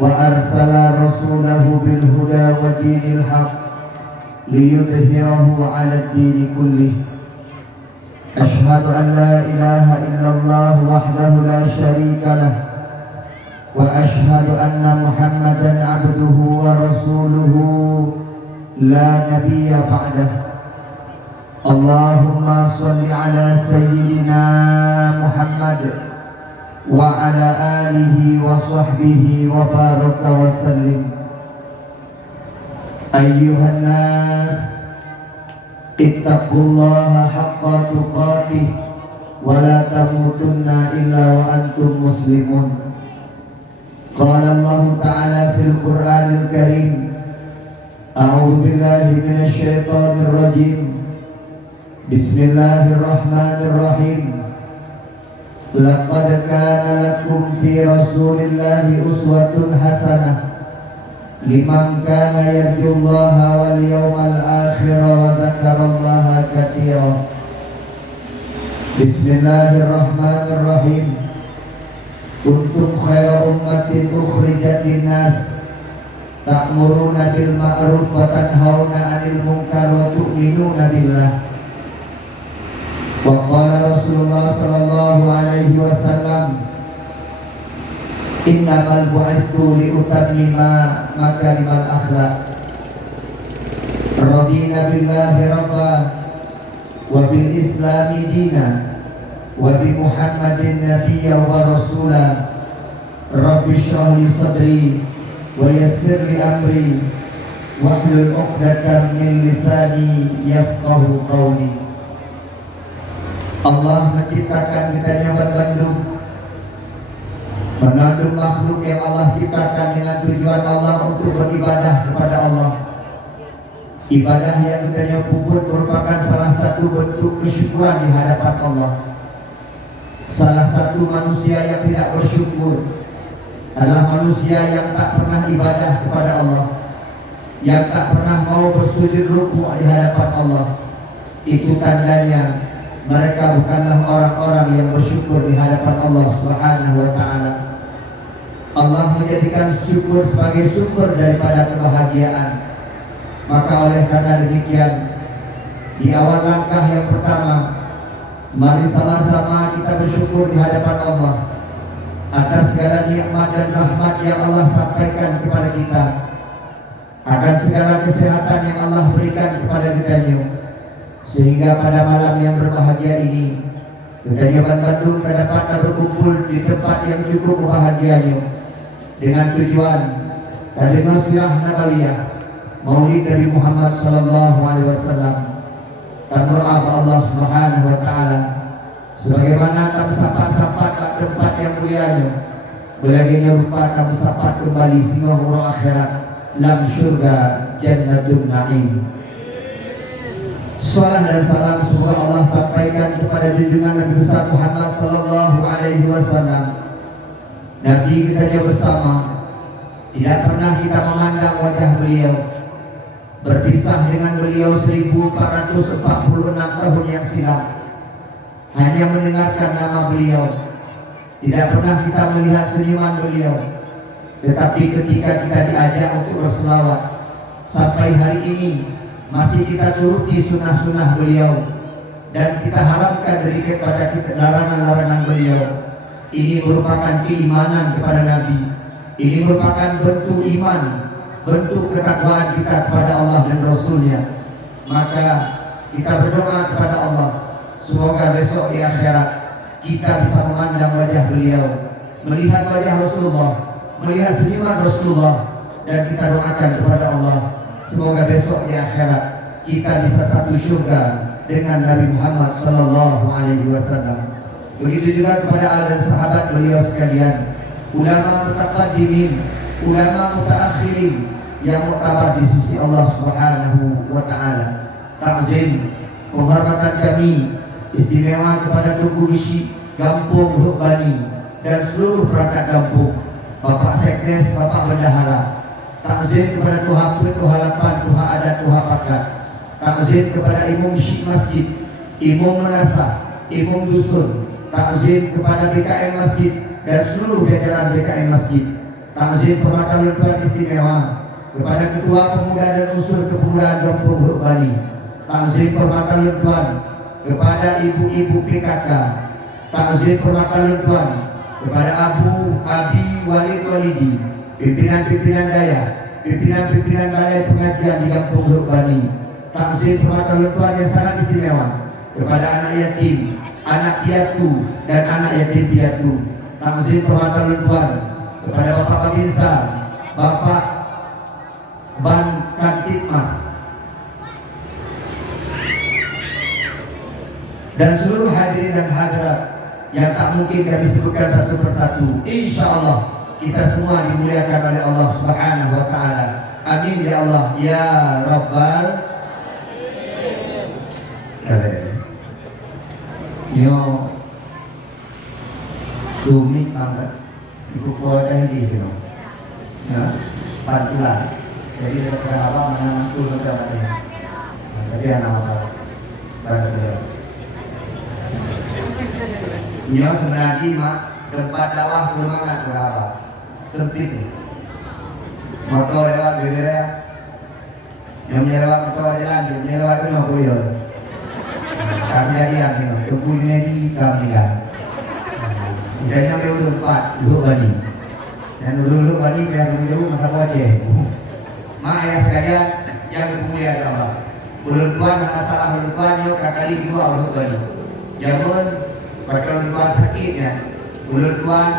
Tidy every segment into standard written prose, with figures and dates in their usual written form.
وأرسل رسوله بالهدى ودين الحق ليظهره على الدين كله. أشهد أن لا إله إلا الله وحده لا شريك له وأشهد أن محمدا عبده ورسوله لا نبي بعده. اللهم صل على سيدنا محمد وعلى آله وصحبه وبارك وسلم. أيها الناس اتقوا الله حق تقاته ولا تموتن إلا وأنتم مسلمون. قال الله تعالى في القرآن الكريم: أعوذ بالله من الشيطان الرجيم. بسم الله الرحمن الرحيم. لقد كان لكم في رسول الله أسوة حسنة لمن كان يرجو الله واليوم الآخر وذكر الله كثيرا. بسم الله الرحمن الرحيم. كنتم خير أمة أخرجت للناس تأمرون بالمعروف وتنهون عن المنكر وتؤمنون بالله. وقال رسول الله صلى الله عليه وسلم: إنما بعثت لأتمم مكارم الأخلاق. رضينا بالله ربا وبالإسلام دينا وبمحمد نبيا ورسولا. رب اشرح لي صدري ويسر لي أمري واحلل عقدة من لساني يفقه قولي. Allah menciptakan kita yang berbandung, menandung makhluk yang Allah ciptakan dengan tujuan Allah untuk beribadah kepada Allah. Ibadah yang kita puput merupakan salah satu bentuk kesyukuran di hadapan Allah. Salah satu manusia yang tidak bersyukur adalah manusia yang tak pernah ibadah kepada Allah, yang tak pernah mau bersujud rukuk di hadapan Allah. Itu tandanya mereka bukanlah orang-orang yang bersyukur di hadapan Allah Subhanahu wa Ta'ala. Allah menjadikan syukur sebagai sumber daripada kebahagiaan. Maka oleh karena demikian, di awal langkah yang pertama, mari sama-sama kita bersyukur di hadapan Allah atas segala nikmat dan rahmat yang Allah sampaikan kepada kita, akan segala kesehatan yang Allah berikan kepada kita, sehingga pada malam yang berbahagia ini Kedayaban Bandung kedapatan berkumpul di tempat yang cukup bahagianya dengan tujuan dan dengan sirah nabawiyah Maulid Nabi Muhammad sallallahu alaihi wasallam dan berdoa Allah Subhanahu wa taala sebagaimana kami sapa-sapa ke tempat yang mulianya belaginya rupa kami sapa kembali singgah murah akhirat lam syurga jannatun na'im. Salam dan salam semoga Allah sampaikan kepada junjungan Nabi besar Muhammad sallallahu alaihi wasallam. Nabi kita yang bersama, tidak pernah kita memandang wajah beliau. Berpisah dengan beliau 1446 tahun yang silam. Hanya mendengarkan nama beliau. Tidak pernah kita melihat senyuman beliau. Tetapi ketika kita diajak untuk berselawat, sampai hari ini masih kita turuti sunnah-sunnah beliau dan kita harapkan dari kepada kita larangan-larangan beliau. Ini merupakan keimanan kepada Nabi. Ini merupakan bentuk iman, bentuk ketakwaan kita kepada Allah dan Rasulnya. Maka kita berdoa kepada Allah, semoga besok di akhirat kita bisa memandang wajah beliau, melihat wajah Rasulullah, melihat senyuman Rasulullah, dan kita doakan kepada Allah, semoga besok di akhirat kita bisa satu surga dengan Nabi Muhammad sallallahu alaihi wasallam. Begitu juga kepada ahli dan sahabat beliau sekalian, ulama mutaqaddimin, ulama mutaakhirin yang muktabar di sisi Allah Subhanahu wa taala. Ta'zim, penghormatan kami istimewa kepada Tugu Isi Gampung Rukbani dan seluruh perangkat kampung, Bapak Sekdes, Bapak Bendahara. Ta'zim kepada Tuha Put, Tuha Lapan, Tuha Adat, Tuha Pakat. Ta'zim kepada Imam Syekh Masjid, Imam Manasah, Imam Dusun. Ta'zim kepada BKM Masjid dan seluruh jajaran BKM Masjid. Takzim perwakilan Tuan istimewa kepada Ketua Pemuda dan Unsur Kepemudaan Kampung Huruf Bani. Takzim perwakilan Tuan kepada ibu-ibu PKK. Takzim perwakilan Tuan kepada Abu Abi Walid Walidi, pimpinan-pimpinan daya, pimpinan-pimpinan balai pengajian di Kampung Huruf Bani. Takzim perwakilan Tuan yang sangat istimewa kepada anak yatim, anak piatu dan anak yatim piatu. Takzim perwakilan Tuan kepada Bapak Babinsa, Bapak Ban Kantipmas dan seluruh hadirin dan hadirat yang tak mungkin kami sebutkan satu persatu. Insya Allah kita semua dimuliakan oleh Allah Subhanahu wa Ta'ala. Amin ya Allah ya Rabbal Yo sumi banget ikut kuada ini ya pantulan jadi daripada apa mana mantul macam ni jadi anak apa pada ya sebenarnya mak tempat dakwah bermangat berapa sempit ni motor lewat beda yang lewat motor jalan yang lewat tu nak koyor kami jadi yang ni tunggu ni kami kan jadi yang dulu 4 dulu bani dan dulu bani yang dulu masa wajah mak ayah sekalian yang kemuliaan Allah ulun tuan anak salah ulun tuan yo kakali dua ulun bani jamun pada ulun sakitnya ulun tuan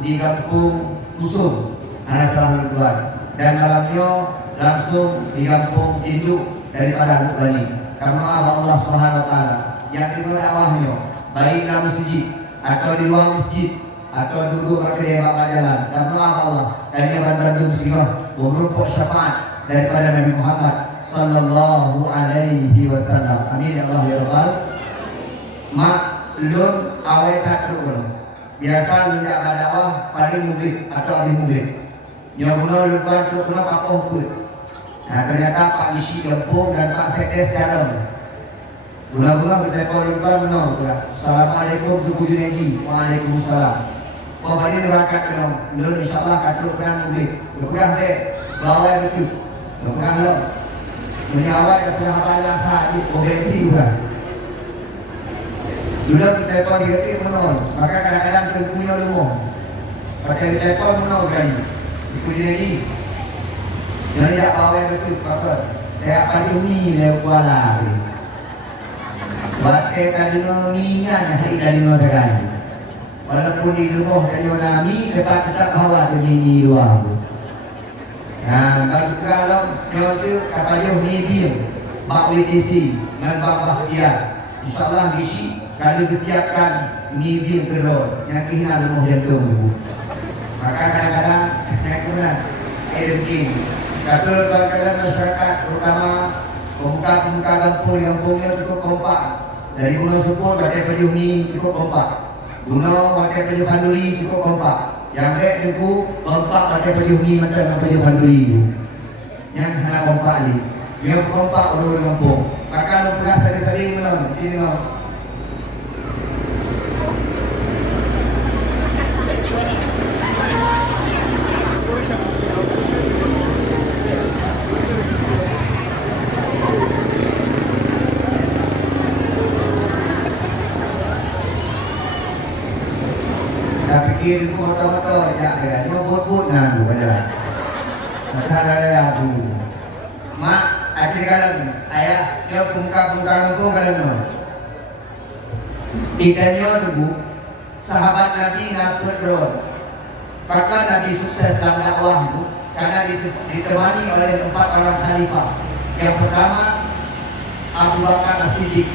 di kampung Kusum anak salah ulun tuan dan malamnya langsung di kampung induk daripada ulun bani karena Allah Subhanahu wa Ta'ala yang dengar dakwahnya baik dalam masjid atau di luar masjid atau duduk kat kedai bapak jalan karena Allah dari Abang Bandung Singoh merumpuk syafaat daripada Nabi Muhammad sallallahu alaihi wasallam. Amin ya Allah ya Rabbal. Mak lun awet takrun biasa menjak dakwah paling murid atau ahli murid nyobuna lupa tu kena papoh pun. Nah ternyata Pak Isi Gempung dan Pak Sekdes dalam Gula-gula bertelepon lupa menong. Assalamualaikum Tuku Junaidi. Waalaikumsalam. Kau balik berangkat ke nom. Belum insyaAllah katruk peran murid. Berpegah dek. Bawai betul. Berpegah lom. Menyawai berpegah banyak hati. Konvensi juga. Sudah telepon diketik menong. Maka kadang-kadang tentunya lumah. Pakai telepon menong kali. Tuku Junaidi. Jadi tak bawai betul. Pakar. Saya pagi umi lewat kuala. Bakai kadang minyak hari kadang terang. Walaupun di rumah kadang nami dapat tetap hawa tu ni luar. Nah, bagi kalau tu kapal yo ni biar bak WTC dengan bawah dia. Insyaallah gisi kalau disiapkan ni biar kedua yang kena rumah yang tu. Maka kadang-kadang naik kemudian mungkin kata bagaimana masyarakat terutama pemuka-pemuka kampung-kampungnya cukup kompak. Dari Gunung Supur pada Pejuh ni cukup kompak. Gunung pada Pejuh Kanduri cukup kompak. Yang baik itu kompak pada Pejuh ni macam Pejuh Kanduri itu. Yang kena kompak ni. Yang kompak orang kampung. Maka lu pegas sering-sering menang. Ini tengok. Itu motor-motor ya dia nyobot-bot nah tu aja. Mata ada tu. Mak akhir kalam ayah dia pungka kampung kalam. Idanya tu sahabat Nabi nak berdoa. Bahkan Nabi sukses dalam dakwah itu karena ditemani oleh 4 orang khalifah. Yang pertama Abu Bakar As-Siddiq,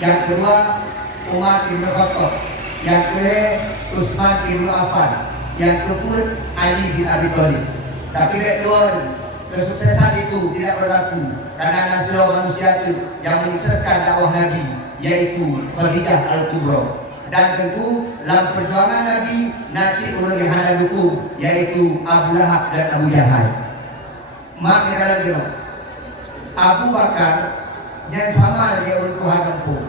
yang kedua Umar bin Khattab, yang kedua Utsman bin Affan, yang keempat Ali bin Abi Thalib. Tapi kedua kesuksesan itu tidak berlaku karena nasrul manusia itu yang menyukseskan dakwah Nabi yaitu Khadijah Al-Kubra. Dan tentu dalam perjuangan Nabi nanti oleh hadap hukum yaitu Abu Lahab dan Abu Jahal. Mak dalam dia Abu Bakar yang sama dia ulun Tuhan kampung.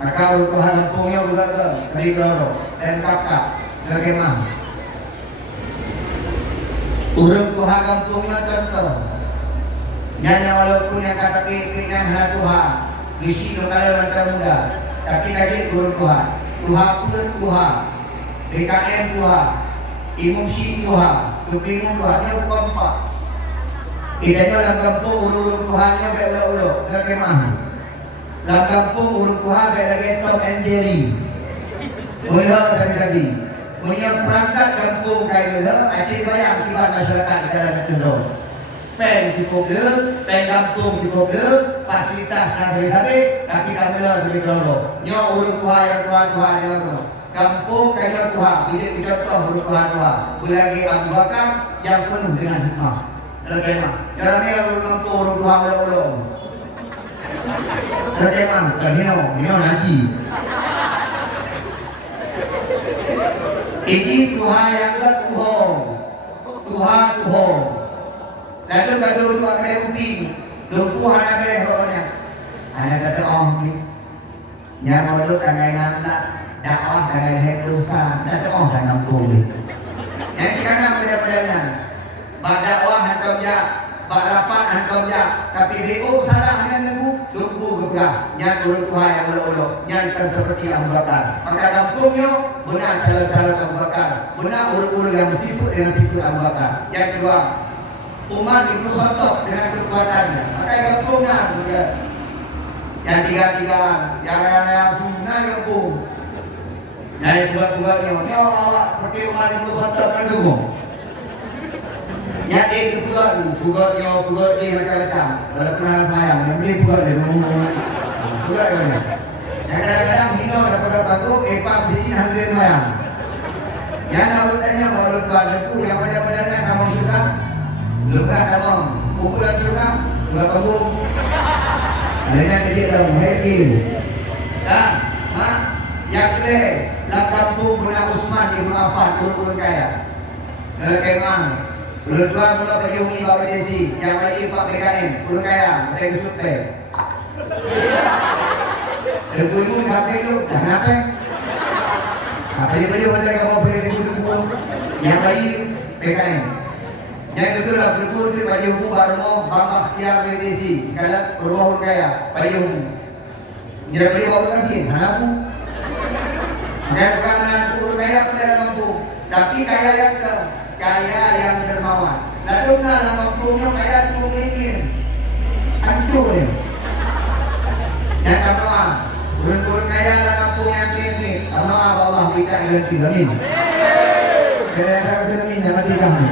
Maka ulun Tuhan kampungnya juga ke Kali Geloro dan kakak ke kemah. Urang Tuhan kampungnya contoh. Nyanya walaupun yang kata keinginan hana Tuhan, isi lokal muda, tapi kaji urang Tuhan. Tuhan pun Tuhan, BKM Tuhan, Imam Syih Tuhan, Kepingun Tuhan, dia kompak. Idanya dalam kampung urang Tuhannya baik ulo-ulo, gak kemah. Dalam kampung urang Tuhan baik lagi Tom and Jerry. Ulo tadi. Punya perangkat kampung kayak dulu, acik bayang kibat masyarakat di dalam itu. Peng cukup dulu, peng kampung cukup dulu, fasilitas nanti habis, tapi kami lebih dulu. Nyo urut Tuhan yang Tuhan yang kampung kayak Tuhan, tidak contoh urut Tuhan. Lagi Abu Bakar yang penuh dengan hikmah. Terima. Jarangnya urut kampung urut Tuhan dulu. Terima. Terhino nanti. Ini Tuhan yang Tuhan. Lalu kado tu akan ubi, lumpuh anak boleh pokoknya. Anak kata ni, yang modal tangan nanda, dakwah tangan hebusan, kata tangan pulih. Yang kita beda-bedanya, bak dakwah hantam ya, bak rapat hantam ya, tapi BO salah yang lagu, lumpuh kebegah. Yang urut Tuhan yang ulok-ulok, yang seperti Abu Bakar. Maka kampungnya benar calon-calon Abu Bakar, benar urut-urut yang bersifat dengan sifat Abu Bakar. Yang kedua, Umar bin Khattab dengan kekuatannya, maka kampungnya kemudian yang tiga-tigaan, yang punah kampung, yang buat-buatnya, ni awak seperti Umar bin Khattab berdua, yang dia buat dia macam-macam, kalau pernah semayang, yang dia buat dia buat dia, yang kadang-kadang hino dapat bagus, pang sini hampir semayang, yang nak bertanya kalau buat itu, yang pada-padanya kamu suka. Luka kamu, pukulan suka, luka kamu. Lainnya jadi dalam happy. Dan, yang kedua, dalam kampung Bunda Usman Ibn Affan, turun kaya. Kemang, turun tuan mula bagi umi bawa desi, yang bayi Pak BKM, turun kaya, mereka supe. Tentu HP itu, dah apa? HP beli mereka mau beli ribu-ribu, yang bayi BKM. Yang itu lah berikut di baju umum baru bambah tiap medisi kalau rumah kaya baju umum. Jadi beli bawa lagi, aku. Dan karena urut kaya pada kampung, tapi kaya yang dermawan. Lalu dalam kampungnya kaya tu miskin, hancur ni. Yang kedua, urut kaya dalam kampung yang miskin, karena Allah berikan ilmu tigamin. Kerana tigamin yang mati kami.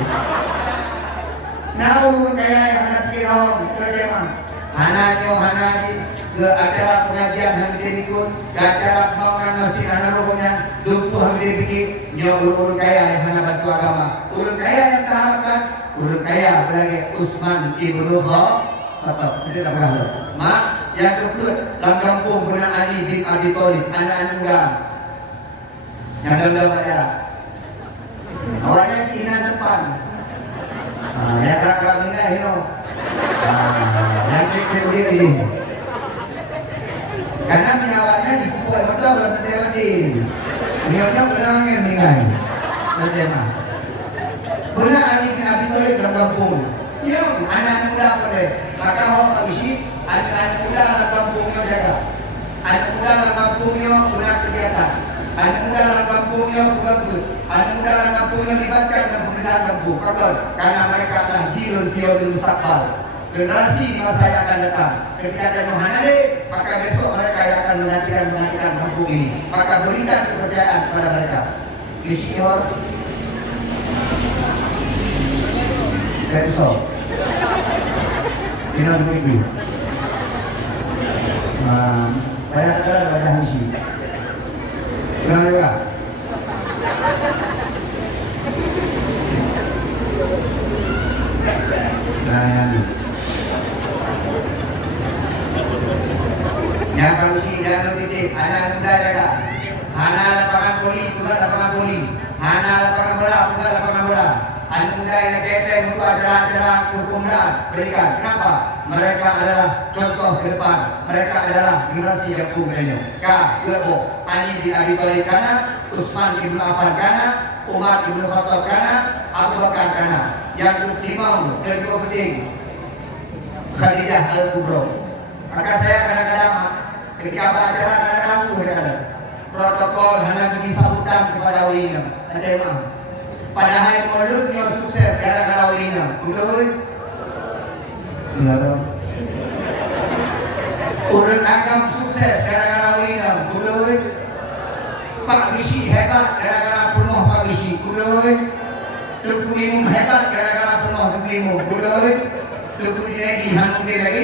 Naur kaya yang anak kirong kerjaan, anak ke acara pengajian hamil ikut, ke acara pembangunan masjid anak rokoknya, dumpuh hamil bikin, urut kaya yang anak bantu agama, urut kaya yang terharapkan, urut kaya berlagi Usman ibnu Khattab, itu tak berapa. Mak yang kedua dalam kampung Bunda Ali bin Abi Thalib, anak muda, yang dalam daerah, awalnya dihinan depan. Yang kerak-kerak minta hino, yang kecil diri. Karena minawatnya dipukul betul dalam mati. Minawatnya benar yang meninggal. Bagaimana? Benar Ali bin Abi Thalib dalam kampung. Ya, anak muda pada. Maka orang habisi, anak muda dalam kampungnya jaga. Anak muda dalam kampungnya benar kegiatan. Anak muda dalam kampungnya bukan betul. Anak muda dalam kampungnya libatkan dalam pemerintahan kampung. Karena mereka adalah jirun siodul mustaqbal. Generasi di masa yang akan datang. Ketika ada Yohanade, maka besok mereka yang akan menggantikan kampung ini. Maka berikan kepercayaan kepada mereka. Isyihor. Besok. Ini begitu. Saya adalah baca misi. Kenapa juga? Yang kalau si dalam titik, anak muda jaga. Anak lapangan poli, juga lapangan poli. Anak lapangan bola, juga lapangan bola. Anak muda yang kepeng untuk acara-acara kepemudaan berikan. Kenapa? Mereka adalah contoh ke depan. Mereka adalah generasi yang punya. Ka, Lebo, Ali bin Abi Thalib kana, Utsman bin Affan kana, Umar Ibn Khattab kanan, Abu Bakar kanan. Yang kelimau dan juga penting, Khadijah Al-Kubra. Maka saya kadang-kadang ketika acara kadang-kadang protokol hanya bagi sambutan kepada ulama. Ada maaf. Padahal mauludnya sukses gara-gara ulama. Betul? Benar. Urut agam sukses gara-gara ulama. Betul? Pak Gishi hebat gara-gara penuh Pak Gishi. Betul? Tuku imum hebat gara-gara penuh tuku imum. Betul? Tuku dinegi hanum lagi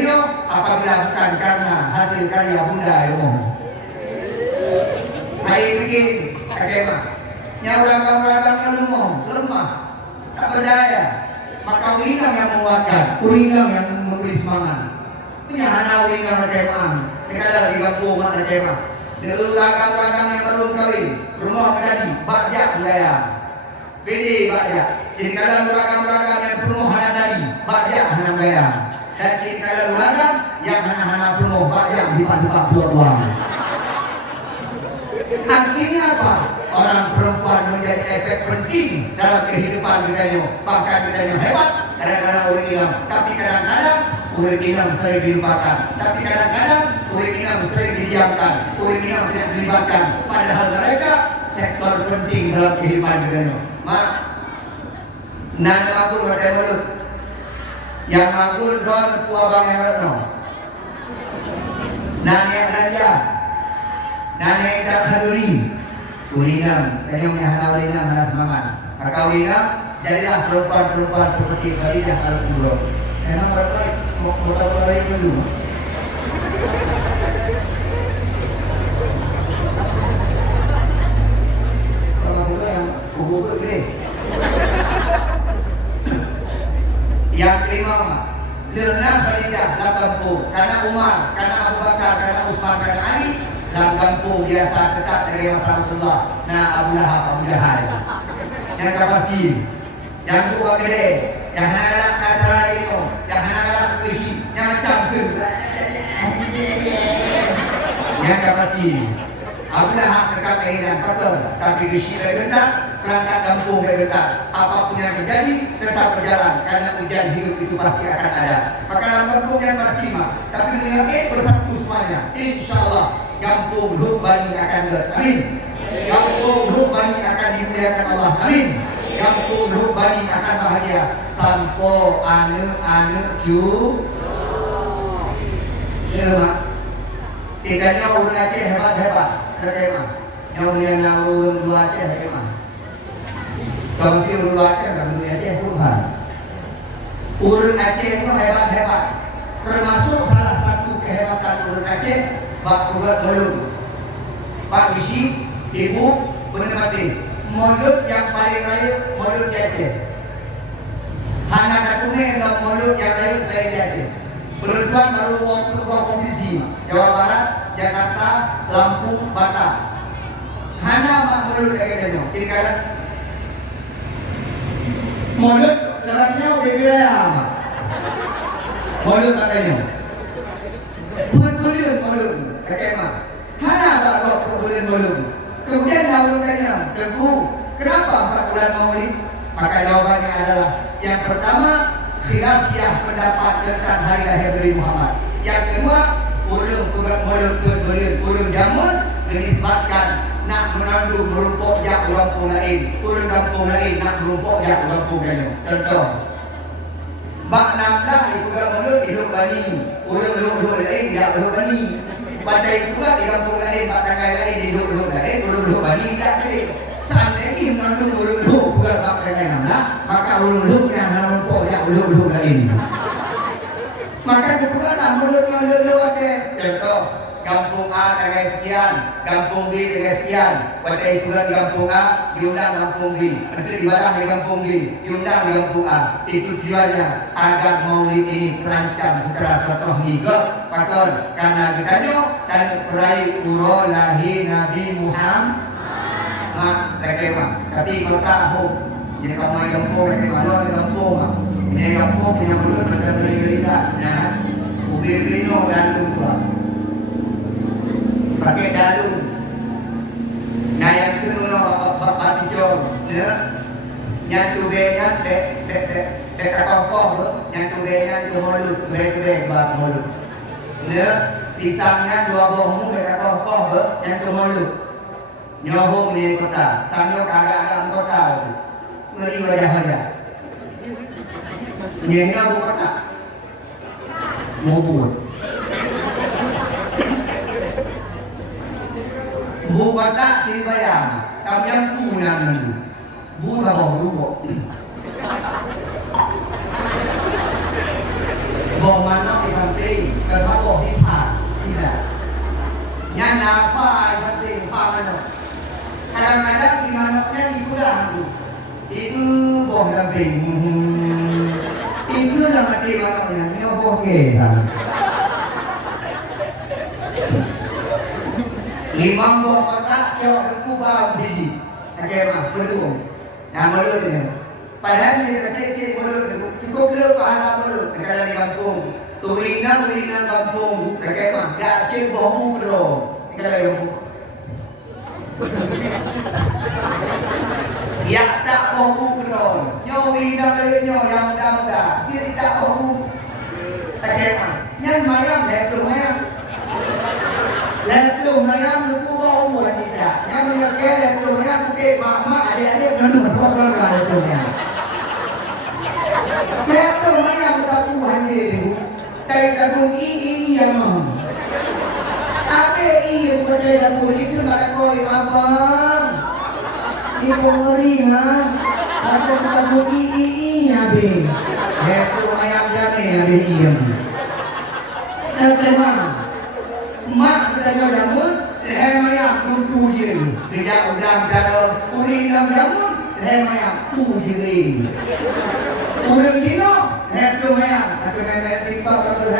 apabila bukan karena hasil karya Bunda Ilmu. Hai bikin kakek yang ragam-ragamnya lemah, tak berdaya. Maka urinang yang menguatkan, urinang yang memberi semangat. Punya hana urinang kakek Kalau di kampung kakek ragam-ragam yang baru kawin, rumah menjadi bakjak gaya. Pilih bakjak. Jadi kalau ragam-ragam yang penuh hana tadi, bakjak hana gaya. Dan jadi kalau ragam yang hana-hana penuh bakjak dipak-dipak buat-buat. Artinya apa? Orang perempuan menjadi efek penting dalam kehidupan kita. Bahkan kita hebat kadang-kadang orang Islam. Tapi kadang-kadang orang Islam sering dilupakan. Tapi kadang-kadang orang Islam sering didiamkan. Orang Islam tidak dilibatkan. Padahal mereka sektor penting dalam kehidupan kita. Mak, nana makul pada mulut. Yang makul don puabang yang retno. Nana yang nanja. Nana yang haduri. Ulinam, dan yang menghana ulinam hana semangat. Maka ulinam, jadilah perempuan-perempuan seperti Khadijah Al-Kubra. Memang berbaik, mau lagi dulu. Kalau dulu yang kubu-kubu gini. Yang kelima, Lerna Khadijah dalam kampung. Karena Umar, karena Abu Bakar, karena Utsman, karena Ali. Dalam kampung biasa tetap dari masa Rasulullah. Nah, Abu Lahab, Abu Jahal. Yang kapasti, yang tua gede, yang anak-anak acara itu, yang anak-anak isi, yang macam tu. Yang kapasti, Abu Lahab dekat kehidupan betul, tapi isi bergetar, perangkat kampung bergetar. Apapun yang terjadi tetap berjalan karena ujian hidup itu pasti akan ada. Maka dalam kampung yang pasti mah, tapi mengingat bersatu semuanya, insya-Allah. Kampung Luk Bani akan amin. Kampung Luk Bani akan dimuliakan Allah, amin. Kampung Luk Bani akan bahagia sampo ane ju. Ya mak. Tiganya urut Aceh hebat-hebat, kakek mak. Yang mulia urut dua Aceh kakek mak. Kalau si urut Aceh kan urut Aceh Tuhan. Urut Aceh itu hebat-hebat. Termasuk salah satu kehebatan urut Aceh. Pak Bugat mulut, Pak Isi, Ibu menikmati mulut yang paling raya, mulut di Aceh. Hana Datune dan mulut yang raya saya di Aceh. Berdekat baru waktu kompetisi Jawa Barat, Jakarta, Lampung, Batam. Hana mak mulut yang raya. Jadi kalau mulut dalamnya udah beraya, mulut katanya. Bulan mulut. Kakek mak, hana tak kau bulan-bulan. Kemudian lalu tanya, Teguh, kenapa 4 bulan maulid? Maka jawabannya adalah, yang pertama, khilafiyah pendapat tentang hari lahir Nabi Muhammad. Yang kedua, urung pegang mulut bulan, urung jamun menisbatkan nak menandu merumpuk jak kampung lain, urung kampung lain nak merumpuk jak kampung lain. Contoh, bak 16 pegang mulut hidup bani, urung luhur lain tidak hidup bani. Badai juga di kampung lain, Pak Tangai lain, di dulu lain, dulu bani tak kiri. Seandainya mengandung dulu bukan Pak Tangai mana, maka dulu yang menumpuk yang dulu lain. Maka bukanlah menurut dulu ada. Contoh, kampung A Tangai sekian, kampung B Tangai sekian. Badai juga di kampung A, diundang kampung B. Nanti ibadah di kampung B, diundang di kampung A. Itu tujuannya agar maulid ini terancam secara silaturahmi ke pakon karena kitanya dan perai uro lahir Nabi Muhammad. Mak lekema. Tapi kalau tak home, jadi kamu yang kampung lekema, lo di kampung mak. Ini kampung punya mulut macam cerita. Nah, ubir bino dan lupa. Pakai dalu. Nah yang itu nuna bapak tijol, ya. Yang tu beyan dek kokoh yang tu beyan tu mulut bek bak mulut. Ne pisangnya dua bohmu dek kokoh yang tu mulut. Nyohong di kota, sanyo kagak kota. Ngeri wajah. Nyehnya bu kota. Mubur. Bu kota kiri bayang, kamu yang punya dulu. Bu tahu dulu. Bong mana di kanting, kerana boh di pat, tidak. Yang nafa kanting, pat mana? Kadang-kadang di mana di gudang itu boh kanting. Itu nama di mana ni boh ke kan? Limang boh kotak jauh berkubah biji, agak berdua. Nah mulut ini, padahal dia kecil mulut cukup le pahala mulut negara di kampung, turina kampung, agak mah gak cek bohong bro, negara yang ya tak bohong bro, nyawina le yang muda, jadi tak bohong, agak mah, nyan mayam lepas mayam. Lepas mayam lupa bohong buat tidak. Yang menyokong lepas mayam mungkin mama adik-adik nanti berkorban lepas mayam. Lepas mayam tak buat diri. Tapi dagun yang mau. Apa yang pada dagun itu nak koi abang. Ibu ngeri kan. Ada dagun habis. Lepas mayam jamin habis iem. Teman. Mak katanya jamun, leher mayam tu je. Dia udang jara, urin dalam jamun, leher mayam tu je. Urin kino, leher tu mayam. Aku memang tiktok tu.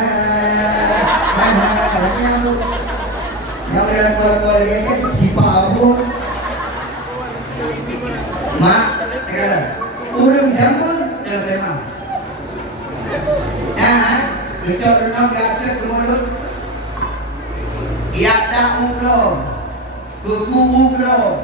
Yang dia kalau dia kan dipau pun. Mak, kata, urin jamun, leher mayam. Nah, kita renang gajah tu mulut. Tiada umroh, tuku umroh,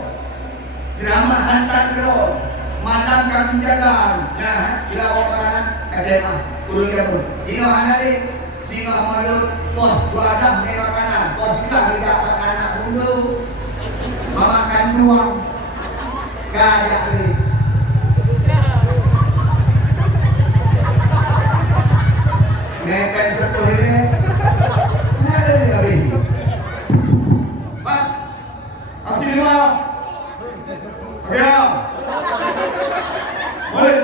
drama hantar umroh, malam kami jaga. Nah, bila orang kadang turun kamu. Dino hanari singa mulut, bos dua dah ni makanan, bos dah tidak makanan dulu, makan doang, gajah ni. Nekan setuh ini, ada ni kami. Aksi lima. Ya. Boleh.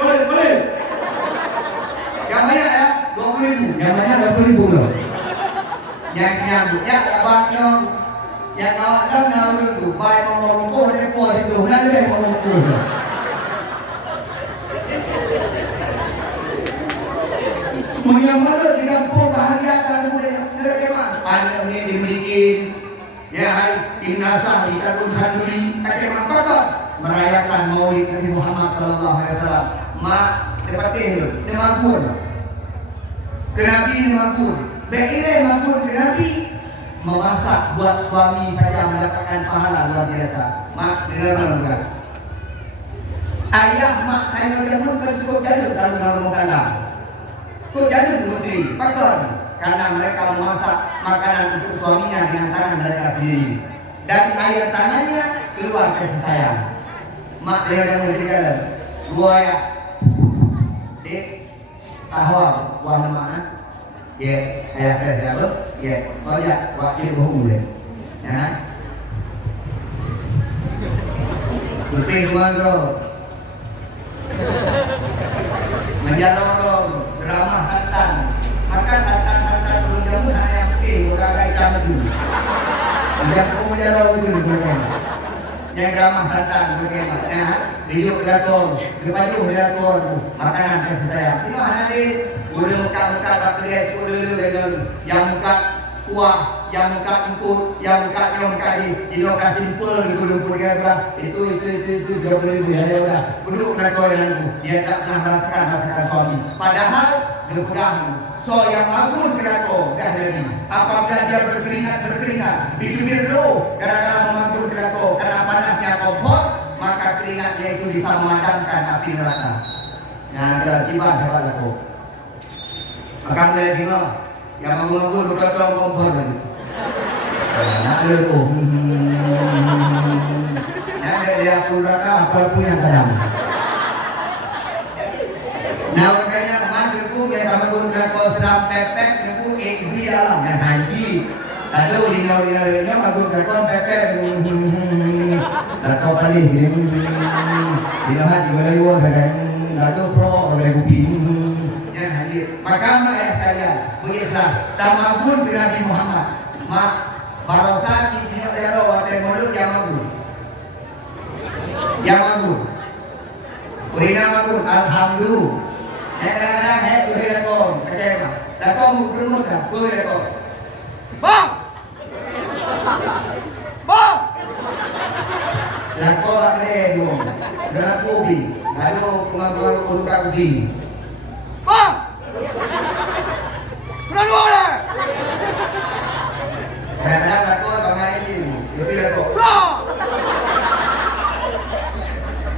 Yang banyak ya, 20.000. Yang banyak 20.000 loh. Yang ya abang yang awak dah dulu, baik mengomong depo itu, nak lebih mengomong. Punya mana di kampung bahagia kan mereka anak ni dimiliki. Ya hai Timnasah di Kadun Kanduri kakek apakah merayakan Maulid Nabi Muhammad sallallahu alaihi wasallam. Mak depatin ni mampun. Ke Nabi ni mampun. Beire mampun ke Nabi memasak buat suami saja mendapatkan pahala luar biasa. Mak dengar enggak? Ayah mak tanya dia pun cukup jadul dalam rumah tangga. Cukup jadul putri, pakon. Karena mereka memasak makanan untuk suaminya dengan tangan mereka sendiri. Dari air tangannya keluar kasih sayang. Mak dia yang memberikan gua ya, dek, ahwal, warna mana? Ya, ayah saya apa? Ya, banyak wakil bohong deh. Ya, putih mana? Menjalon drama santan. Maka santan turun jamun hanya yang putih, agak hitam itu. Yang kemudian dulu bukan. Yang ramah santan bagaimana? Dijuk gakong, kebaju gakong, makanan kasih sayang. Ini mana ni? Guru muka bakliat, guru dengan yang muka kuah, yang muka empuk, yang muka di dino kasih pul guru pulga itu 20.000 ya udah. Duduk gakong dengan dia tak pernah merasakan suami. Padahal dia pegang. So yang ampun kelako dah jadi. Apabila dia berkeringat, dicubit dulu. Kadang-kadang mengampun kelako karena panasnya kompor, maka keringatnya itu disambung. bisa memadamkan api neraka. Yang ada tiba dapat aku. Akan boleh tengok yang mengganggu duduk-duduk kompor tadi. Nak lepo. Nak lihat api neraka apa pun yang kadang. Nah, makanya kemarin aku yang bangun neraka seram pepek aku ikut dalam dan haji. Lalu lina-lina bangun neraka pepek. Neraka paling lina haji belayu kadang. Lalu pro oleh kupi. Yang hadir. Maka ayah sekalian, begitulah. Tamakun ke Nabi Muhammad. Mak barosan di sini daerah wadah mulut yang magun. Yang magun. Urina magun. Alhamdulillah. Kadang-kadang tu lekon, kecewa. Lekon mukul dah, tu lekon. Bang. Bang. Lekon ada dong. Dalam kopi. Lalu kemampuan untuk kopi. Bang. Kenapa boleh? Kadang-kadang lekon bangai ini. Itu lekon. Bang.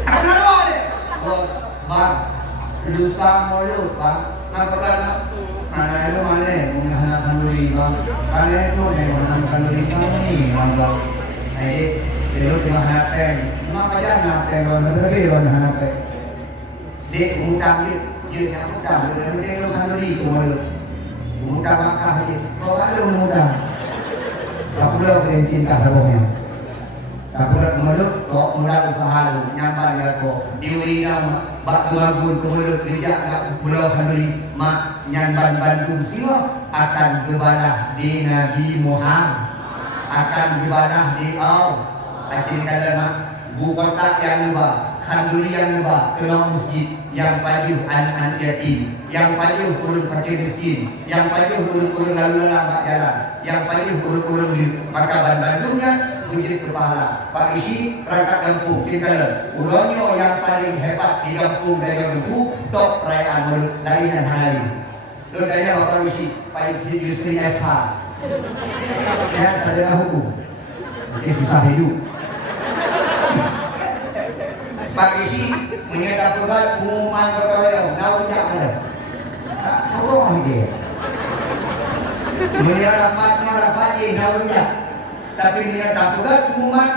Kenapa boleh? Bang. Lusa mulut bang, apa karena itu mana menghana kanduri bang, karena itu menghana kanduri kami bang, itu cuma hanapen, maka jangan hanapen bang, tapi bang hanapen, dia mengutang dia mengutang, dia kanduri itu mulut, mengutang makah dia, kau ada mengutang, tak perlu kalian cinta sabuknya. Tak perlu mulut, kau mulai usaha nyambar dia kau diurina bak magun mulut dia tak pulau kanduri mak nyamban Bandung siwa akan berbalah di Nabi Muhammad akan berbalah di Allah. Akhirnya kata mak bukan tak yang lebah kanduri yang lebah keluar masjid yang pajuh anak-anak yatim, yang pajuh urun fakir miskin, yang pajuh urun-urun lalu lalang jalan, yang pajuh urun-urun di maka Bandungnya puji kepala Pak Isi perangkat kampung kita uronyo yang paling hebat di kampung dari kampung top perayaan mulut dari dan hari lo tanya Pak Isi Pak Isi justru SH ya sarjana hukum ini susah hidup Pak Isi menyatakan pengumuman kotoreo naucak ada apa orang ini menyatakan rapat je naucak tapi dia tak pegat pengumuman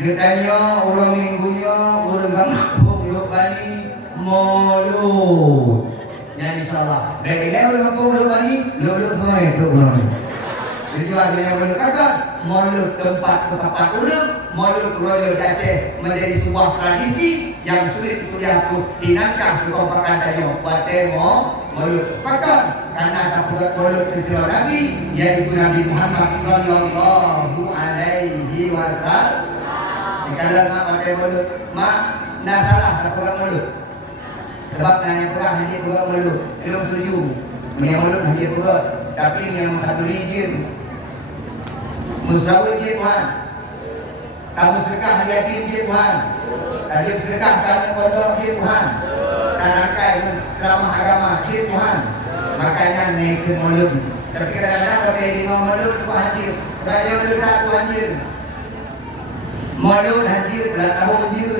dia tanya orang minggunya orang kampung Luk Bani mulut yang insyaAllah dari orang kampung Luk Bani Luk Bani Luk Bani jadi ada yang berkata mulut tempat kesapat orang mulut Royal Aceh menjadi sebuah tradisi yang sulit untuk dihapus dinangkah kekompakan dari Batemo mulut pakai karena tak pegat mulut peristiwa Nabi yaitu Nabi Muhammad sallallahu alaihi wasallam. Kalau mak pakai mulut, mak nak salah tak pegat mulut. Sebab yang pegang hanya pegat mulut. Belum setuju. Yang mulut hanya pegat, tapi yang menghadiri jin. Musawir jin Tuhan. Kamu sedekah yatim jin Tuhan. Tadi sedekah kami pondok jin Tuhan. Tanangkai ceramah agama jin Tuhan. Makanya naik ke mulut. Tapi kadang-kadang pakai lima mulut tu hadir. Raja mulut tu hadir. Mulut hadir belah tahun hadir.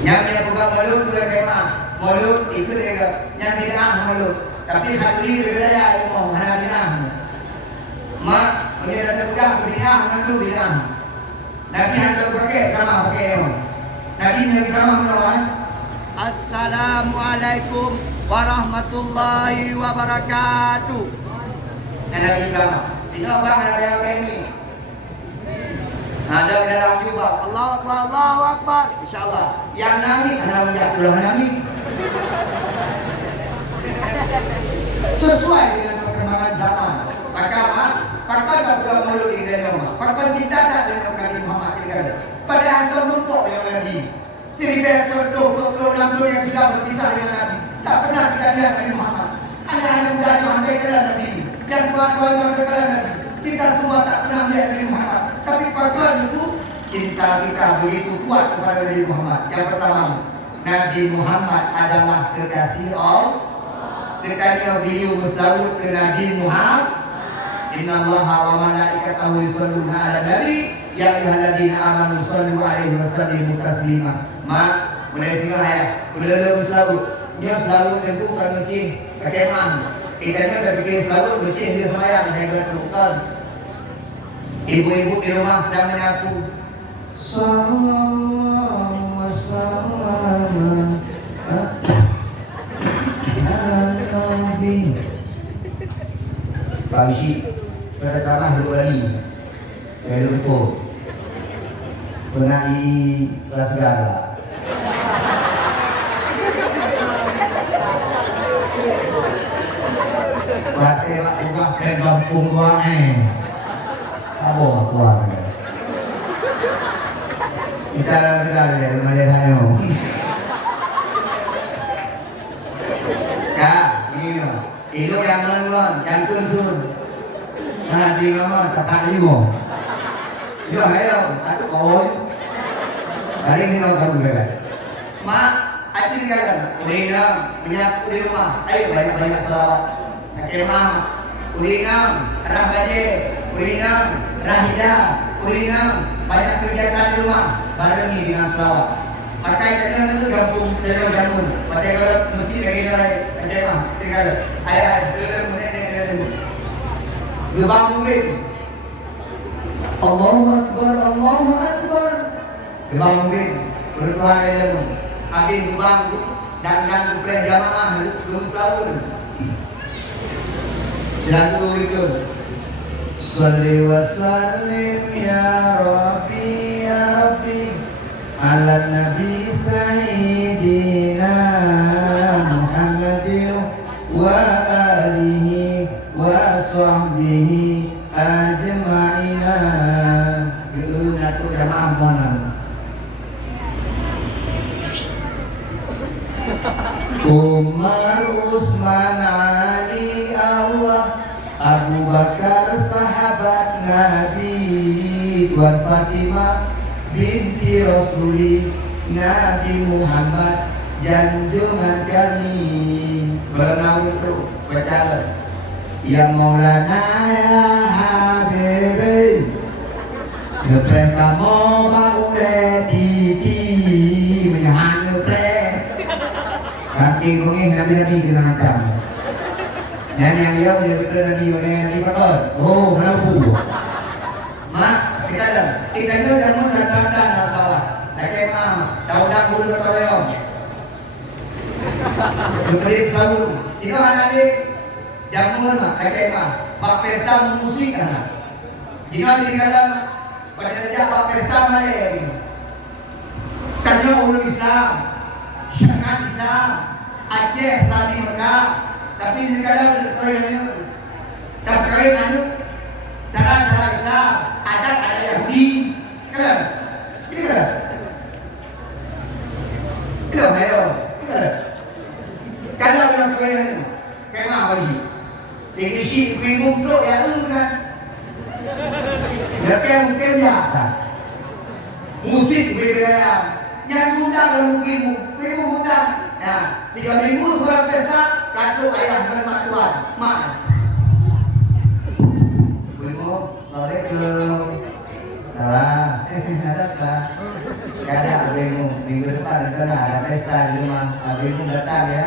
Yang dia pegang mulut tu dah kemah. Mulut itu dia yang bid'ah mulut. Tapi hadiri berbeda ilmu mana bid'ah. Mak dia dah pegang bid'ah mana bid'ah. Nabi hendak pakai sama pakai ilmu. Nabi yang sama menawan. Assalamualaikum warahmatullahi wabarakatuh. Yang Nabi sama. Tinggal bang ada yang kami. Ada dalam jubah. Allahu Akbar, Allahu Akbar. InsyaAllah. Yang Nabi anak menjadi pulang Nabi. Sesuai dengan perkembangan zaman. Maka tak pegang mulut di dalam. Maka tidak ada dengan Nabi Muhammad kita. Pada hantar numpuk yang Nabi. Jadi berdoa yang sudah berpisah dengan Nabi. Tak pernah kita lihat Nabi Muhammad. Anak-anak muda yang sampai jalan Nabi. Dan tuan-tuan yang sampai jalan Nabi. Kita semua tak pernah melihat Nabi Muhammad. Tapi pakaian itu cinta kita begitu kuat kepada Nabi Muhammad. Yang pertama, Nabi Muhammad adalah kekasih Allah. Kekasih beliau bersalawat ke Nabi Muhammad. Inna Allaha wa malaikatahu yusholluna 'alan nabi ya ayyuhalladzina amanu shallu alaihi wa sallimu taslima. Mak, mulai singa ya. Udah selalu. Dia selalu tentukan masjid kekemah. Ikannya berpikir selalu masjid dia semayang saya berperukan. Ibu-ibu di rumah sedang menyapu. Sallallahu wasallam ala nabi. Pak Isi, pada kamar dulu lagi. Saya lupa. Penai kelas segala. Pate mak buka ke kampung gua apa kuat. Kita segala ya rumah dia hayo. Ya, ini. Itu yang mengon, yang tunsun. Nah, di ngomong tak liu. Yo hayo, aku koi. Kali ini kau tahu kan? Mak, acin kan? Urina, menyapu di rumah. Ayo banyak-banyak selawat. Kemah, urinam, rah baje, urinam, rah hijab, urinam, banyak kegiatan di rumah. Barengi dengan selawat. Maka itu gabung dengan jamun. Pada kalau mesti bagi orang kemah, tinggal ayat kemudian gebang mungkin. Allahu Akbar, Allahu Akbar. Gebang mungkin berdoa ilmu. Habis gebang dan kumpul jamaah belum selawat. Sedang itu. Salli wa sallim ya Rabbi ya Rabbi ala Nabi Sayyidina Muhammadin wa alihi wa sahbihi ajma'ina. Geunatu jamaah monan. Umar, Utsman, Ali, Allah, Abu Bakar sahabat Nabi, Tuan Fatimah binti Rasuli, Nabi Muhammad junjungan kami. Bernau itu berjalan. Ya Maulana ya Habibi, ngetrek kamu mau di menyahan ngetrek. Kaki ngomongin Nabi kena macam. Yang dia Nabi pakar. Oh, melapu. Mak, kita dah. Kita itu jamu dan masalah. Lagi mah, daun gul betorium. Kemudian sahur. Itu anak ni jamu mah, lagi mah. Pak pesta musik anak. Jika di dalam pada saja pak pesta mana ini? Kerja ulul Islam, syariat Islam, Aceh, Sani Mekah. Tapi di dalam tapi cara Islam ada Yahudi kan? Ini kan? Itu ayo. Kalau yang ini kayak apa sih? Ini sih bingung tuh ya kan? Tapi yang mungkin ya kan? Musik berbeda. Yang undang dan mungkin undang. Nah, 3 minggu kurang pesta, kacau ayah dan mak tuan, mak. Assalamualaikum. Salam. Ada apa? Ada bingung. Minggu depan ada pesta di rumah. Bingung datang ya.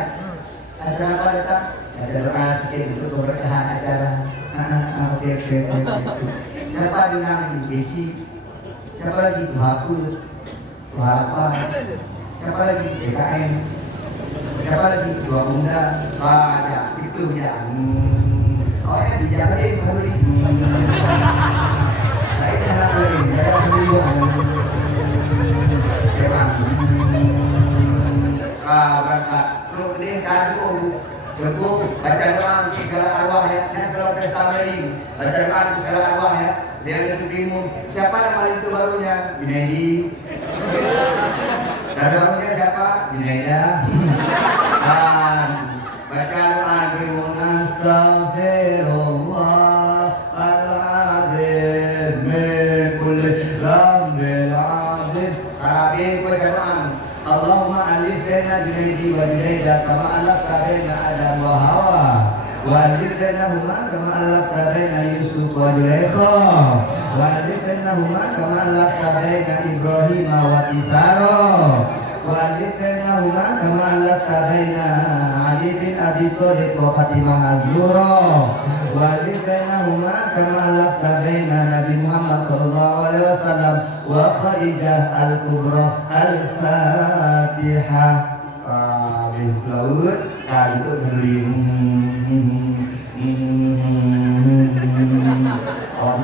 Acara apa datang? Ada doa sedikit untuk keberkahan acara. Oke. Siapa diundang lagi? Besi. Siapa lagi? Tuhapur. Tuhapa. Siapa lagi? DKM. Siapa lagi? Dua bunda. Banyak. Itu ya. Oh ya, dijagain baru di. Lain dah lagi. Jangan dulu. Memang. Berangkat. Lu ini kadu. Jemput. Baca doa untuk segala arwah ya. Ini segala pesta lagi. Baca doa untuk segala arwah ya. Dia itu bingung. Siapa nama itu barunya? Binedi. Barunya siapa? Bineda. Baca doa dulu. Astaghfirullah al-azim min kulli dhanbin azim. Arabin baca doa. Allahumma alif baina binedi wa bineda kama alafta baina Adam wa Hawa Walid bainahuma kama alaqta baina Yusuf wa Zulaikha. Walid bainahuma kama alaqta baina Ibrahim wa Isara. Walid bainahuma kama alaqta baina Ali bin Abi Thalib wa Fatimah Az-Zuhra. Walid bainahuma kama alaqta baina Nabi Muhammad sallallahu alaihi wasallam wa Khadijah al-Kubra. Al-Fatihah. Alif laut kayu heling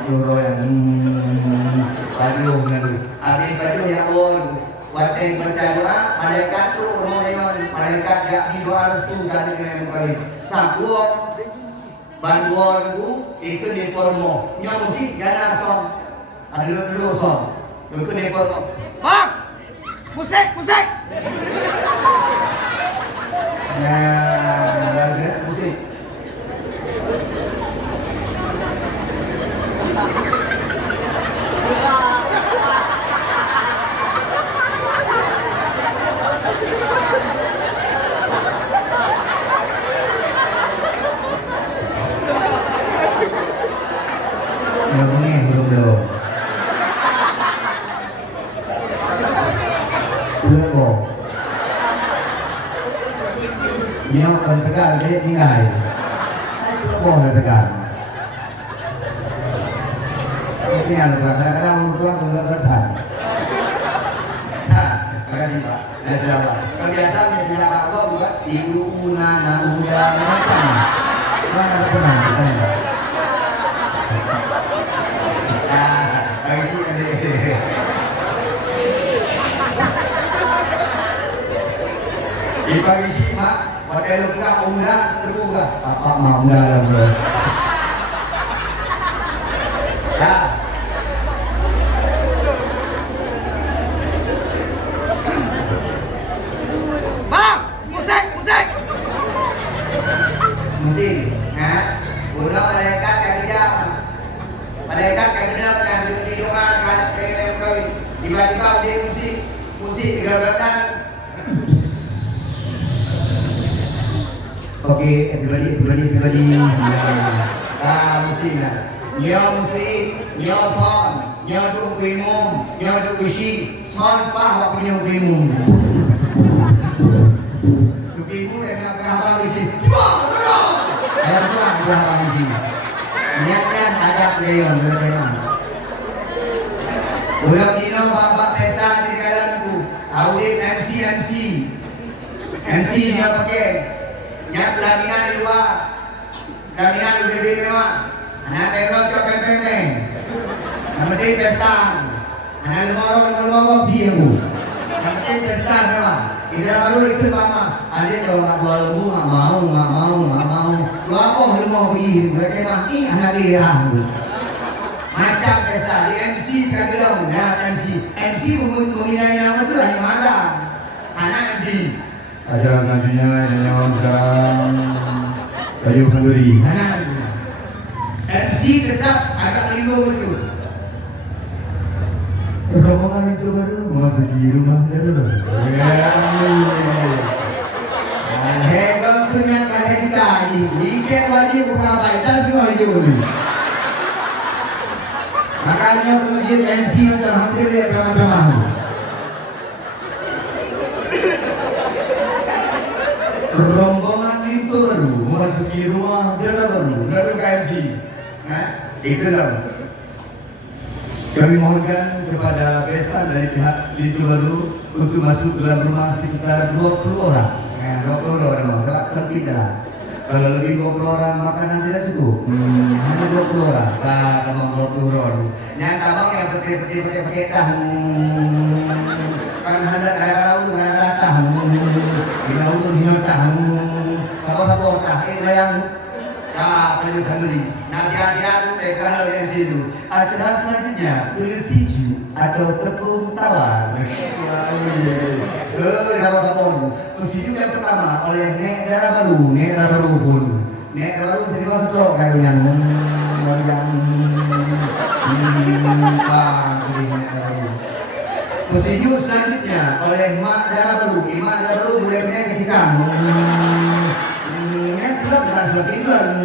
Orang yang baju nanti, abis baju ya on, wateng baca doa, malaikat tu orang malaikat jak di doa restu jadi dengan kali. Sakuan, bantuan tu itu di pormo, yang musik gana song, ada dulu song, itu di pormo. Bang, musik. Nah, ada musik. Ngomongnya belum dong. Belum kok. Nếu cần tất cả cái như này bỏ được tất cả cái nhà là đã đang có rất thật cái gì vậy là sao vậy cái nhà ta thì nhà bà có một cái yêu una na uya nó chẳng nó là cái này cái gì này di pagi simak pakai luka umda terbuka apa umda lah bro ya bang musik ya udah malaikat kerja kan didoakan tiba-tiba dia musik digagakan. Okay, everybody. Musik lah. Musik, phone, tu kuimum, tu kuisi, son pah waktu kuimum. Tu kuimum dia nak berapa kuisi. Ayam tu nak berapa kuisi. Niat ada player memang. Ulang dino bapak pesta di kalanku. Audit MC dia pakai. Yang pelaminan di luar, pelaminan di lebih mewah. Anak pemrok cok pempeng, yang penting pesta. Anak lemoro biru. Yang penting pesta mewah. Kita baru ikut mama. Adik kalau dua lembu nggak mau. Dua oh lembu pergi. Mereka mati anak dia. Macam pesta di MC kan bilang, ya MC memilih nama tu hanya magang. Anak MC. Acara selanjutnya yang sekarang Kayu Kenduri. MC tetap agak melindung betul. Rombongan itu baru masuki rumah baru. Hebat punya kereta ini. Ikan wajib buka baca semua itu. Makanya puji MC untuk hampir dia sama-sama. Rombongan itu baru masuki rumah dia baru KFC. Itulah kami mohonkan kepada besan dari pihak itu baru untuk masuk dalam rumah sekitar 20 orang. 20 orang terpidana. Kalau lebih 20 orang makanan tidak cukup. Hanya 20 orang. Kalau 20 orang. Yang tabang yang pakai tahu. Kan ada tahu. Hina tahu. Kalau tahu yang Kayu Kenduri. Nanti hati-hati tegal yang situ. Acara selanjutnya bersiju atau tepung tawar. Bersiju yang pertama oleh Nek Dara Baru pun. Nek Dara Baru jadi kontrol kayaknya. Bersiju selanjutnya oleh Mak Dara Baru. Mak Dara Baru boleh naik ke kita. Sebab kita sudah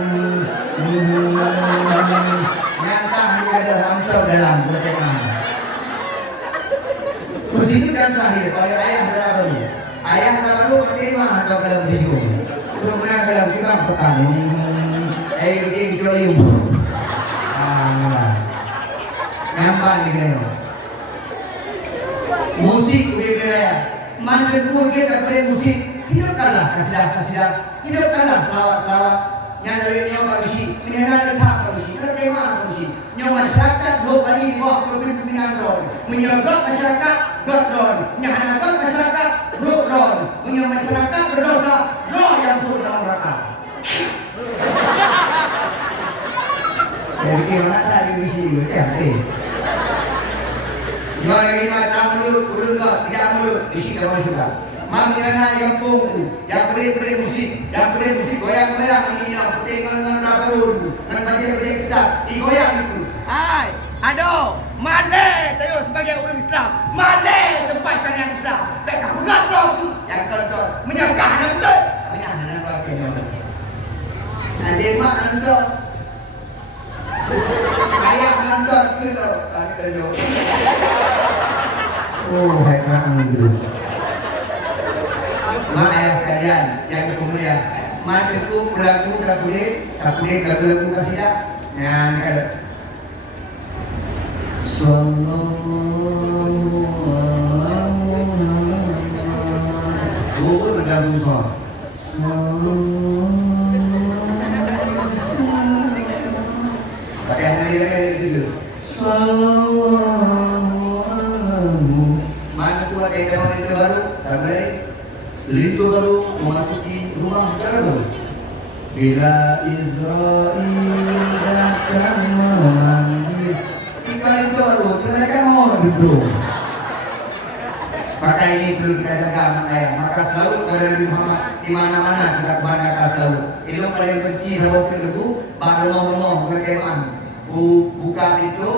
Untuk menanggalam kita petani. Dia joy. Nampak ni kan? Musik budaya. Mana tu dia dapat musik. Hidupkanlah kasidah. Hidupkanlah selawat. Yang dari nyawa bagisi. Menyenangkan tak bagisi. Bagaimana bagisi? Nyawa masyarakat dua kali di bawah kepimpinan Ron. Menjaga masyarakat Ron. Menjaga masyarakat Ron. Menjaga masyarakat berdosa. Roh yang turun dalam neraka. Jadi mana tak diisi macam ni. Yang ini macam mulut, urut tidak mulut, isi dalam sudah. Manggilana yang pungku, yang beri musik, goyang-goyang ini yang putih dengan rabun, dengan baju-baju kita, digoyang itu. Hai, aduh, mana tayo sebagai orang Islam, mana tempat syariat Islam, mereka pegang roh tu, yang kotor, menyangka nanti. Tapi nak buat kena. Nanti mak nanti. Ayah nonton ke tau? Oh, hebat ni. Mak ayah sekalian yang kemuliaan. Mak itu lagu lagu kasidah. Yang ada. Sallallahu alaihi wasallam. Mana tu ada yang itu baru, tak boleh. Lintu baru memasuki rumah baru. Bila Israel akan memanggil, jika lintu baru, mereka mau duduk. Maka ini perlu kita jaga maka selalu kepada Nabi Muhammad di mana-mana kita kepada selalu. Ilmu paling penting sebab itu baru bagaimana. Bukan itu,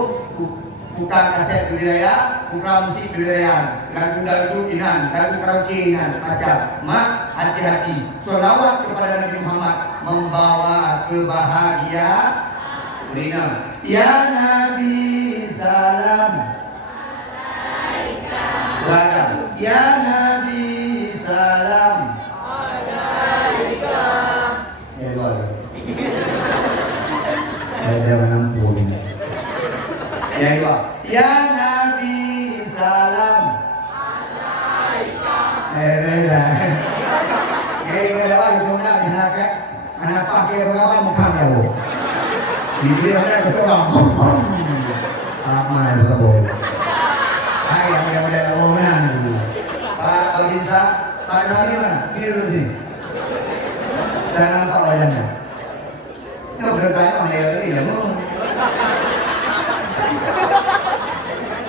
bukan kaset budaya, bukan musik budaya, lagu inan, lagu karaoke inan, macam. Mak, hati-hati. Selawat kepada Nabi Muhammad membawa kebahagiaan. Ya Nabi salam. Alaika. Ya Nabi salam. Alaika. Saya menampung. Yang kedua, ya Nabi salam. Alaika. Apa itu nak diharapkan? Anak pakai berapa muka kau? Bibir ada keseorang. Apa yang betul? Ayam yang ada orang ni. Pak Bisa, Pak Nabi mana? Sini dulu sini. Saya nampak wajahnya. Kau bertanya oleh ini lah.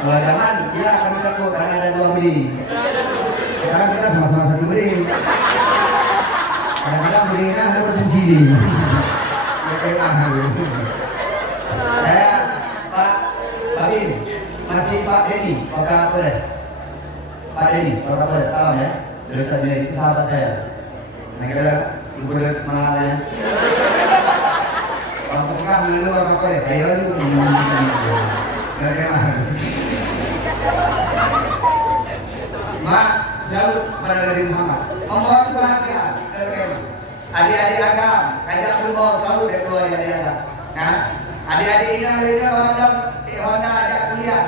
Jangan, dia akan takut karena ada dua beli. Sekarang kita sama-sama satu beli. Kadang-kadang belinya ada potensi di. Saya Pak Bin, masih Pak Denny, Pak Polres. Pak Denny, Pak Polres, salam ya. Dari saja itu sahabat saya. Negara ibu dari semangatnya. Apakah mengenai Pak Polres? Ayo lu. Mak selalu kepada Nabi Muhammad membawa kebahagiaan. Adik-adik agam, kajak berbawa selalu dari dua adik agam. Nah, adik-adik ini mereka Honda ajak kuliah.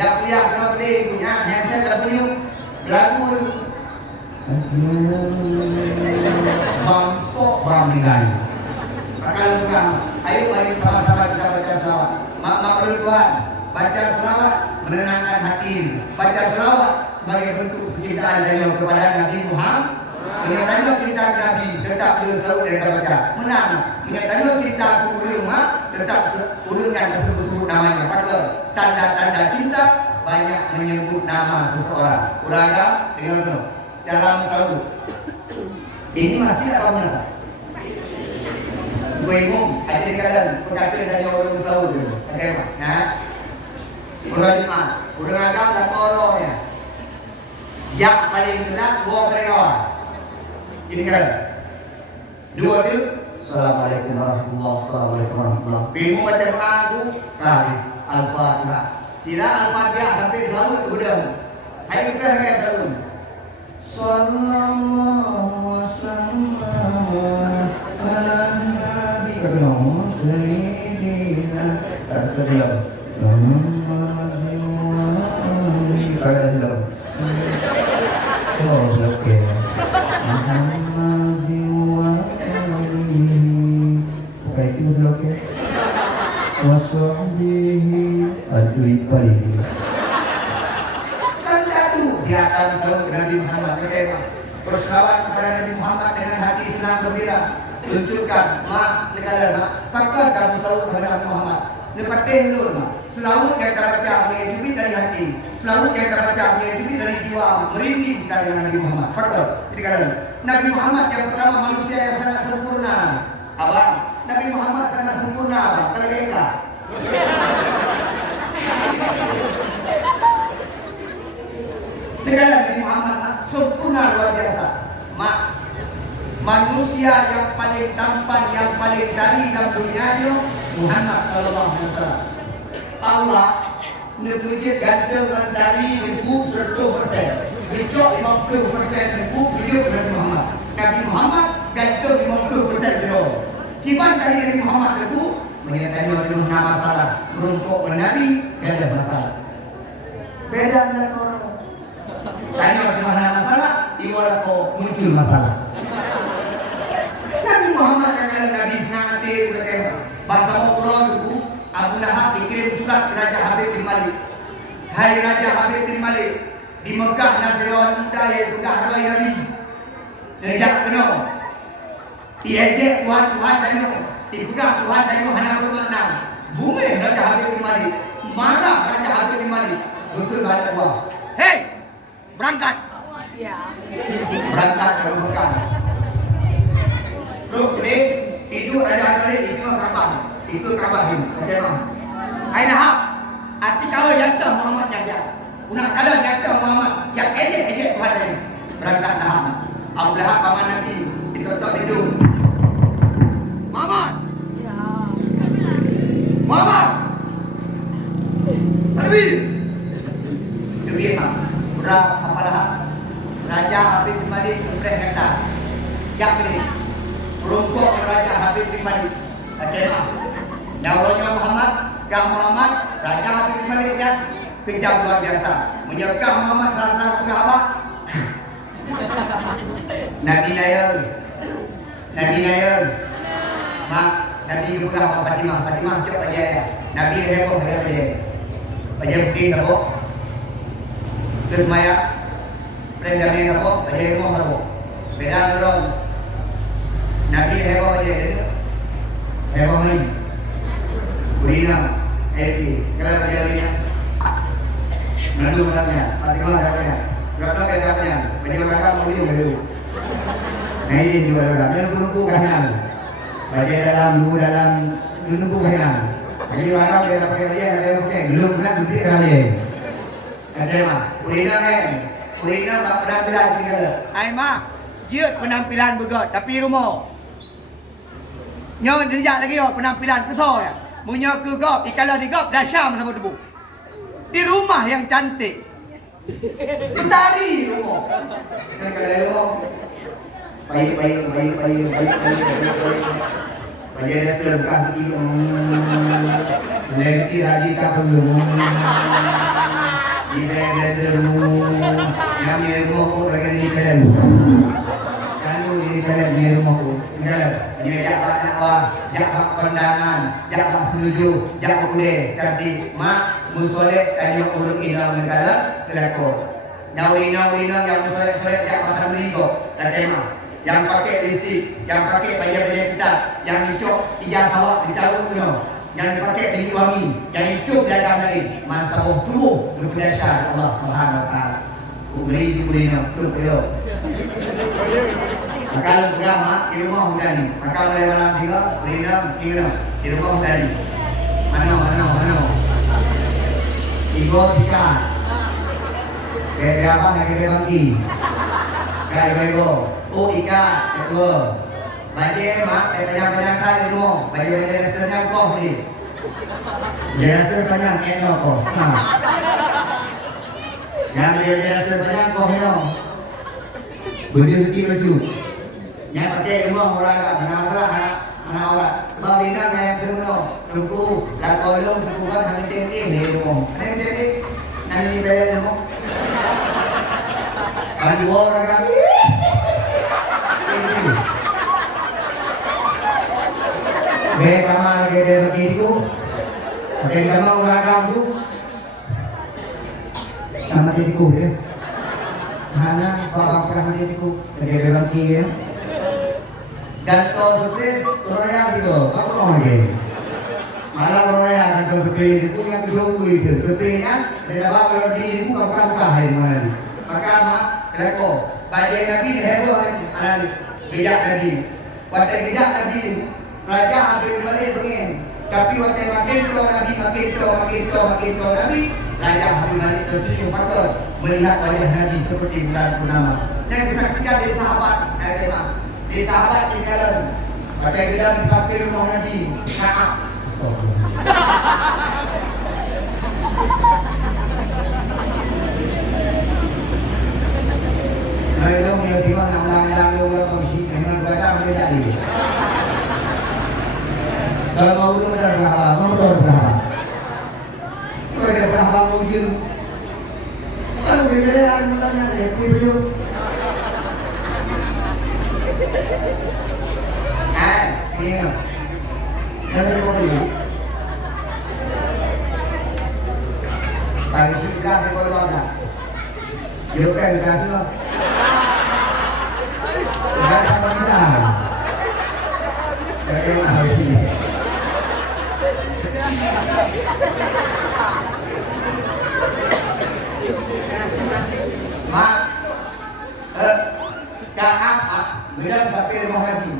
Jak kuliah kena beli punya handset dan punya lagu. Bampok bamilan. Maka lupa. Ayo mari sama-sama kita baca selawat. Mak Tuhan, baca selawat menenangkan hati. Baca selawat sebagai bentuk kecintaan beliau kepada Nabi Muhammad. Menyatakan cinta Nabi tetap dia selalu dia baca. Menang. Menyatakan cinta urang mak tetap urang yang disebut namanya. Maka tanda-tanda cinta banyak menyebut nama seseorang. Urang dengan penuh. Cara selalu. Ini masih apa masa? Gue umum, ajar kalian perkataan dari orang selalu dulu. Bagaimana? Nah, urang agam dan orangnya. Yang paling gelap dua orang. Ini kan dua tu. Assalamualaikum warahmatullahi. Bingung baca aku kali Al-Fatihah. Tidak Al-Fatihah sampai selalu itu benar. Ayo kita dengar selalu. Sallallahu alaihi wasallam kita kenal. Sayyidina Terdiam. Kayak dalam. Oh, oke. Kayak itu dulu oke. Wasahbihi al-Ripali. Kan dadu dia akan tahu Nabi Muhammad bagaimana. Berselawat kepada Nabi Muhammad dengan hati senang gembira. Tunjukkan mak negara mak. Pakar kamu selalu kepada Nabi Muhammad. Lepatih dulu mak. Selalu kita baca menghidupkan dari hati. Selalu kita baca menghidupkan dari jiwa. Merinding kita dengan Nabi Muhammad. Pakar. Jadi kata Nabi Muhammad yang pertama manusia yang sangat sempurna. Abang, Nabi Muhammad sangat sempurna abang. Kalau kita. Negara Nabi Muhammad sempurna luar biasa. Mak, manusia yang paling tampan, yang paling dari dalam dunia itu Muhammad Sallallahu Alaihi Wasallam. Allah nebujit ganda dari 100%, hijau 50% ribu hidup Nabi Muhammad. Nabi Muhammad ganda 50% beliau. Kiban dari Nabi Muhammad itu menyatakan dengan masalah, meruntuk Nabi ganda masalah. Beda dengan orang. Tanya bagaimana masalah, iwala ko muncul masalah. Nabi Muhammad yang Nabi senang hati berkata, bahasa Quran itu Abu Lahab dikirim surat ke Raja Habib bin Malik. Hai Raja Habib bin Malik, di Mekah nanti orang muda yang pegah roy Nabi. Nejak penuh. Iejek Tuhan tanya, dipegah Tuhan tanya hanya bermakna. Bumi Raja Habib bin Malik, marah Raja Habib bin Malik. Betul balik buah. Hei! Berangkat. Berangkat ke Mekah. Rukri itu Raja Habib itu Ka'bah. Itu Ka'bah ini. Bagaimana? Aina hak. Ati kau jatuh Muhammad jaga. Unak kala jatuh Muhammad. Yang ejek Tuhan ini. Berangkat dah. Abu Lahab paman Nabi ditotok hidung. Muhammad. Muhammad. Nabi. Nabi apa? Udah apalah Raja Habib bin Malik berkata, "Jak ini peruntuk Raja Habib bin Malik." Kata Daulahnya Muhammad, Kah Muhammad, Raja Habib bin Malik ya kejam luar biasa. Menyekah Muhammad kerana pengabak. Nabi Nayar, mak Nabi juga Fatimah cok aja ya. Nabi heboh aja bukti tabok. Terus maya Presiden tabok aja heboh tabok. Beda orang. Nabi heboh aja heboh ni. Kurina, kalau berjalannya, menadu orangnya, artikel orangnya, berapa bedanya, baju mereka mulia baru. Nah ini juga orang, dia menunggu kanan, baju dalam menunggu kanan. Jadi orang dia pakai dia, dia pakai belum kan duduk dia. Ada mah, Kurina tak penampilan tinggal. Ai mah, jiut penampilan begot, tapi rumah. Nyawa dia lagi penampilan ketor ya. Punya ke gop, kalau di gop dah syam sama debu. Di rumah yang cantik. Mentari rumah. Dan kalau rumah baik. Baik dia terbuka di lagi lagi tak perlu. Di bedroom. Yang di rumah lagi di dalam. Kamu di dalam rumah. Dia jabat dakwah, jabat kondangan, jabat setuju, jabat kude, cerdik, mak, musoleh, tanya urut ina negara, telakor. Nyau ina yang musoleh jabat samrigo, latema. Yang pakai lipstick, yang pakai baju kita, yang dicok, ijah hawa, dicalon kuno. Yang dipakai minyak wangi, yang hidup dagang lain, masa tubuh berpedasar Allah Subhanahu Wa Taala. Uberi tuh yo. Akan agama di rumah muda ni. Akan mulai malam 3, berendam, di rumah muda ni. Mana? Ibu tiga. Berapa lagi bagi? Kaya oh ika, kedua. Bagi mak, banyak kali di rumah. Bagi restoran kau ni. Restoran banyak kena kau. Yang restoran banyak kau ni. Berdiri baju. Yang pakai rumah orang tak pernah masalah anak orang bau dina kayak terus tunggu lah kolong tunggu kan hanya tenti ni demo hanya tenti nanti bayar demo kan dua orang kami gaya kamar gaya begini gaya kamar orang kamu sama diriku ya hana bapak sama diriku gaya berbangki ya dan tol supir Korea gitu, kamu mau lagi? Malah Korea kan tol supir itu yang kedua itu, supirnya dari bapak kalau dirimu kamu buka hari mana? Maka mak, leko, bajai Nabi heboh hari, gejak Nabi, waktu gejak Nabi, raja hampir balik pengen, tapi waktu makin tua Nabi, raja hampir balik tersenyum patut melihat wajah Nabi seperti bulan purnama. Dan disaksikan dari sahabat, di sahabat tinggalan pakai gedang sampai rumah Nabi maaf ayo dong ya tiba nang lo posisi dengan gadang beda ini kalau mau udah berapa mau berapa kau ada berapa mungkin kalau beda anaknya happy betul iya. Dari mana ini? Pagi sudah di Polda. Yo kan kasih. Enggak ada benar. Dari mana sini? Mak, apa? Beda sampai rumah Nabi.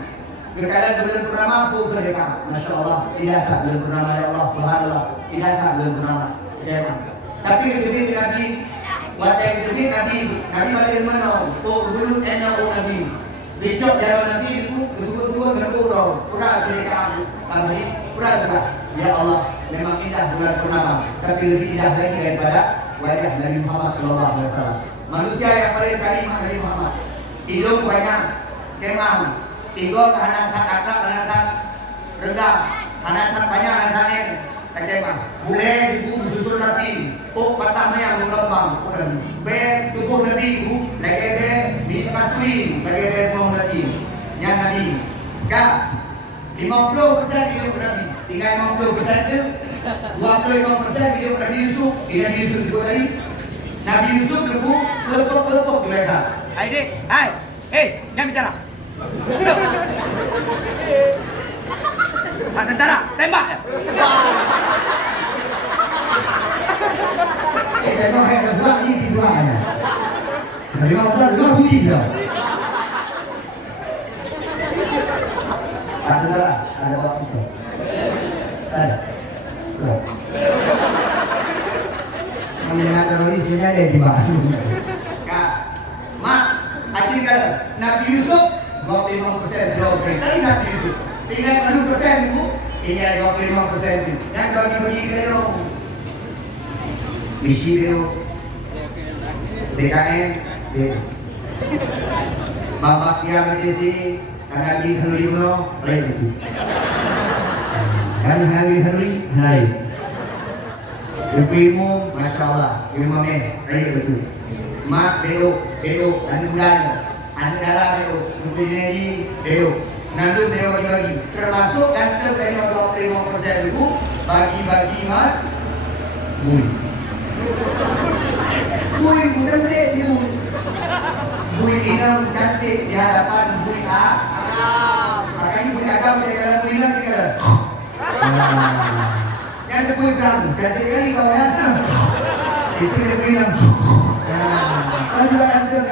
Kekalian bulan purnama pun terdekam. Masya Allah, tidak tak bulan purnama ya Allah Subhanallah, tidak tak bulan purnama. Tapi kemudian Nabi, waktu itu Nabi balik mana? Oh, dulu Nabi. Dicok jalan Nabi itu kedua berdurau, pura terdekam. Kami pura juga. Ya Allah, memang indah bulan purnama, tapi lebih indah lagi daripada wajah Nabi Muhammad SAW. Manusia yang paling karimah Nabi Muhammad. Hidung banyak, kemah. Tiga kanan akrab rendah, kanan banyak rendahin, kecema. Boleh ibu susul Nabi, patah mayang melembang, tubuh Nabi ibu, lagi di kasturi, lagi mau Nabi, yang Nabi. Kak, 50% hidup Nabi, tinggal 50% itu, 25% hidup Nabi Yusuf, Nabi Yusuf juga tadi. Nabi Yusuf dulu kelepok mereka. Jangan bicara. Pak tentara, tembak ya. Tengok ada dua ini duanya. Jadi orang dua bunyi dia. Pak tentara, ada waktu itu. Ada. Mendengar terorisnya ada di bawah. Kak, mak, akhirnya Nabi Yusuf 25% jawab tadi Nabi Yusuf. Tinggal 20% ibu, tinggal 25%. Yang bagi-bagi kero, misi kero, DKM, Bapak yang di sini, karena di Henry Uno, lain itu. Karena hari. Ibu, Masya Allah, ibu mame, lain itu. Mak, beo, anu mulai. Anak darah beo, untuk jadi beo, nandu beo bagi, termasuk kantor dari 25% itu bagi mat, bui bukan dia bui inam cantik di hadapan bui makanya bui agam kalau bui inam kita, yang ada bui berang, cantik kali kawan, itu dia bui inam, kalau juga ada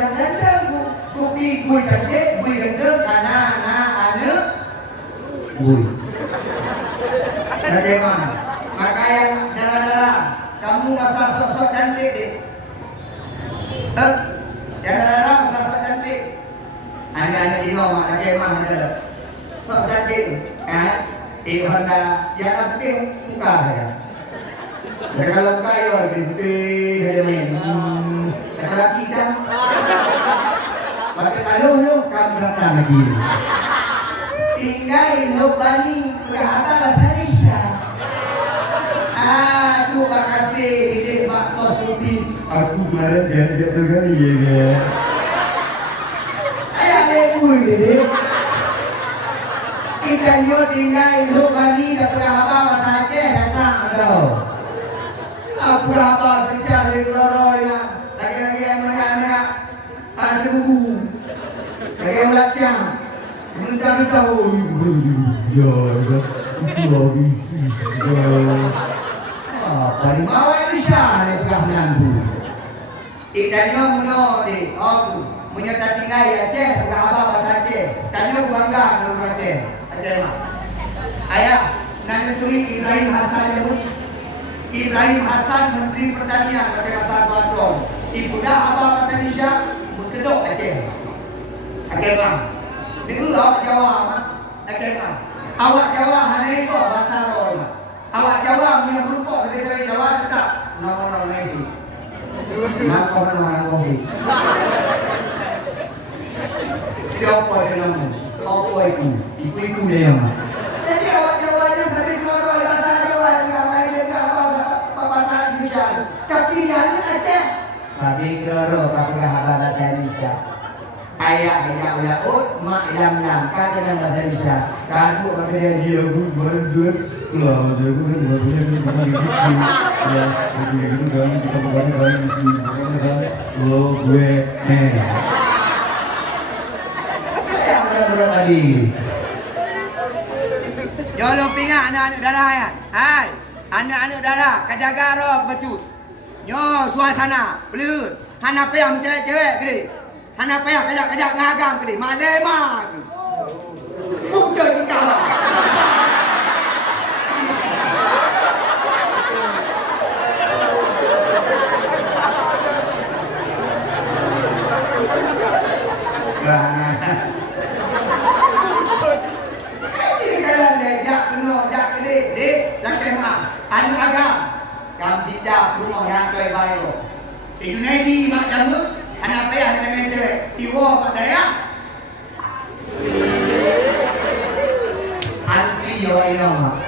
bui cantik, bui gendeng, karena anak bui. Bagaimana? Maka yang darah-darah, kamu masa sok-sok cantik deh. Yang darah masa sok cantik. Anak-anak ini mau mak kemah ada. Sok cantik, Honda yang penting muka ya. Kalau kayu lebih ada main. Kalau kita pakai kalau kamu datang lagi. tinggalin hubani berhaba bahasa Indonesia. Aduh Pak Kafe, deh Pak Kos Upi. Aku kemarin jatuh kali ya. Ayah lebui deh. Ikan yo tinggalin hubani berhaba bahasa Aceh datang atau. Berhaba spesial di Kororoy lah. Lagi-lagi anak-anak ada buku. Lagi belajar. Minta-minta ya lagi dari bawah itu syah ni pegah menantu ikannya muno di aku menyertai tinggal Aceh pegah abang bahasa Aceh tanya bangga kalau Aceh Aceh mah ayah nanti tulis Ibrahim Hasan Menteri Pertanian pada masa Soeharto ibu dah abang bahasa Indonesia berkedok Aceh Aceh mah Dulu awak Jawa mah, awak Jawa hanya itu bahasa Roy mah. Awak Jawa punya berupa ketika Jawa tetap nama nasi. Nama nasi. Siapa jenama? Kau itu, ibu dia mah. Jadi awak Jawa nya tapi Roy bahasa Jawa enggak main enggak apa bahasa Indonesia. Tapi yang Aceh. Tapi Roy tapi bahasa Indonesia. Ayah ulah mak lam kan dengan bahasa Indonesia. Kadu kata dia berdua lah dia kan ya begitu kan kita bukan di sini kan lo gue yang benar tadi Jolong pingat anak-anak darah ya. Hai, anak-anak darah kajaga roh kebecut. Nyo suasana belut. Hana payah mencewek-cewek gede. Hana payah kajak-kajak ngagam gede. Mana mah ke? Bukan kita. Anu agam, kam tidak rumah yang baik-baik lo. Junedi mak jamu, anak payah dengan cewek. Iwo pak daya. Antri yo ino mak.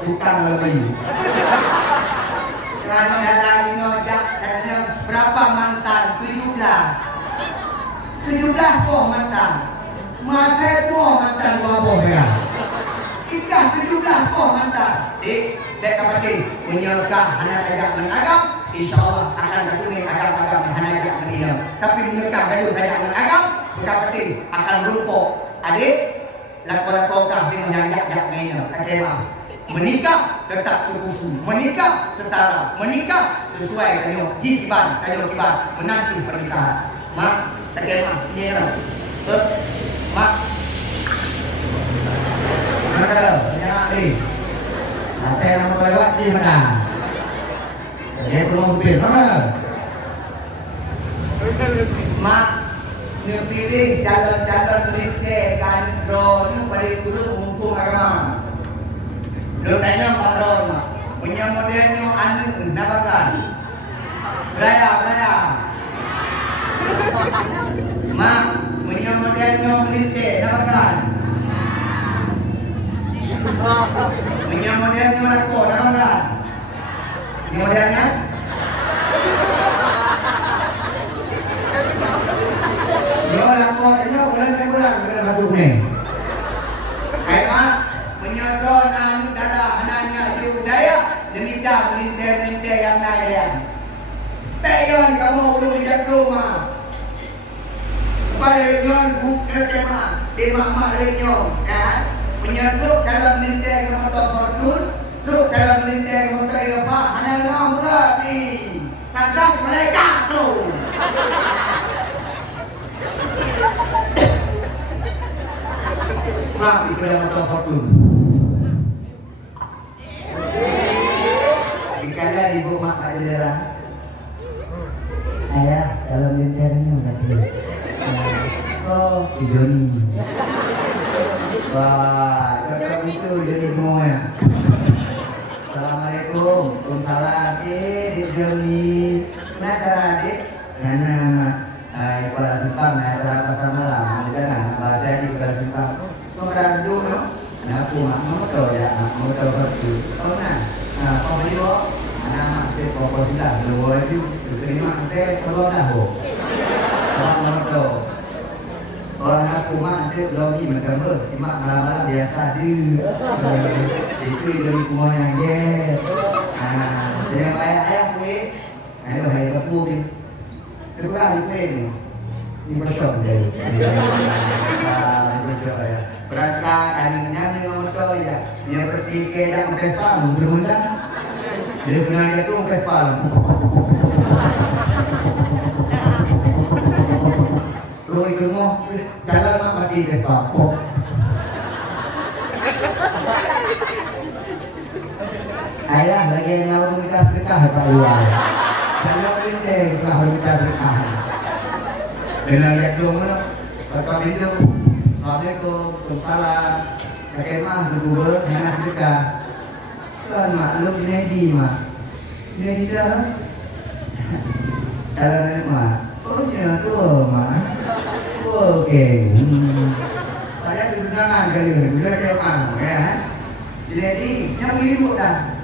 Utang lebih. Kalau datang ino jak katanya berapa mantan? 17 kok mantan. Mata po mantan wabo ya. Ikah 17 kok mantan. Dek kapati menyerkah anak ajak menagam, insyaallah akan ketemu agam-agam anak ajak menilai. Tapi menyerkah gaduh ajak menagam, kapati akan lumpuk. Adik, lakon-lakon dengan ajak menilai. Kecewa. Menikah tetap sekufu, menikah setara, menikah sesuai dengan kiban menanti pernikahan. Mak, kecewa. Ini orang. Mak. Mana? Ya, ni. Saya nak lewat di mana? Saya belum pilih mana? Mak, ni pilih jalan-jalan melintir kan drone pada turun mumpung agama. Lo tanya Pak Ron, mak. Punya modelnya anu nabakan. Beraya. Mak, punya modelnya melintir nabakan. Punya modelnya lako, nama kan? Ini modelnya? Yo lako, yo bulan satu ni. Mak, menyodor anu darah anaknya itu budaya demikian melintir yang naik dia. Tayon kamu urus jatuh mah. Palingan bukan tema, mak lenyong, kan? Menyertuk dalam melintir ke motor Fortune, truk dalam melintir ke motor Innova, hanya orang berat ni. Kadang mereka tu. Sampai ke motor Fortune. Dikala ibu mak kat jendela. Ayah, dalam melintirnya udah pilih. So, Johnny. Wah, cocok itu jadi semuanya. Assalamualaikum, waalaikumsalam. Di Joni, nah cara adik, karena Kuala Simpang, nah cara pasar malam, jangan bahasa di Kuala Simpang. keluar dah bu. Mana tu? Orang aku mak ada lagi macam ber, cuma malam-malam biasa dia. Itu dari kumau yang dia. Jangan ayah kuih. Ayo hai kapu ni. Terus kali kuih ni. Ni macam dia. Macam ya. Berangkat aningnya dengan motor ya. Dia bertikai yang Vespa berundang. Dia pernah jatuh Vespa. Terus ikut mau jalan mak mati Vespa. Ayah lagi mau minta sedekah Pak Iwan. Jangan penting kalau minta sedekah. Dengan jatuh mana? Bapak pintu. Assalamualaikum, Waalaikumsalam. Kakek mah bergubur dengan sedekah. Tuan maklum Nedi mah. Nedi dah. Jalan mah. Oh ya tu mah. Oke. Saya di undangan kali ini, sudah jemaah ya. Jadi yang ibu dah.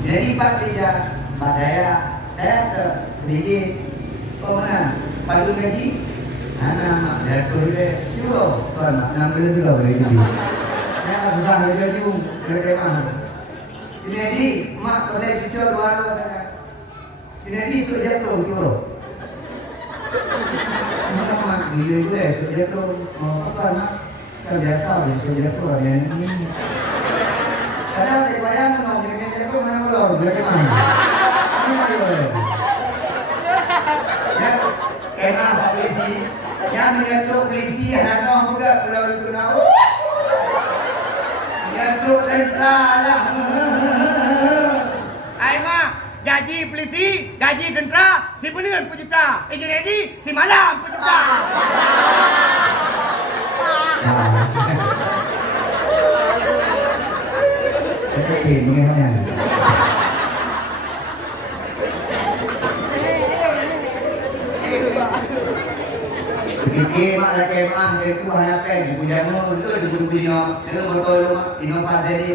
Jadi Pak tidak Pak Daya sedikit. Kau mana? Pagi gaji. Anak mak dah boleh. Yo, tuan mak 6 juga boleh jadi. Saya susah jadi jemaah. Jadi mak boleh cucuk luar. Jadi sudah turun. Mak dia boleh sudah turun. Apa nak? Kan biasa dia sudah turun yang ini. Kadang dia bayang mau dia turun mana belum? Dia kemana? Ya, kena polisi. Yang menyentuh polisi anak juga pulau itu nak. Menyentuh tentera lah. Aima, gaji polisi, gaji tentera, di bulan pejuta. Jadi di malam pejuta. Okey, mengenai. Fikir mak lagi mah dia tu harapan dia punya mu tu dia punya dia betul mak inovasi ni.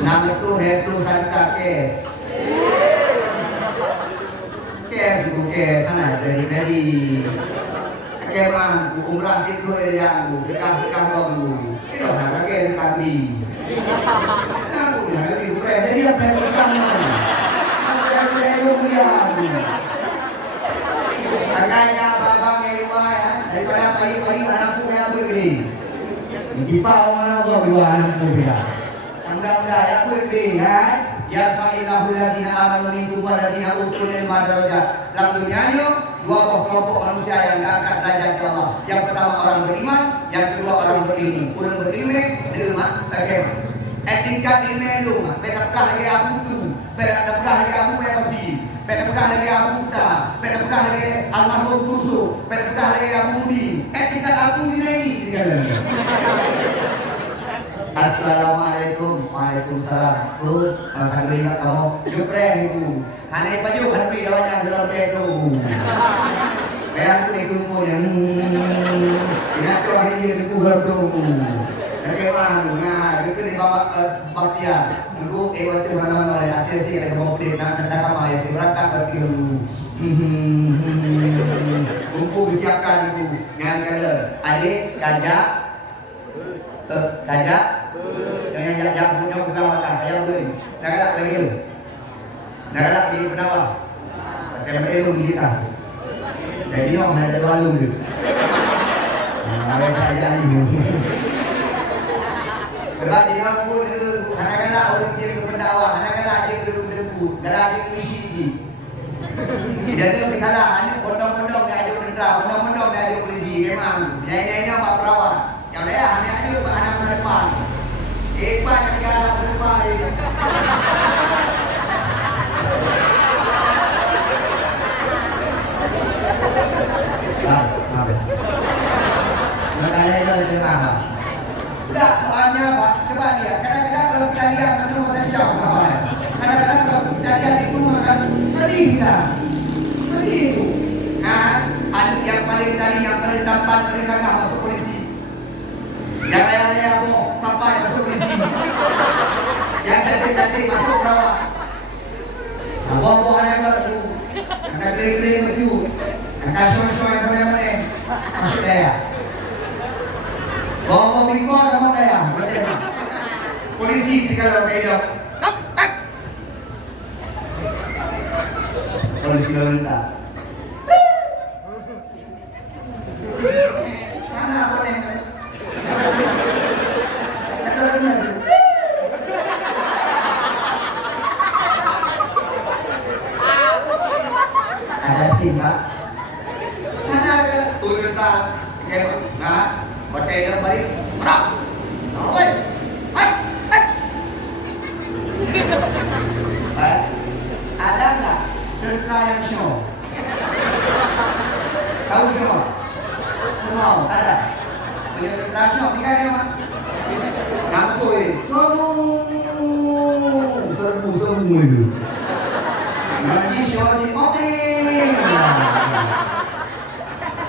Nama tu itu sangka kes. Kes bukan sana dari kemah umrah itu yang dekat kau itu harga kes kami. Aku dah lagi bukan jadi apa yang kamu? Aku dah dia. Agaknya babang ya, daripada pagi-pagi anakku yang begini. Dipau mana gua dua anakku bila. Anda ya begini ya. Ya fa'ilahul ladina amanu minkum wal ladina utul ilma darajat. Dalam dunia ini dua kelompok manusia yang diangkat derajat ke Allah. Yang pertama orang beriman, yang kedua orang berilmu. Orang berilmu, ilmu bagaimana? Tingkat ilmu itu, bedakah lagi aku tu, bedakah lagi aku yang masih. Bedakah lagi aku tak, bedakah lagi almarhum tusuk, bedakah lagi aku di. Tingkat aku ini Assalamualaikum. Waalaikumsalam. Tu, hari ini kamu jumpa ibu. Hanya baju hari ini banyak dalam itu. Kayak aku ikutmu yang ingat tu hari ini aku berdoa. Bagaimana? Nah, itu ni bawa bahagia. Untuk waktu mana-mana asesi ada komplain nak kamar yang berangkat berkiru. Untuk disiapkan ibu dengan kala adik gajah, gajah. Jangan jajak punya bukan makan ayam beri. Nak galak lagi lu. Nak galak di penawar. Pakai itu kita. Jadi orang nak jadi lalu tu. Mereka jadi ni. Sebab dia mampu tu, anak-anak orang dia ke penawar, anak-anak dia ke debu, galak dia ke isi ni. Dia tu salah, anak pondok-pondok dia ajak tentera, pondok-pondok dia ajak polisi. Memang, yang buat perawat. Yang lain hanya ada anak-anak depan. Pak yang galak depan ni. Maaf. Makanya itu cerah. Tak, soalnya Pak, coba lihat. Kadang-kadang kalau kita lihat macam macam jauh kawan. Kadang-kadang kalau kita lihat itu makan sedih dah. Sedih itu. Ada yang paling tadi yang paling tampan paling gagah masuk polisi. Yang raya-raya boh sampai masuk polisi. Yang cantik-cantik masuk perawat. Boh-boh ada tu. Kering-kering baju. Angkat syur-syur yang mana-mana. Masuk daya. Bawa bingkong sama daya. Polisi kalau pedok. Polisi lalu lintas. Mana apa nih? Ada sih Pak. Mana ada turun tak? Kayak nggak? Pakai dia balik. Berak. Oi, ada nggak tentara yang show? Tahu semua? Semua ada. Punya tentara show, tiga dia mah. Ngantui, serbu itu. Ngaji show di open.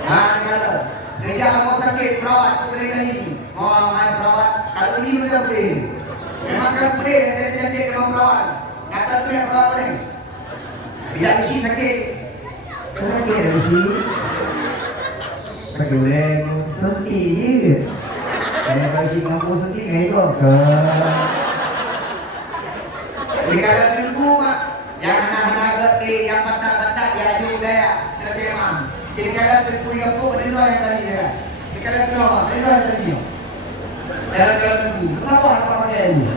Kalau kerja mau sakit perawat mereka ini, mau main perawat. Kalau ini sudah pedih. Memang kalau pedih, jadi memang perawat. Kata tu yang perawat ni. Tidak isi sakit. Sakit ada isi. Sakit boleh senti je. Kalau isi mampu senti kan itu ke. Jadi kalau tunggu mak, jangan nak gerti yang patah-patah dia juga ya. Nanti memang. Jadi kalau tunggu yang tu, ini doa yang tadi ya. Jadi kalau tunggu, ini doa yang tadi. Kalau tunggu, kenapa apa pakai ini?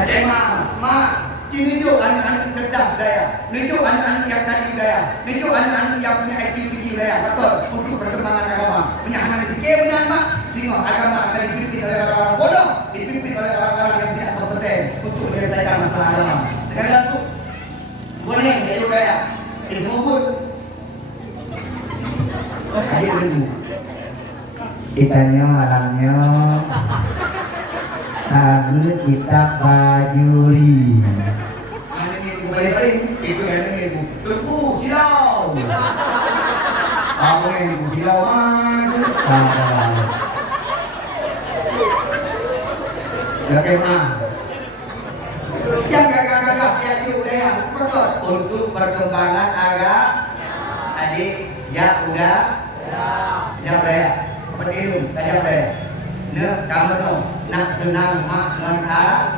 Ada mak, ini tu anak-anak cerdas daya, ini tu anak-anak yang tadi daya, ini tu anak-anak yang punya IQ tinggi daya, betul untuk perkembangan agama. Punya anak fikir benar mak, sehingga agama akan dipimpin oleh orang-orang bodoh, dipimpin oleh orang-orang yang tidak kompeten untuk menyelesaikan masalah agama. Sekarang tu, boleh jadi daya, ini semua pun. Ayat dulu, ikannya orangnya. Tagut kita bajuri. Ada ni balik-balik itu ada ni bu. Tunggu silau. Apa ni bu silau man? Okey mah. Yang gagah-gagah dia juga ya. Betul. Untuk perkembangan agama adik ya udah. Ya udah. Penting tadi apa ya? Nak kamu no. Nak senang mak mengah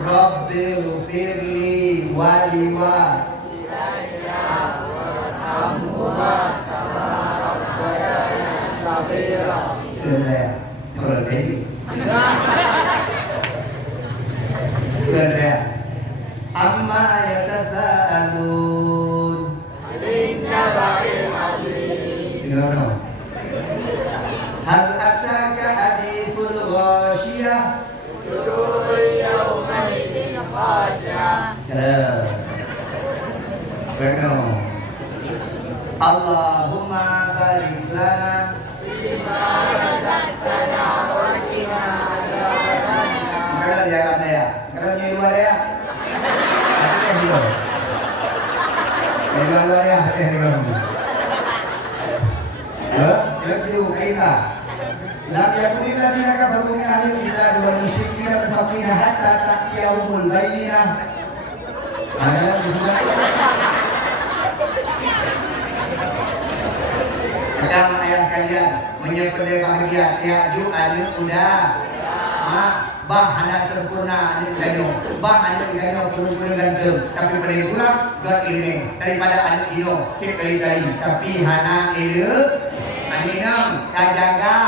Rabbil firli waliwa warhamhuma kama rabbayana saghira. Itu dia. Kalau dia. Itu dia. Amma yatasaalun. Inna ba'il azim. No. Hal ataka hadithul ghashiyah wujuhun yawmaidin khashiyah. Benar. Allahumma barik lana fima razaqtana wa qina adzabannar. Kalau dia ada ya, kalau di luar ya. Ada di luar. Di luar ya, di luar. Yaitu kaidah. Lam yakun alladziina kafaru min ahli al-kitab wal musyrikiina munfaqiina hatta ta'tiyahumul bayyinah. Ada juga. Kadang ayat sekalian menyebut bahagia tiaju anu udah. Bah anda sempurna anu ganyo. Bah anu ganyo penuh ganteng. Tapi paling kurang god ilmu daripada anu ino sik kali-kali. Tapi hana ilmu Ninam, kajaga.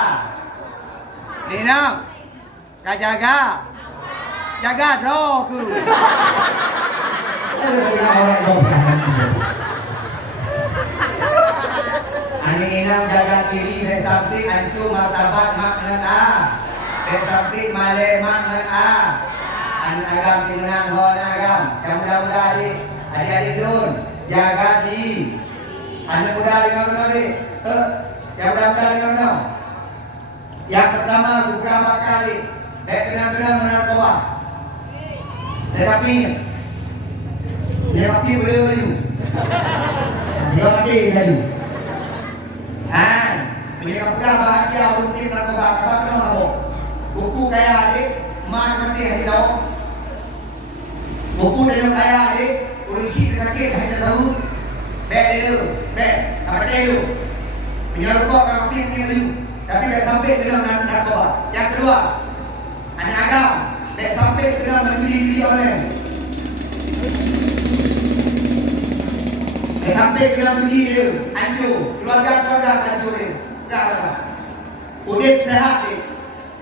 Ninam, kajaga. Jaga doku. Ninam jaga diri desapti antu martabat makna. Desapti male makna. An agam timenang hon agam. Mudah-mudah adik-adik dun jaga diri. Anak muda dengan mana? Yang mudah-mudahan dengan mana? Yang pertama buka bakali. Benar-benar menarkoba. Tetapi dia mati boleh layu. Dia mati layu. Dia buka bahagia untuk menarkoba. Apa kenapa? Buku kaya adik, mak mati hari lau. Buku dalam kaya adik, kunci sakit hanya tahu. Bek dia tu, bek, apa dia tu? Punya rokok kan api punya laju. Tapi bek sampai ke dalam narkoba. Yang kedua, anak agam, bek sampai ke dalam menjudi online. Bek sampai ke dalam menjudi dia, hancur. Keluarga hancur dia. Tak apa. Udip sehat dia.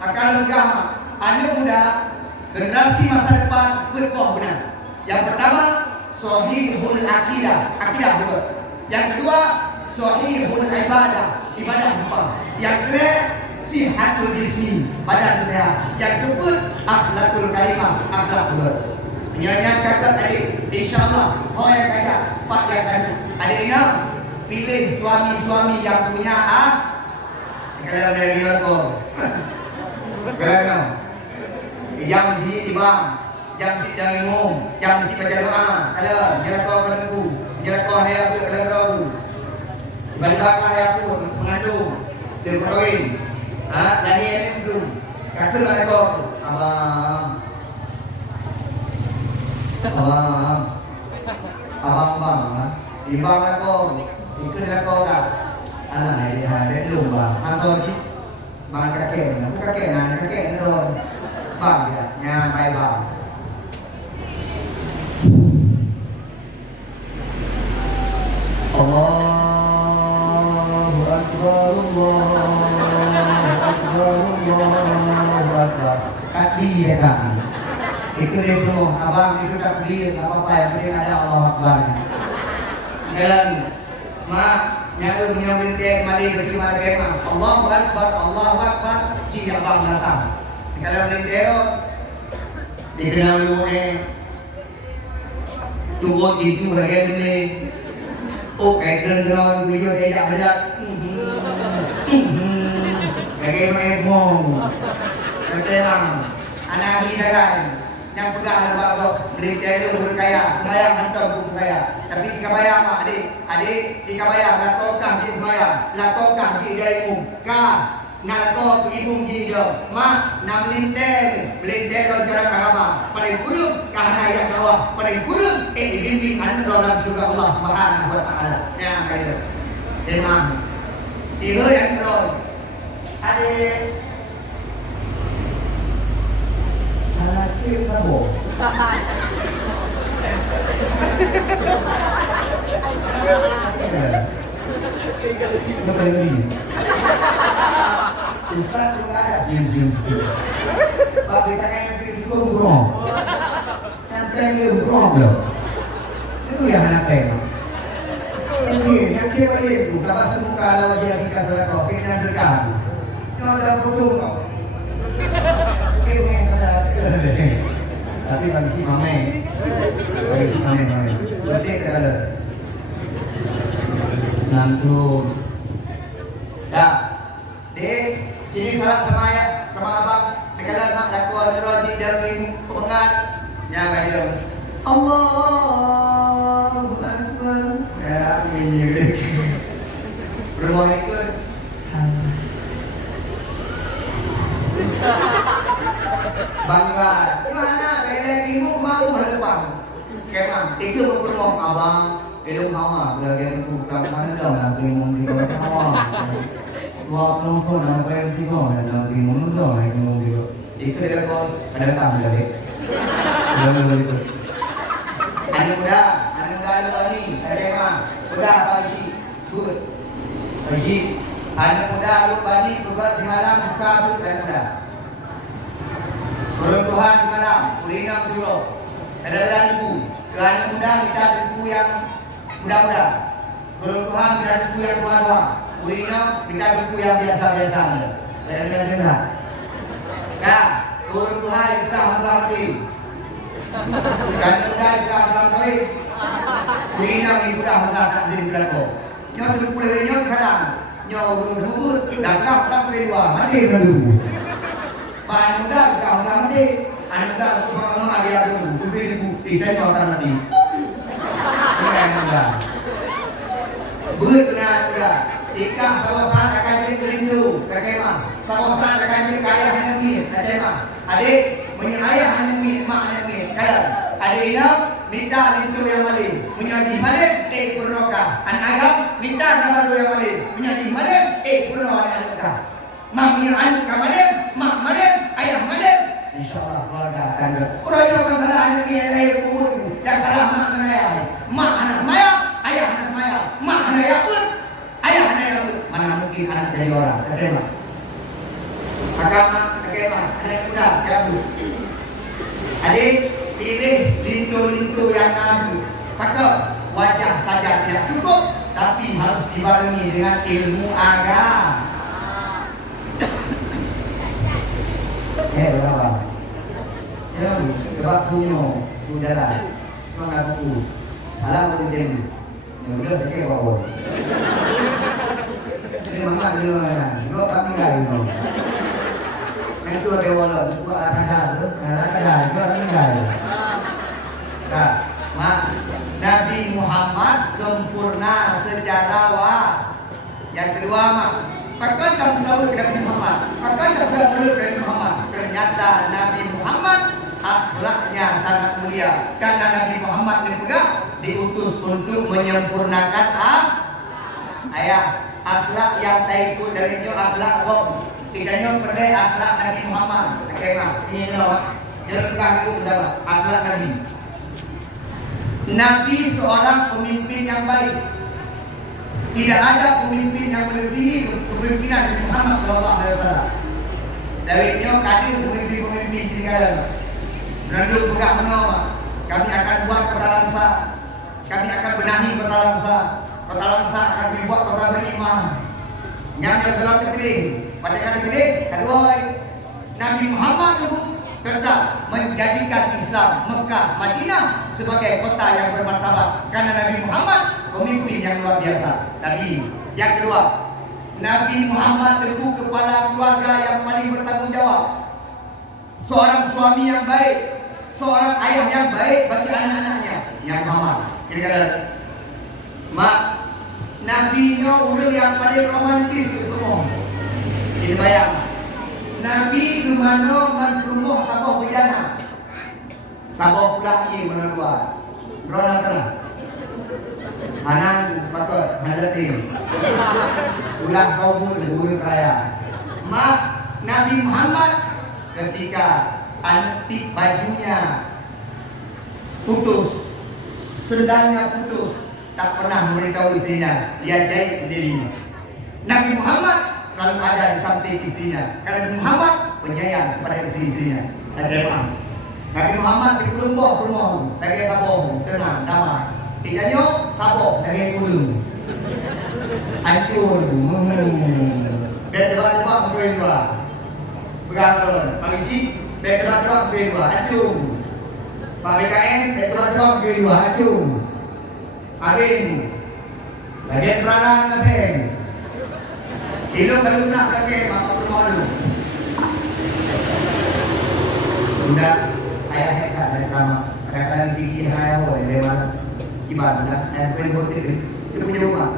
Akan legah. Anak muda, generasi masa depan berkoh benar. Yang pertama, sahihul akidah, akidah betul. Yang kedua, sahihul ibadah, ibadah betul. Yang ketiga, sihatul jismi, badan sehat. Yang keempat, akhlakul karimah, akhlak betul. Yang kata adik, insyaAllah, mau yang kata, Pak yang kata, adik ingat, pilih suami-suami yang punya kalau dari aku, kalau yang di bang, yang si jangan ngomong, yang si baca doa, kalau jalan kau kan aku, jalan kau hari aku kalau kau, balik hari aku mengandung, terkawin, lahir ni tu, kata mana kau, abang, ibang aku, ikut aku dah, anak ni dia belum bang, antoi ni, bang kakek ni ron. Bang ya, yang baik bang. Allahu Akbar, Allahu Akbar. Takbir ya kan? Itu dia bro, abang itu takbir, apa yang penting ada Allahu Akbar. Jalan, mak nyalur nyambil mali bercuma kemah. Allahu Akbar, dia abang datang. Kalau mentero dikenal lume tubuh itu bagian ini kayak kenal video dia berat kayak mengepong ketelang anak kita kan yang pegang bawa mentero berkaya bayang hantar berkaya tapi jika bayang adik jika bayang latokah di bayang latokah di daimu kah Nalato ibung gido, mak nam linten jalan agama. Pada guru kahaya kawa, pada guru dibimbing anu dalam surga Allah Subhanahu wa taala. Ya kaitu. Emang. Tiga yang ron. Ade salah cerita bo. Apa ini? Ustaz juga ada sium-sium sedikit. Pak kita yang juga burung. Yang pengen burung loh. Itu yang anak pengen. Yang dia balik buka basuh muka ala wajah kita salah kau. Kena terganggu. Kau udah burung kau. Tapi bagi si mame. Berarti kalau nantum. Dah. Dek. Sini salat sama abang. Segala mak lakuan roji dan pengat. Jangan dia. Allahu Akbar. Ya, ini. Rumah ikut. Bangga. Gimana? Kayak timu mau berdepan. Kayak itu berpeluang abang. Belum hawa. Belajar bukan mana dah. Nanti mau dibawa hawa. Waktu kau nak bayar tiga, nak pergi mana dah, nak pergi mana? Itu dia kau ada tak ada dek? Ada itu. Anak muda ada ni, ada apa? Pegang apa isi? Good. Isi. Anak muda lupa ni, pegang di malam buka but anak muda. Turun Tuhan di malam, urinam dulu. Ada ibu. Ke anak muda kita ibu yang muda-muda. Turun Tuhan kita ibu yang tua-tua. Urina kita buku yang biasa-biasa ni. Lain-lain dengar. Ya, turun Tuhan kita mati. Kan muda kita mati. Urina kita mati tak ko. Nyo buku le nyo kalang. Nyo semut dangkap tak kedua. Mati dulu. Ban muda kita mati. Anda semua dia dulu. Buku tidak nyo mati. Ini muda. Benar muda. Jika sawasan akan jadi rindu, kakema. Sawasan akan jadi kaya hanami, kakema. Adik, punya ayah hanami, mak hanami. Dalam, Ada inap, minta lintu yang malim. Menyaji malim, purnoka. An ayam, minta nama dua yang malim. Menyaji malim, purno anuka. Mak punya anuka malim, mak malim, ayah malim. InsyaAllah keluarga akan orang yang kalah anak yang lahir kubur. Yang kalah mak ayah. Mak anak maya, ayah anak maya. Mak anak yakut, ayah anak yakut. Mana mungkin anak jadi orang. Terima. Agama, agama, anak muda, yakut. Adik, pilih lintu-lintu yang nabi. Maka wajah saja tidak cukup, tapi harus dibarengi dengan ilmu agama. Berapa? Ya, sebab punya jalan. Mana buku? Alam mungkin. Mungkin tak kira apa. Ini mana dia? Dua kami lagi. Itu ada walau buat ada tu, ada itu ada lagi. Tak, mak Nabi Muhammad sempurna sejarawan. Yang kedua mak, pakai tak tahu Nabi Muhammad, pakai tak tahu Nabi Muhammad. Ternyata Nabi Muhammad akhlaknya sangat mulia. Karena Nabi Muhammad diutus untuk menyempurnakan ayah akhlak yang tak ikut dari itu akhlak bom. Tidaknya perlu akhlak Nabi Muhammad. Bagaimana? Ini loh. Jangan kagum dapat akhlak Nabi. Nabi seorang pemimpin yang baik. Tidak ada pemimpin yang melebihi kepemimpinan Nabi Muhammad SAW. Dari itu kami pemimpin-pemimpin di negara. Menunduk pegah menawar. Kami akan buat kota Langsa. Kami akan benahi kota Langsa. Kota Langsa akan dibuat kota beriman. Yang dalam terpilih. Pada kali pilih, kedua Nabi Muhammad itu tetap menjadikan Islam Mekah, Madinah sebagai kota yang bermartabat. Karena Nabi Muhammad pemimpin yang luar biasa. Nabi. Yang kedua, Nabi Muhammad tentu kepala keluarga yang paling bertanggung jawab. Seorang suami yang baik, seorang ayah yang baik bagi anak-anaknya. Yang Muhammad. Jadi kata, mak, Nabi nya udah yang paling romantis itu. Ini bayang. Nabi ke mana menrumuh sabah bejana. Sabah pula ia menolak. Berona pernah. Hanan patut halatin. Ulah kaum guru raya. Mak Nabi Muhammad ketika antik bajunya putus, sendalnya putus, tak pernah memberitahu istrinya. Dia jahit sendiri. Nabi Muhammad selalu ada di samping istrinya. Karena Nabi Muhammad penyayang kepada istri-istrinya. Nabi Muhammad di rumah, dari kabung, tenang, damai. Tidaknya kabung dari gunung. Hancur. Dia tebak-tebak mungkin dua. Berapa? Pagi dia tebak-tebak mungkin dua. Hancur. Pak BKN dia tebak-tebak mungkin dua. Hancur. Habis. Bagian peranan ngasih. Hidup kalau nak pakai maka perlu dulu. Sudah ayah hebat dari kamar. Kadang-kadang sikit ayah boleh lewat ibadah. Ayah boleh berhenti. Kita punya rumah.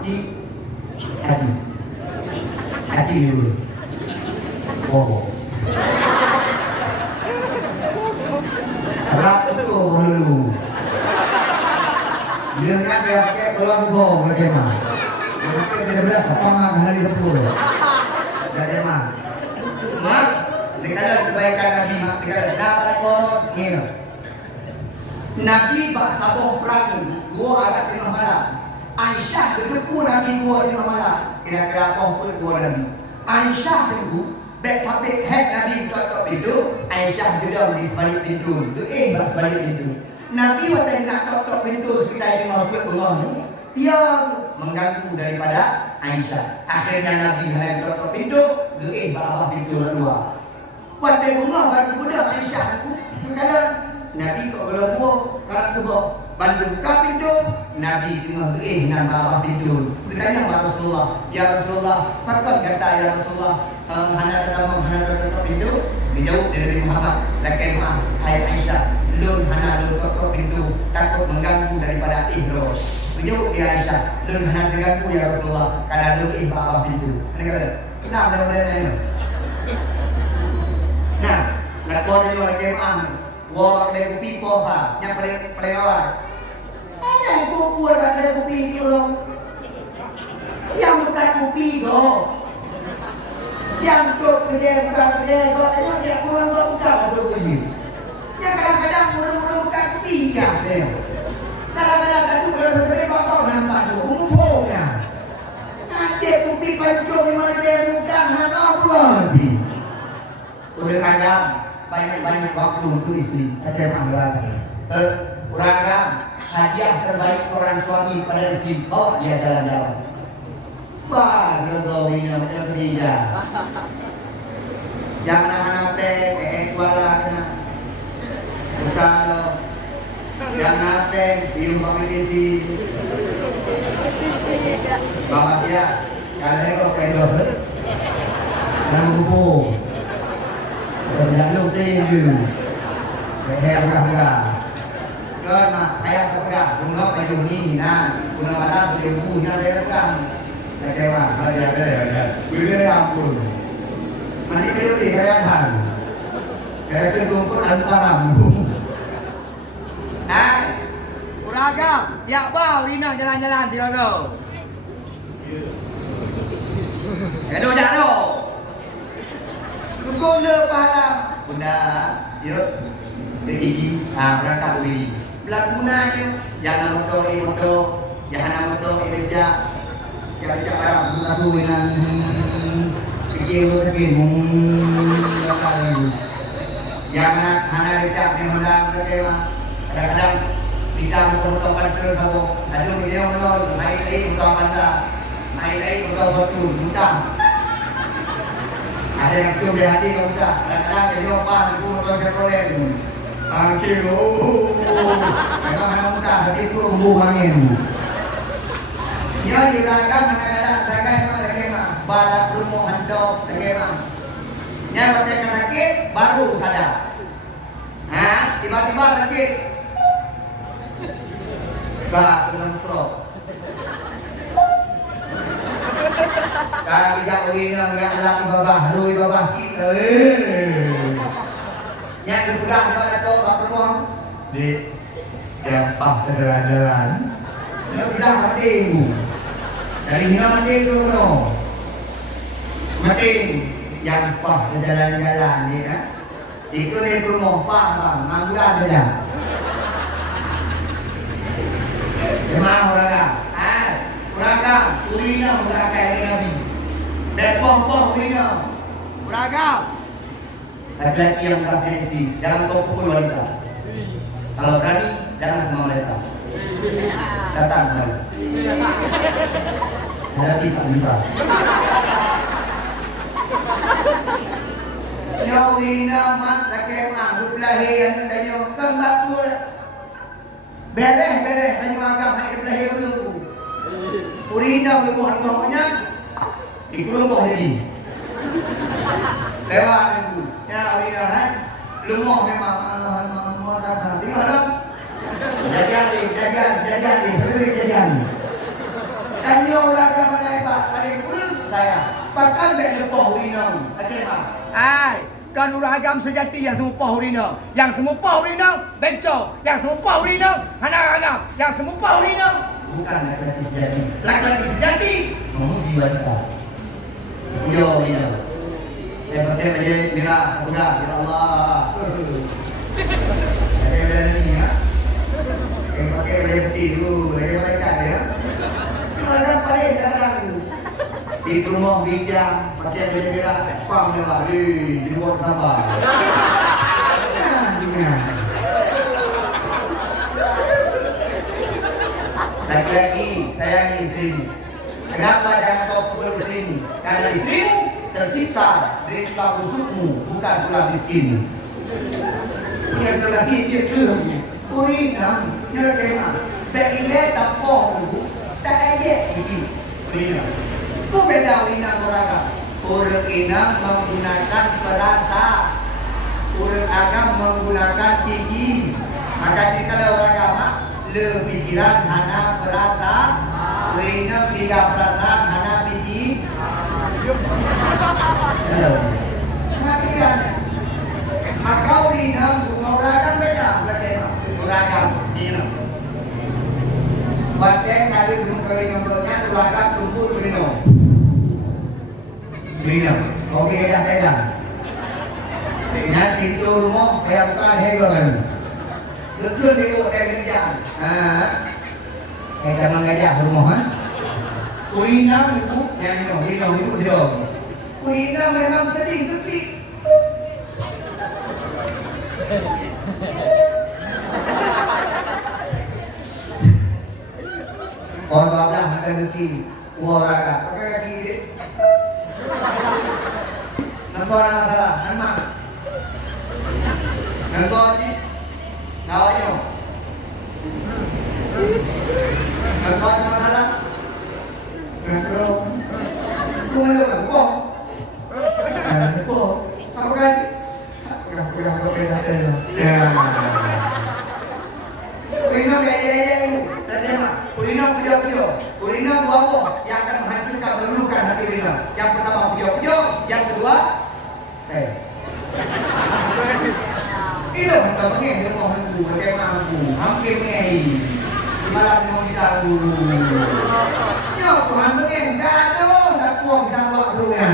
Haji dulu. Oh. Harap itu dulu. Dia nak dia pakai peluang gong bagaimana? Dia belas apa makan hari betul. Jadi mah. Mak, dikatakan kebaikan Nabi mak dikatakan dapat korot ni. Nabi bak saboh perang gua agak tengah malam. Aisyah berdepu Nabi gua tengah malam. Kira-kira apa pun gua Nabi. Aisyah tunggu baik tapi head Nabi tok pintu. Aisyah duduk di sebalik pintu. Tu bak sebalik pintu. Nabi waktu nak tok pintu sekitar tengah bengong. Dia mengganggu daripada Aisyah. Akhirnya Nabi hanya tok pintu. Bawah pintu kedua. Waktu bengong bagi budak Aisyah tu. Kata Nabi kau belum buat kalau tu buat bantu buka pintu. Nabi tengah nan bawah pintu. Bertanya kepada Rasulullah, ya Rasulullah, patut kata ya Rasulullah, hana pintu. Dijauh dari Muhammad. Lakai maaf, hai Aisyah, lun hana lun tok pintu takut mengganggu daripada ihram. Dijauh dia Aisyah, lun hana terganggu ya Rasulullah, karena lun bawah pintu. Ini kata, kenapa dia boleh lain? Nah, lakon dia lakai maaf. Gua pakai kopi poha, yang pelewat. Ada yang buat pakai kopi ini orang. Yang bukan kopi go. Yang tu kerja bukan kerja go. Yang kurang go bukan ada kopi. Yang kadang-kadang orang-orang bukan kopi ya. Kadang-kadang ada tu kalau kerja kau nampak tu, umumnya. Nanti kopi pancung di mana dia bukan ada apa. Udah kadang banyak waktu untuk istri. Saya mengarahkan. Uragam hadiah terbaik seorang suami pada istri. Oh, dia jalan-jalan. Wah, belum ini macam dia. Jangan anak-anak kuala kena. Kalau jangan biung bangkisi. Bapak dia, kalau kau pendor, jangan lupa. Jangan lupa tu. Berharga. Kan mak ayah berharga. Bunga pada ni na. Bunga mana boleh punya berharga. Kecewa. Ada. Bila ampun. Mani kau ni kerahan. Kau tu tungkut antaramu. Uragam. Ya bau Rina jalan-jalan tiga kau. Jado. Guna pahala bunda ya begini berangkat begini gunanya jangan motor jangan motor beja barang buka tu dengan fikir sakit jangan hana beja ni hendak berkema kadang-kadang tidak motor pantur kau ada video motor naik motor panda naik motor batu mudah. Ada yang tu dia hati kau tak, kadang-kadang dia jumpa aku motor Chevrolet. Kilo, memang hanya muka, tapi itu rumbu angin. Dia diragam kadang-kadang dagai memang lagi mah, balat rumah handok lagi mah. Dia baca sakit baru sadar. Tiba-tiba sakit. Bah, dengan stroke. Kami jak urina enggak alang babah, lui babah kita. Yang dipegang pada tu bab rumah. Di siapa jalan-jalan. Dia sudah mending. Dari hina mending tu no. Mending yang pah jalan-jalan ni kan. Itu di rumah pah bang, nganggulan saja. Memang orang Uragam, urina sudah kayak Nabi. Dan poh-poh urina. Uragam. Laki-laki yang berafiliasi, jangan kau pukul wanita. Kalau berani, jangan semua wanita. Datang mari. Hadapi tak lupa. Ya urina mak, laki menganggap lahir yang tanya, kembak pula. Beres, tanya agam, hai lahir dulu. Urina lemuh bawahnya dikurung bawah lagi. Lewat itu. Ya urina kan lemuh memang Allah tinggal dah. Jajan. Tanya ulaga mana pak? Pada kurung saya. Pakai beg lepoh urina. Okey pak. Kan uragam sejati yang semua urina. Yang semua urina bencong. Yang semua urina hana agam. Yang semua urina bukan laki-laki sejati. Laki-laki sejati memuji wanita. Yo Rina. Seperti dia mira pegang ya Allah. Ada ni ya. Yang pakai berhenti dulu, lagi mereka ya. Jangan pada jangan. Di rumah bijak, pakai bela-bela, pam lewat, dibuat tambah. Lagi-lagi sayangi istrimu. Kenapa jangan kau pukul istrimu? Karena istrimu tercipta dari tulang rusukmu, bukan tulang miskin. Punya lagi dia kem, urinam, dia kena. Berile tak poh, tak aje begini. Urinam. Itu beda urinam orang. Orang inam menggunakan perasa, orang agam menggunakan gigi. Maka jika orang agama lebih pikiran hana perasa, urina tiga perasaan hana biji. Makian, maka urina orang Buatnya kali belum kali nyontolnya Durakan tumpul minum oke ya pegang dengan pintu rumah kayak bukan hegon kekun ibu dari kerjaan kayak memang gajah rumah Kurina ibu yang minum ibu dia Kurina memang sedih tapi orang bablah ada kaki waraga pakai kaki dia nangkor masalah anak nangkor ni kawanyo nangkor masalah nangkor kumalo nangkor nangkor apa kan Kurina gaya-gaya itu, terjemah. Kurina pujo-pujo, Kurina dua yang akan menghancurkan, meluluhkan hati Kurina. Yang pertama pujo-pujo, yang kedua, Ilo hendak mengeh ilmu hantu, bagaimana hantu, hampir mengeh. Di malam mau kita dulu. Yo, Tuhan mengeh, tak puang kita bawa kerugian.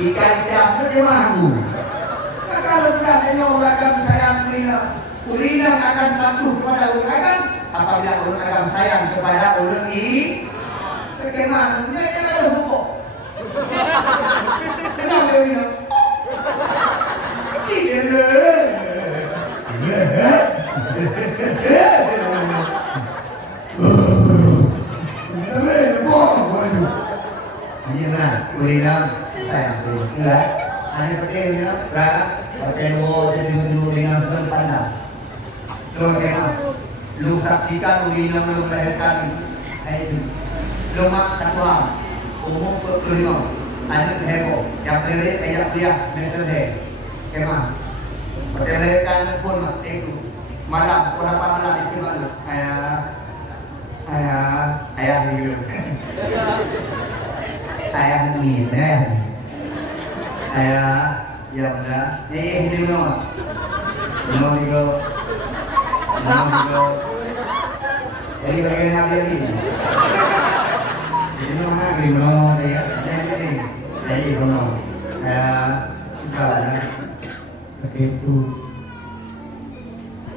Ikan jam terjemah hantu. Kalau bukan tengok agam sayang Kurina akan patuh kepada orang agam apabila orang agam sayang kepada orang ini bagaimana? Jangan ada hukum kenapa Kurina? Kurina sayang Kurina hanya penting berapa pakai jadi Kurina sempurna lu saksikan Kurina melahirkan itu lu makan uang umum Kurina ada heboh yang beri ayat dia metode kemah melahirkan pun itu malam berapa malam itu baru ayah hidup ayah ni ayah ya udah ini mana juga jadi bagian apa ini ini mana gimana ya jadi kono suka ya segitu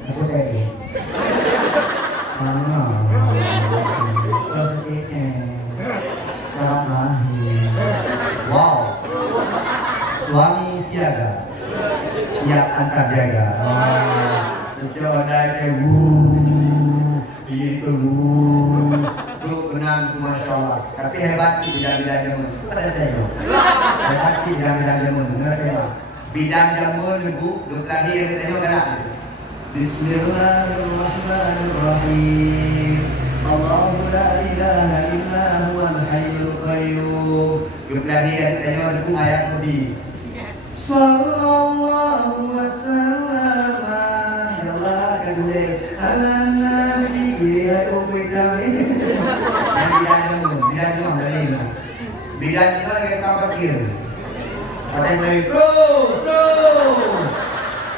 aku tadi mana terus ini wow suami siaga siap antar jaga coba ke itu lu kenang masya Allah tapi hebat di bidang jamun ada tengok hebat di bidang jamun bidang jamun ibu lahir tengok kan Bismillahirrahmanirrahim Allahu la ilaha illa huwal hayyul qayyum lahir tengok ibu ayat tadi sallallahu wasallam ala nabi ya ubidami bidang itu lagi kapal kir ada yang lagi bro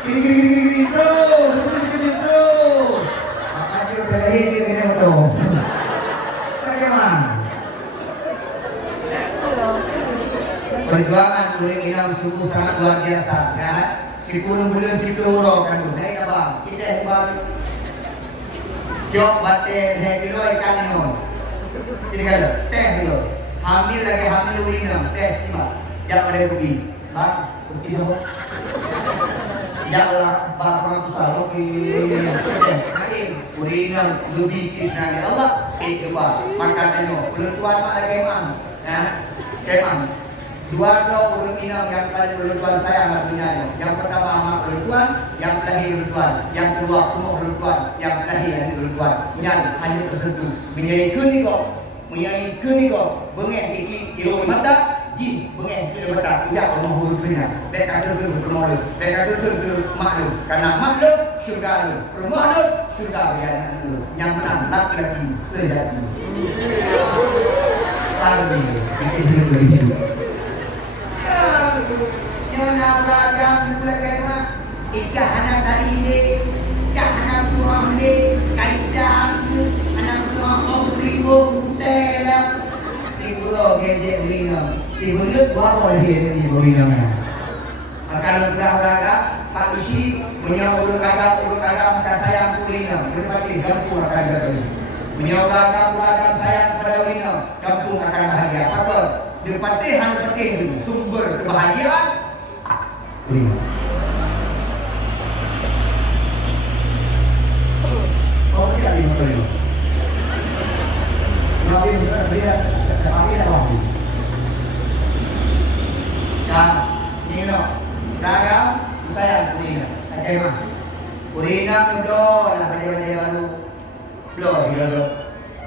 kiri bro apa sih udah lagi ini bro bagaimana perjuangan kuring inam sungguh sangat luar biasa ya si kurung bulan si turun kan naik apa kita hebat jok bate saya kilo ikan ini ini kalau teh kilo hamil lagi hamil urinam tes tiba jangan ada pergi bang pergi sama janganlah barang besar oke nanti urinam lebih kisah Allah itu pak makan ini belum tuan mak lagi emang ya emang dua orang inam yang paling bertuan saya anak punyanya. Yang pertama amak bertuan, yang terakhir bertuan, yang kedua rumah bertuan, yang terakhir bertuan. Yang hanya tersentuh. Menyaikan ni kau, bengeng kiki ilo mata, ji bengeng kiki mata. Ya rumah bertuan. Mereka terus bermula, mereka terus maklum. Karena maklum surga lu, rumah lu surga bagian lu. Yang menang laki-laki sejati. Tadi itu. Nabagam bagaimana ikahanan tadi ini ikahanan turang ini kaitan pulau gejek urina. Ibunya dua boleh ini urinanya. Akan beragam Pak Isi punya urut agam tak sayang urina. Berarti kampung akan terus. Punya agam sayang pada urina, kampung akan bahagia. Patut dipatihan penting sumber kebahagiaan urina. Oh, tidak lima. Nabi dia dah wahyu. Ni no. Ragam sayang urina. Okey mah. Urina mudo lah baju baru. Belum dia tu.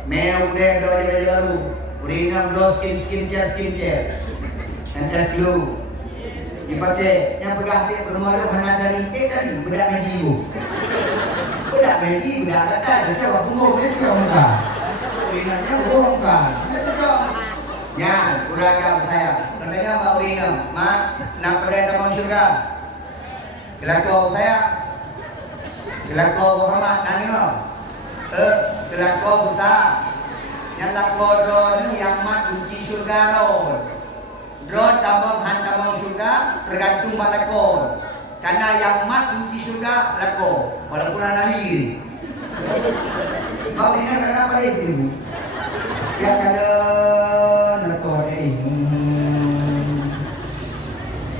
Mea udah do baju baru. Urina belum skincare. Sanitize dulu. Dipakai yang pegang dia bermalu hana dari tadi budak Megi tu. Budak Megi budak kata dia jawab umur dia jawab muka. Urinanya bohong kan. Ya, uragam saya. Pernah Mbak Urina, mak nak pergi dalam syurga. Kelako saya. Kelako Muhammad nanya. Kelako besar. Yang lako drone yang mat uji syurga roh. Drone tambah han tambah syurga tergantung mak lako. Karena yang mat uji syurga lako. Walaupun lahir. Mbak Urina kenapa dia itu? Ya kada nato deh.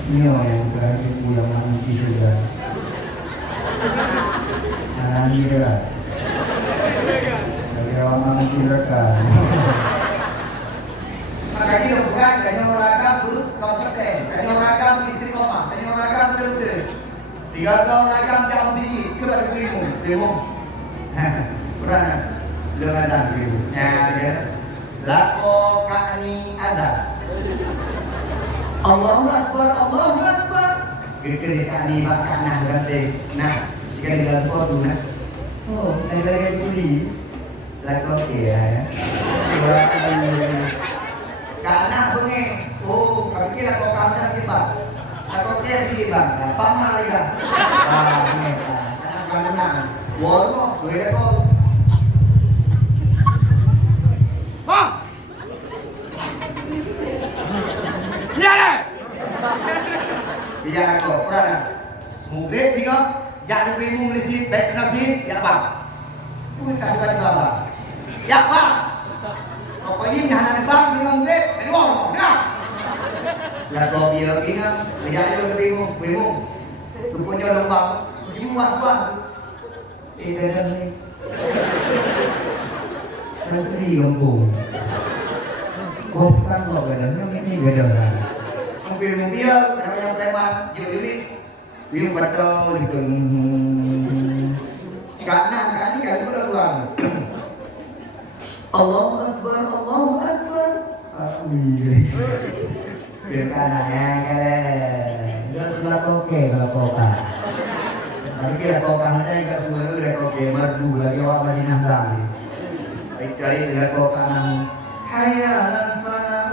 Nyo yang kaya ibu yang mati sudah. Anira. Saya orang mati rekan. Makanya bukan kanya oragam buruk kompeten, kanya oragam istri koma, kanya oragam betul. Tiga oragam jam tinggi kepada bingung. Pernah lengan bingung. Ya. Lako kani azab. Allahu Akbar. Kekeri kani makan nah ganti. Nah, jika di dalam kotu nah. Oh, lagi puli. Lako ya. Karena bunyi. Oh, kami kira kau kamu dah tiba. Lako dia di bang. Pamal ya. Ini. Karena kamu nang. Warmo, boleh kau. Tidak aku, pernah. Mungkin tiga, jangan bingung lisi, baik nasi, ya bang. Mungkin tak ada baba. Ya bang. Pokoknya jangan bang dengan mungkin, kedua, ya. Ya kau biar ingat, tidak ada bingung. Tupunya lembang, ini was. Dah ni. Nanti lembung. Kau bukan kau kadang ini kadang. Bingung dia, ada yang preman, jadi bingung betul gitu. Karena kali berulang. Allahu Akbar. Amin. Biarkannya kalian. Dia sudah oke kalau kota. Tapi kira kota nanti enggak semua udah oke merdu lagi awak Madinah lagi. Baik cari dia kota nang hayalan fana.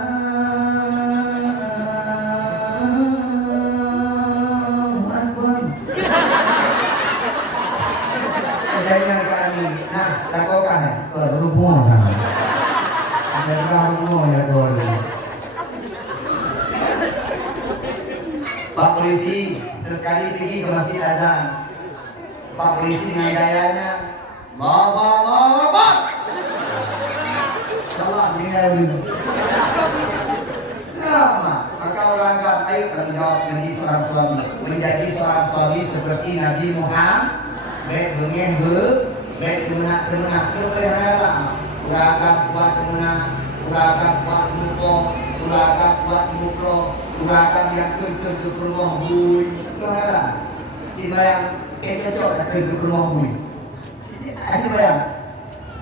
Nah, lakukan berhubungan kan? Ada hubungan ya dulu. Pak polisi sesekali pergi ke masjid azan. Pak polisi dengan gayanya, Bapak. Salah dengar dulu. Lama, maka orang anggap ayo tanggung jawab menjadi seorang suami seperti Nabi Muhammad. Baik bengeh baik kemenak kehalang. Uragam buat kemenak, uragam buat semukro, uragam yang kerja ke rumah bui. Kehalang. Tiba yang cocok kerja ke rumah bui. Tiba yang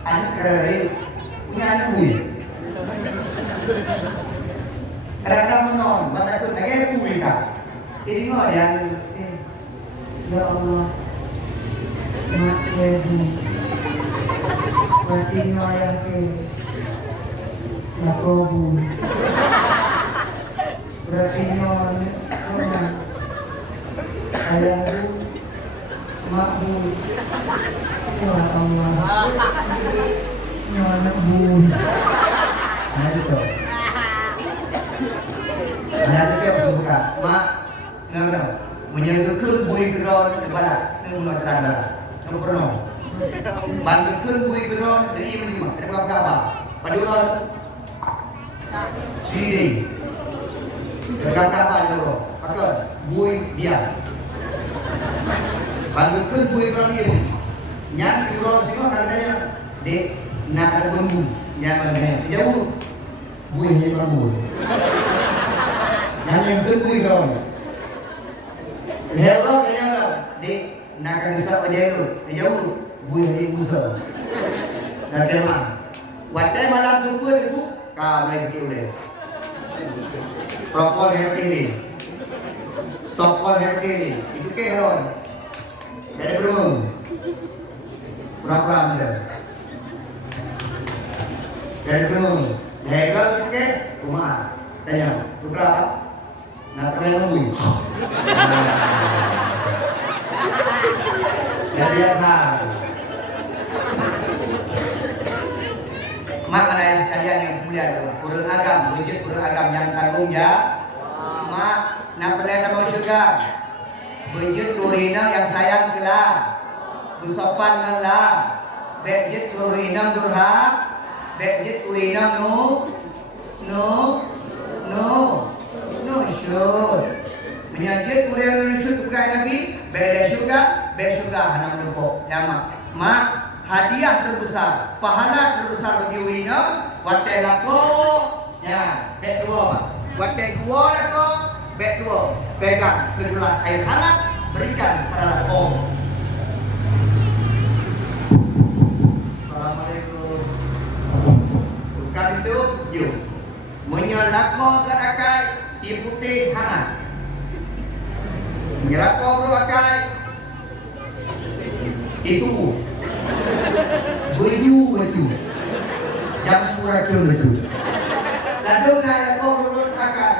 anak kerja punya anak bui. Kadang-kadang menon, pada tu lagi bui kan. Ini ngor yang ya Allah. Mak ibu, berarti ayah ke, Yakobu, berarti ayah ayahku, makmu, ya Allah, anak bu, nah itu. Nanti kita suka, mak, nggak menyangkutkan bui geron di barat, nunggu terang nunggu penuh. Bantukan bui geron dari lima, dari apa? Paduron, sini, dari apa dulu? Pakai bui dia. Bantukan bui geron ini, yang geron semua katanya di nak ada bumbu, yang mana jauh bui ini bumbu. Yang bui geron. Hello kaya di nakagisa pa dito. Ayaw buhay di muso. Natema. Watay malam tumpul itu kamay kiule. Prokol herpili. Stokol herpili. Itu ke heron. Jadi belum. Pura-pura ada. Jadi belum. Hegal itu ke rumah. Tanya, putra apa? Nak pernah ngomong. Jadi apa? Makna yang sekalian yang mulia kurang agam, wujud kurang agam yang tanggung jawab. Mak, nak pernah mau syurga. Wujud kurina yang sayang kelah. Busopan ngelah. Wujud kurina durhak. Wujud kurina no syur. Menyajit kurang nusyut bukan Nabi. Bela syurga hanam lumpuk. Lama. Mak, hadiah terbesar, pahala terbesar bagi urina, watai lako, ya, bek dua. Watai dua lako, bek dua. Pegang segelas air hangat, berikan pada lako. Assalamualaikum. Bukan itu, yuk. Menyalako gerakai, putih hangat. Menyalako berakai, itu baju campur racun itu. Lalu nak kau urut akan.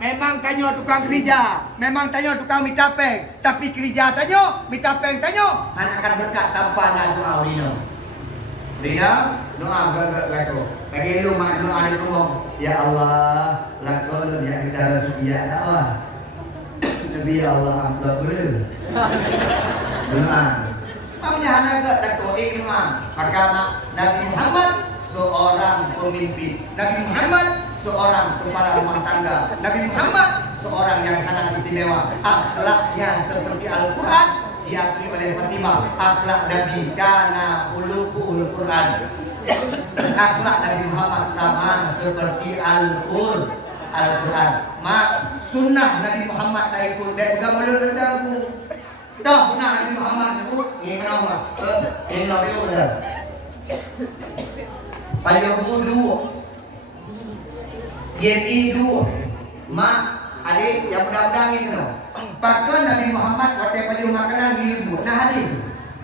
Memang tanya tukang kerja, memang tanya tukang mitapeng, tapi kerja tanya, mitapeng tanya, anak akan berkat tanpa nak doa Rino. Rino, doa gak laku. Lagi lu mak doa ni ngomong, ya Allah, laku lu yang kita rezeki ya Allah. Nabi ya Allah ampun beri. Benar. Namanya anak laku imam. Maka Nabi Muhammad seorang pemimpin. Nabi Muhammad seorang kepala rumah tangga. Nabi Muhammad seorang yang sangat istimewa. Akhlaknya seperti Al-Quran diakui oleh Fatimah. Akhlak Nabi kana khuluqul Quran. Akhlak Nabi Muhammad sama seperti Al-Quran. Mak sunnah Nabi Muhammad tak ikut dan juga melendangku. Dah sunnah Nabi Muhammad itu ini kenapa? Ini Nabi udah. Payung dulu. Yeti dulu. Mak adik yang mudah-mudahan ini pakai Nabi Muhammad waktu payung makanan di ibu. Nah hadis.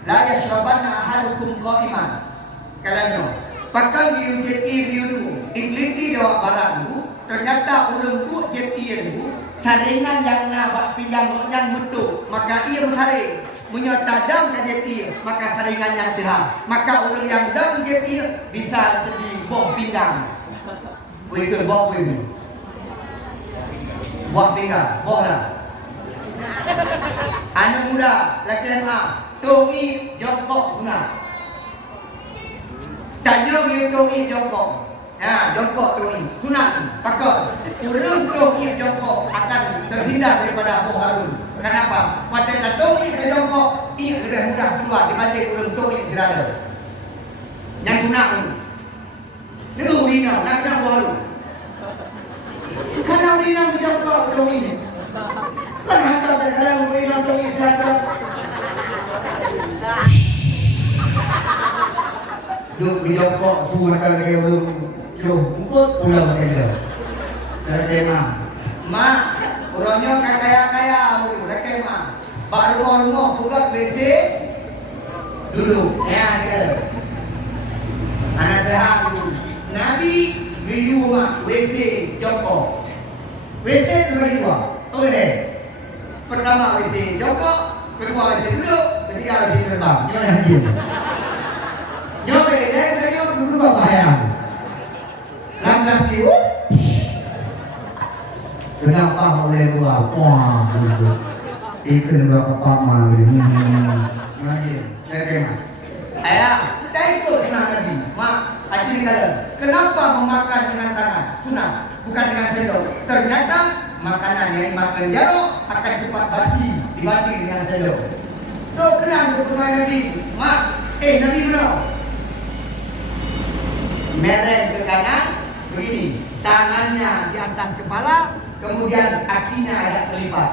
La yashrabanna ahadukum qa'iman. Kalau pakai di yeti dulu. Ikliti doa barang dulu. Ternyata orang tu jeti itu saringan yang nak pinjam yang betul, maka ia mengharing. Menyata dam dan jeti, maka saringan yang dah. Maka orang yang dam jeti bisa jadi buah pinggang. Bukan buah ini. Buah pinggang, buah dah. Anak muda, laki lemah, tongi jongkok guna. Tanya dia tongi jongkok. Ya, jongkok tu ni sunat pakai. Urung tu ni jongkok akan terhindar daripada Abu Harun. Kenapa? Pada tu ni jongkok, ia lebih mudah keluar dibanding urung tu yang berada. Yang guna ni. Itu urina, nak kena Abu Harun. Kerana urina jongkok tu ni. Kan hantar saya urina tu ni berada. Duk jongkok tu macam lagi urung. Jongkok pulang dia. Lagi mak, orangnya kaya, lagi baru rumah buka WC, duduk. Ya, dia. Anak sehat dulu. Nabi di rumah WC jongkok. WC terbagi dua. Oleh pertama WC jongkok, kedua WC duduk, ketiga WC terbang. Nyonya haji. Nyobe, dia duduk bahaya. Lambat kiu. Kenapa oleh luar? Wah, gitu. Ikan berapa mah gitu. Ayah, dah ikut sunnah Nabi. Mak, acil kalian. Kenapa memakan dengan tangan? Sunnah, bukan dengan sendok. Ternyata makanan yang makan jaruk akan cepat basi dibanding dengan sendok. So, kenapa pemain Nabi? Mak, Nabi benar. Mereng ke kanan, begini. Tangannya di atas kepala, kemudian kakinya agak terlipat.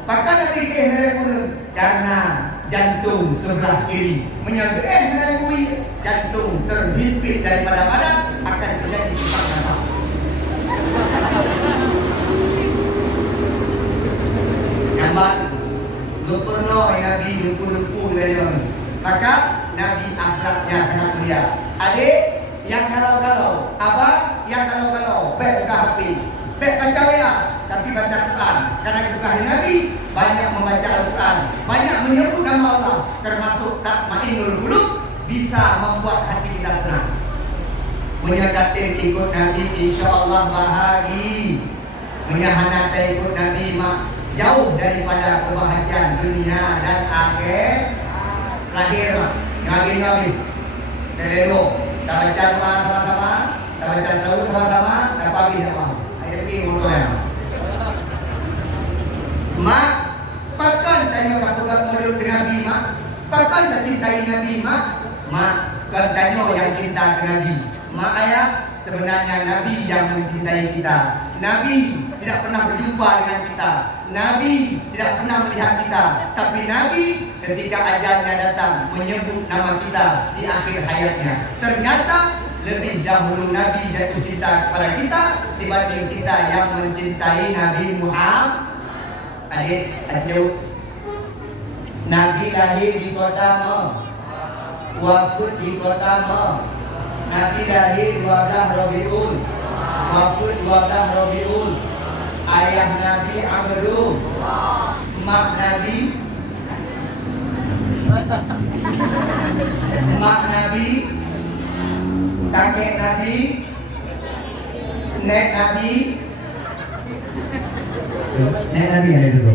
Pakai Nabi ke mereng pun karena jantung sebelah kiri menyangka mereng bui, jantung terhimpit daripada badan akan terjadi sesak nafas. Nampak Gubernur Nabi lumpuh-lumpuh dari orang. Maka Nabi akhlaknya sangat mulia. Adik yang kalau-kalau, abang yang kalau-kalau, baik buka HP, baik baca WA, tapi baca Quran. Karena kebukaan Nabi banyak membaca Al-Quran, banyak menyebut nama Allah, termasuk tatmainul qulub, bisa membuat hati kita tenang. Menyatakan ikut Nabi, insya-Allah bahagia. Menyahanatan ikut Nabi mak jauh daripada kebahagiaan dunia dan akhir. Lahir mak, Nabi Terledo, kita baca Quran sama-sama, kita baca sahur sama-sama, dan pagi sama. Ayo pergi ngomong ya. Mak, pakan tanya kat budak model ke Nabi mak, pakan tak cintai Nabi mak, mak tanya yang cinta ke Nabi. Mak ayah, sebenarnya Nabi yang mencintai kita. Nabi tidak pernah berjumpa dengan kita. Nabi tidak pernah melihat kita. Tapi Nabi ketika ajalnya datang menyebut nama kita di akhir hayatnya. Ternyata lebih dahulu Nabi jatuh cinta kepada kita dibanding kita yang mencintai Nabi Muhammad. Adik, Nabi lahir di kota Mekah, wafat di kota Mekah. Nabi lahir 12 Rabiul, wafat 12 Rabiul. Ayah Nabi Abdul, mak Nabi, kakek Nabi, nek Nabi. Nek Nabi ada dulu.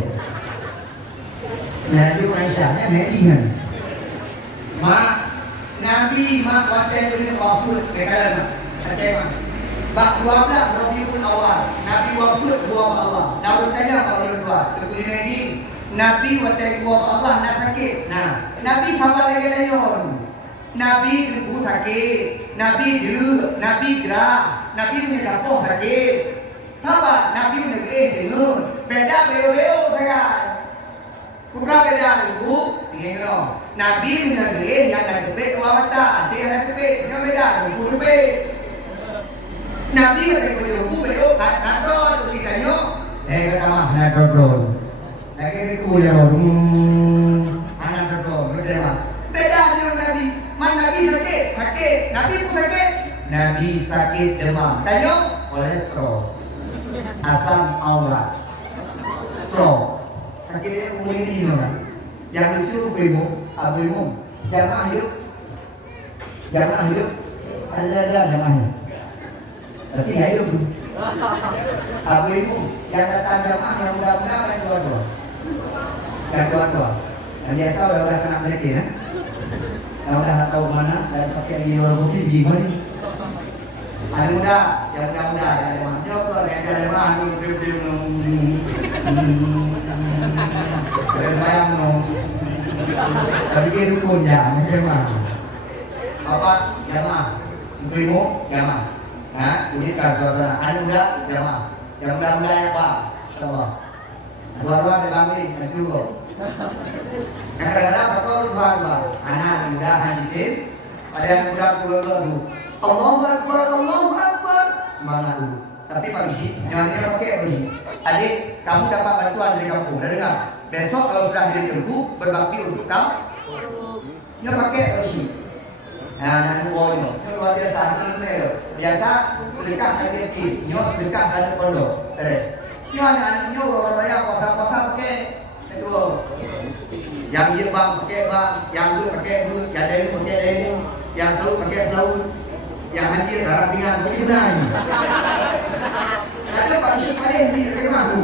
Nabi Aisyah, nek ingat. Mak Nabi, mak waten ini wafat kekalan. Kata bak 12 Rabiul Awal, Nabi wafat buah Allah. Daun tanya kalau dua. Kemudian ini Nabi waten buah Allah nak sakit. Nah, Nabi kapan lagi dayon? Nabi dulu sakit, Nabi dulu, Nabi gerah, Nabi punya dapur sakit. Apa? Nabi punya dengar. Beda beo saya. Bukan beda dulu, tinggal. Nabi punya yang ada kebet dua mata, dia ada kebet, yang beda dulu kebet. Nabi ada kebet beo kadron kitanya. Kata mah nak dodol. Lagi itu ya Anak dodol, beda dengan Nabi. Man Nabi sakit, Nabi pun sakit. Nabi sakit demam. Tanya kolesterol, asam aurat, stroke. Sakitnya umur ini kan. Yang lucu abuimu, jamaah hidup, ada jamaahnya. Tapi nggak hidup. Abuimu yang datang jamaah yang muda-muda apa yang tua-tua? Yang tua-tua. Yang biasa udah kena penyakit ya. Yang udah tahu mana dan pakai ini orang putih gimana nih? Ada muda, yang muda, yang mana? Jokor, yang mana? Bayang dong. Tapi dia dukun ya, memang. Apa? Jamaah. Untukmu jamaah. Nah, unitkan suasana. Ada muda jamaah. Yang muda-muda yang apa? Insyaallah. Dua-dua kami nanti kok. Kadang-kadang betul dua-dua. Anak muda hajitin, ada yang muda tua dulu. Allahu Akbar. Semangat dulu. Tapi pagi, jangan dia pakai pagi. Adik, kamu dapat bantuan dari kampung. Dengar. Besok kalau sudah jadi tempuh, berbakti untuk kamu. Dia pakai pagi. Nah, nanti boleh. Kalau dia sana ni, biasa sedekah dari kiri, nyo sedekah dari pondok. Nyo anak-anaknya orang raya kota-kota pakai itu. Yang dia bang pakai bang, yang dulu pakai dulu, yang dulu pakai dulu, yang selalu pakai selalu, yang haji darah ringan pakai benar. Ada Pak Syekh paling di kemah tu.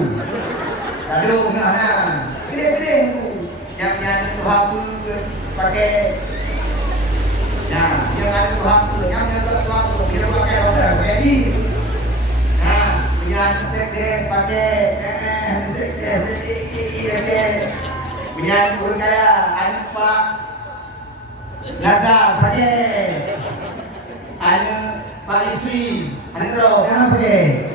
Ada nah. Pilih-pilih tu. Yang apa pakai. Nah, yang ada apa, yang tak apa, dia pakai orang. Jadi yang sekdes pakai yang urut kaya anak Pak Lazar pakai anak Pak Isri anak Roh jangan pakai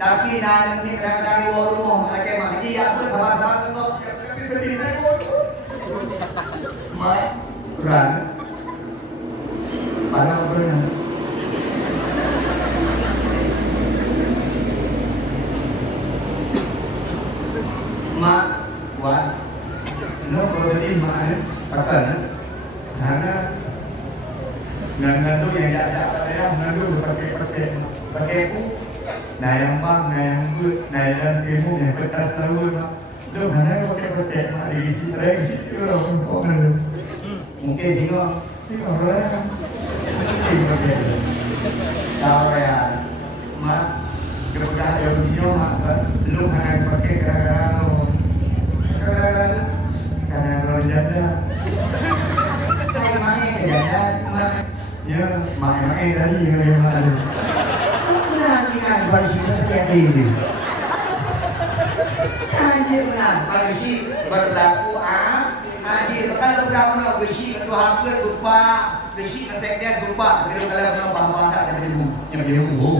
tapi nak ni kadang-kadang di rumah pakai mak dia apa sama-sama tengok tapi berdiri mak kurang pada orang mak buat no tadi mak kata karena ngandu yang ada ya ngandu pakai ku nah yang bang nah yang good nah yang ilmu yang petas selalu mak tu karena pakai mak diisi terus itu orang kau ngandu mungkin tengok orang mungkin tahu ya mak kepada yang dia mak lu hanya pakai karena orang janda kayak mana janda ya main dari yang mana benar bagi terjadi ini anjir benar bagi berlaku adil kalau kamu nak besi itu hampir berupa besi kesekdes berupa kalau kalau bahan tak ada ilmu yang ilmu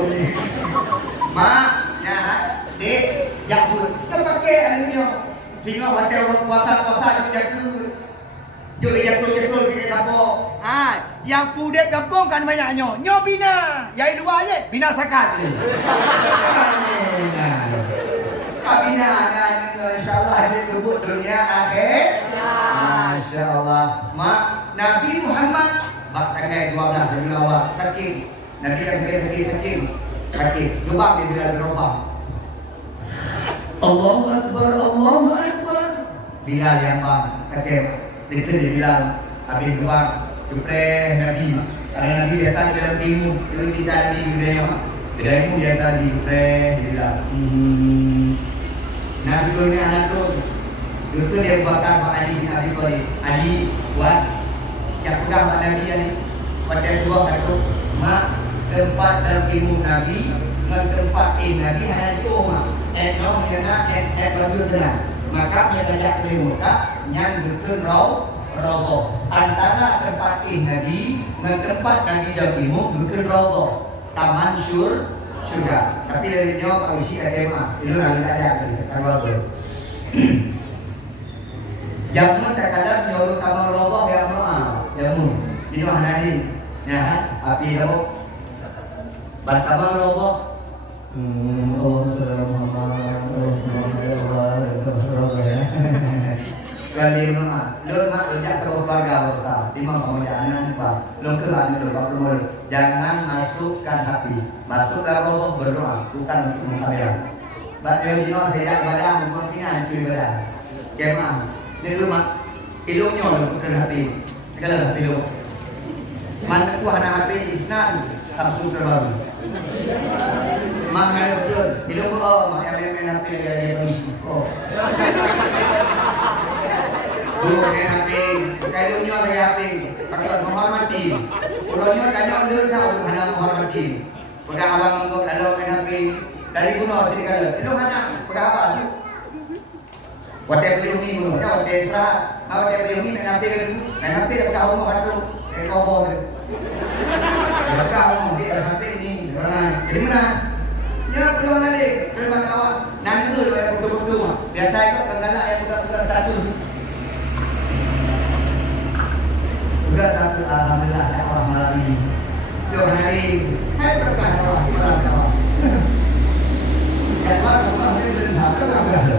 lagi mak dek, jabut. Kita pakai anunya. Tengok hotel kota-kota itu jaga. Jadi jatuh-jatuh ke siapa? Yang pudek kampung kan banyaknya. Nyo bina. Yang luar je binasakan. Bina dan insya-Allah dia kebut dunia akhir. Masya-Allah. Mak Nabi Muhammad bak tanggal 12 bulan awal sakit. Nabi kan sakit. Dubak dia bila berubah. Allahu Akbar. Bilal yang bang, kakek, itu dia Bilal. Habis kebang, jumpa Nabi. Karena Nabi biasa di dalam ilmu, itu cinta Nabi di dalam ilmu biasa di jumpa Bilal. Nabi tu ni anak tu, itu dia buatkan Pak Ali bin Abi Thalib. Ali buat yang pegang Pak Nabi ni, pada suah kata, mak tempat dalam ilmu Nabi, dengan tempat Nabi hanya jauh mak. Nó như nó em là như thế nào mà các nhà đại gia đều các nhân được cơn robo antara tempat Nabi dengan tempat Nabi dan ilmu được cơn robo taman surga tapi dari nyawa Pak Isi SMA itu nanti ada kalau tu jamun terkadang nyuruh taman robo yang jamun itu hanali ya api robo bantaman robo Kali rumah, mak rejak sebuah keluarga besar. Timang kemudian pak, ke lani jangan masukkan hati, masuklah roboh berdoa, bukan untuk mengkamera. Bapak Jino tidak badan, mungkin cuy badan. Kemah, ni rumah, ilmunya bukan hati, kalau hati lu. Mana kuah nak hati, nan Samsung terbaru. Mak ada betul, ilmu mak yang main hati lagi oh. Bukan HP, kailunya dari HP, pakai menghormati. Urutnya kanyang dia tahu hana menghormati. Pegang abang mengkok dalam main HP, dari gunung jadi kalau itu hana pegang apa tu? Wadah beliau ni pun, wadah Isra, wadah beliau ni main HP pegang rumah tu, kobor. Pegang rumah dia HP ni, jadi mana? Ya peluang lagi, peluang awak. Nanti tu yang betul-betul, biasa ikut tenggelam yang betul-betul status. Juga satu alhamdulillah dakwah malam ini. Jom hari hai berkah dakwah malam dakwah. Dakwah semua saya berendah tak ada.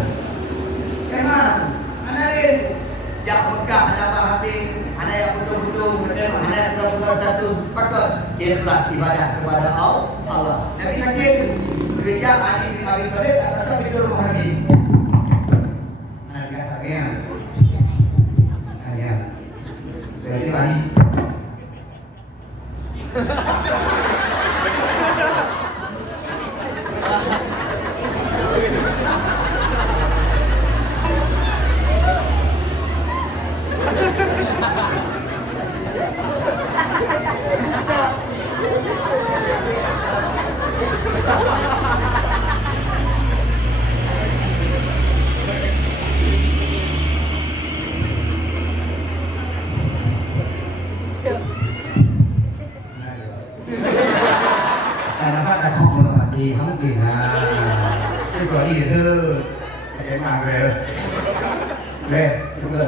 Memang anak lain yang berkah dapat hati, anak yang betul-betul menerima, anak yang betul-betul satu pakai ikhlas ibadah kepada Allah. Nabi sakit bekerja Ali bin Abi Thalib atau di rumah Nabi. Anak katanya. Jadi Ali Karena Pak tak tahu mana mati, kamu gina. Itu kau ini tu, emang le, juga.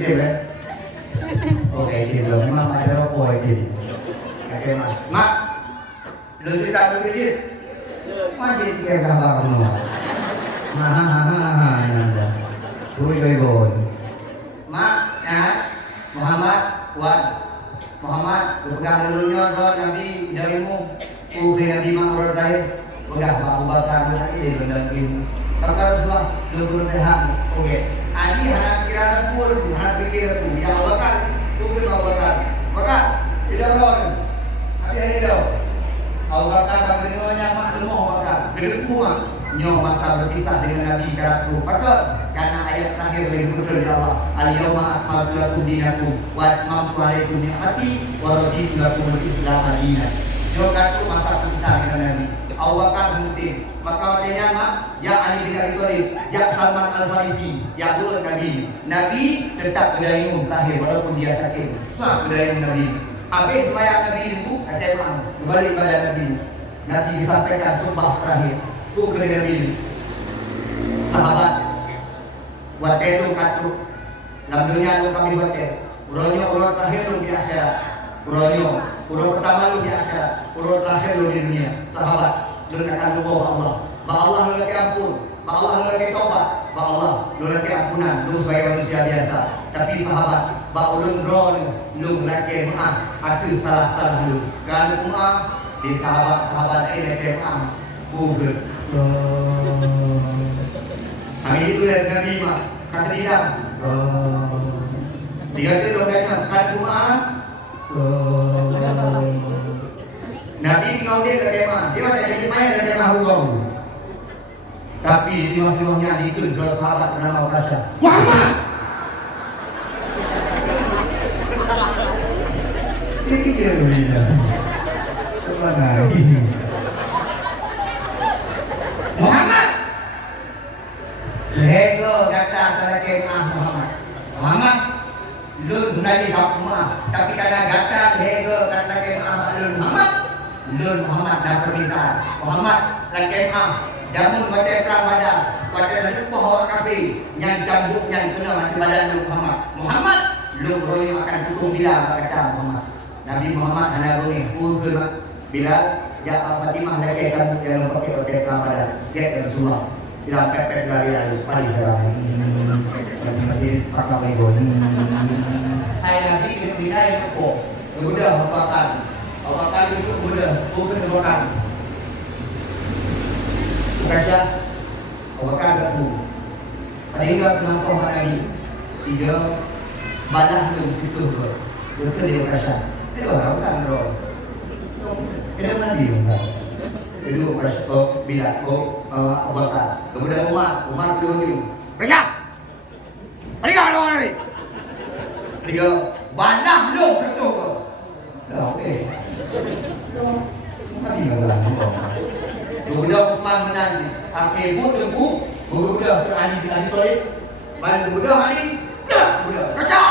Ini le. Oke, ini dong. Memang ada rokok ini. Oke, mak, lu tidak begitu. Masih tiga gambar kamu. Nanda. Gue. Mak, ya, Muhammad, Wan. Muhammad, pegang dulunya ke Nabi darimu. Ukhi Nabi Muhammad terakhir. Pegang Abu Bakar terakhir berdaging. Kata Rasulullah, lu bertahan. Oke. Adi anak kira pun, anak pikir pun. Ya Abu Bakar, tunggu Abu Bakar. Bakar, tidak ron. Tapi ada. Abu Bakar bagi nyonya mak lemah Abu Bakar. Gedengku mak. Nyo masa berpisah dengan Nabi keratu. Betul. Karena ayat terakhir dari firman Allah, al-yawma akmaltu lakum dinakum wa atmamtu alaikum ni'mati wa raditu lakum al-islam dinan. Nyo katu masa berpisah dengan Nabi. Abu Bakar semutin. Maka dia mak, ya Ali bin Abi Thalib, ya Salman Al-Farisi, ya Nabi. Nabi tetap berdayung terakhir walaupun dia sakit. Sah berdayung Nabi. Habis sembahyang Nabi itu, kata Imam, kembali pada Nabi. Nabi disampaikan sumpah terakhir. Tu kepada Nabi. Sahabat, buat itu katu. Dalam dunia lu kami buat itu. Urut terakhir lu di akhirat. Urut pertama lu di akhirat. Urut terakhir lu di dunia. Sahabat, lu akan lupa Allah. Ba Allah lu lagi ampun. Ba Allah lu lagi tobat. Ba Allah lu lagi ampunan. Lu sebagai manusia biasa. Tapi sahabat, ba ulun drone lu lagi maaf. Itu salah lu. Kan maaf di sahabat ini lagi maaf. Bukan. Hari itu dari Nabi mak kata dia. Tiga kali lo kata kan maaf. Nabi kau dia kata maaf. Dia ada jadi main kata maaf kau. Tapi di tengah-tengahnya itu dua sahabat bernama Ukasha. Muhammad. Ini dia benda. Kemana ini? Muhammad. Lego kata terake Muhammad. Lu nadi hak maaf. Tapi karena kata lego kata terake Muhammad. Lu Muhammad dah permintaan. Muhammad lagi maaf. Jamun pada Ramadan, pada dalam pohon kafe, yang cambuk yang penuh hati badan Muhammad, lu royo akan dukung bila kata Muhammad. Nabi Muhammad hendak royo pukul bila ya Fatimah lagi cambuk yang pakai pada Ramadan, dia Rasulullah. Tidak pepet lari pali jalan. Mati pakai gon. Hai Nabi bila itu kok, mudah Bakar itu mudah, bukan Bakar. Ukasha, Abu Bakar tak tahu. Paling kenapa lagi? Sehingga balah tu situ tu. Betul dia Ukasha. Itu orang kan roh. Kita mana dia kan? Itu Ukasha bila Abu Bakar. Kemudian Umar berunding. Ukasha, paling orang ni. Dia balah lu betul. Dah okey. Mati lah. Kemudian Utsman menang. Akhir pun tengku, kemudian Ali bin Abi Thalib, bantu kemudian Ali, kemudian kaca.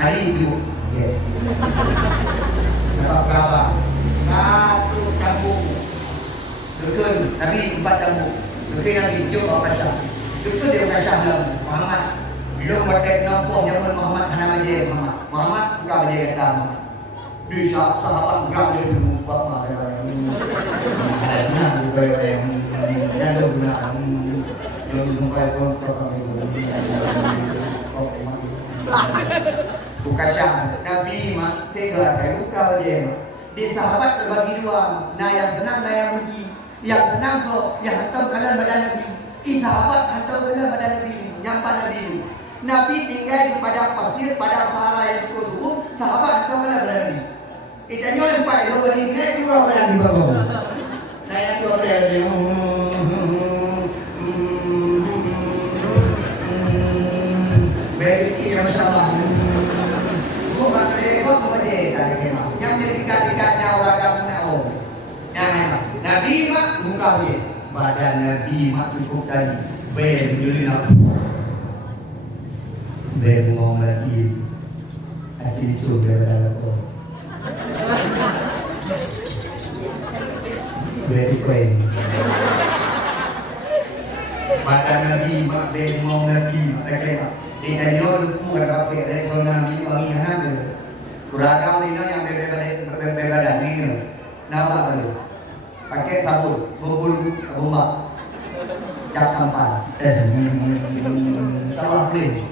Ali itu, dapat kabar. Satu cambuk, dekun Nabi 4 cambuk, dekun Nabi jumpa kaca. Dekun dia kaca dalam Muhammad. Belum berdekat nampak zaman Muhammad hana majid Muhammad bukan majid kata. Di sahabat gerak dia dulu apa yang benar supaya yang ada benar yang supaya kontrol Ukasha Nabi mak tega kayu kau dia di sahabat terbagi dua nah yang tenang nah yang rugi yang tenang kau yang hantam kalian badan Nabi sahabat hantam kalian badan Nabi nyampan Nabi tinggal di padang pasir pada Sahara yang cukup Sahabat tahu lah berani. Kita nyoy empat lo berani kan dua berani bago. Nah yang dua berani. Baik ini masalah. Bukan mereka pembeda kemah. Yang dekat-dekatnya orang kamu nak. Nah, Nabi mak muka dia. Badan Nabi mak cukup tadi. Berdiri nak. Bermong lagi. Hati itu berada aku. Very quaint. Badan Nabi mak bermong lagi. Terkena. Tidak nyor bukan pakai reson Nabi pengingat tu. Kuragam ini yang berbeda ni. Nama tu. Pakai tabur, bubul bomba. Cap sampah. Salah beli.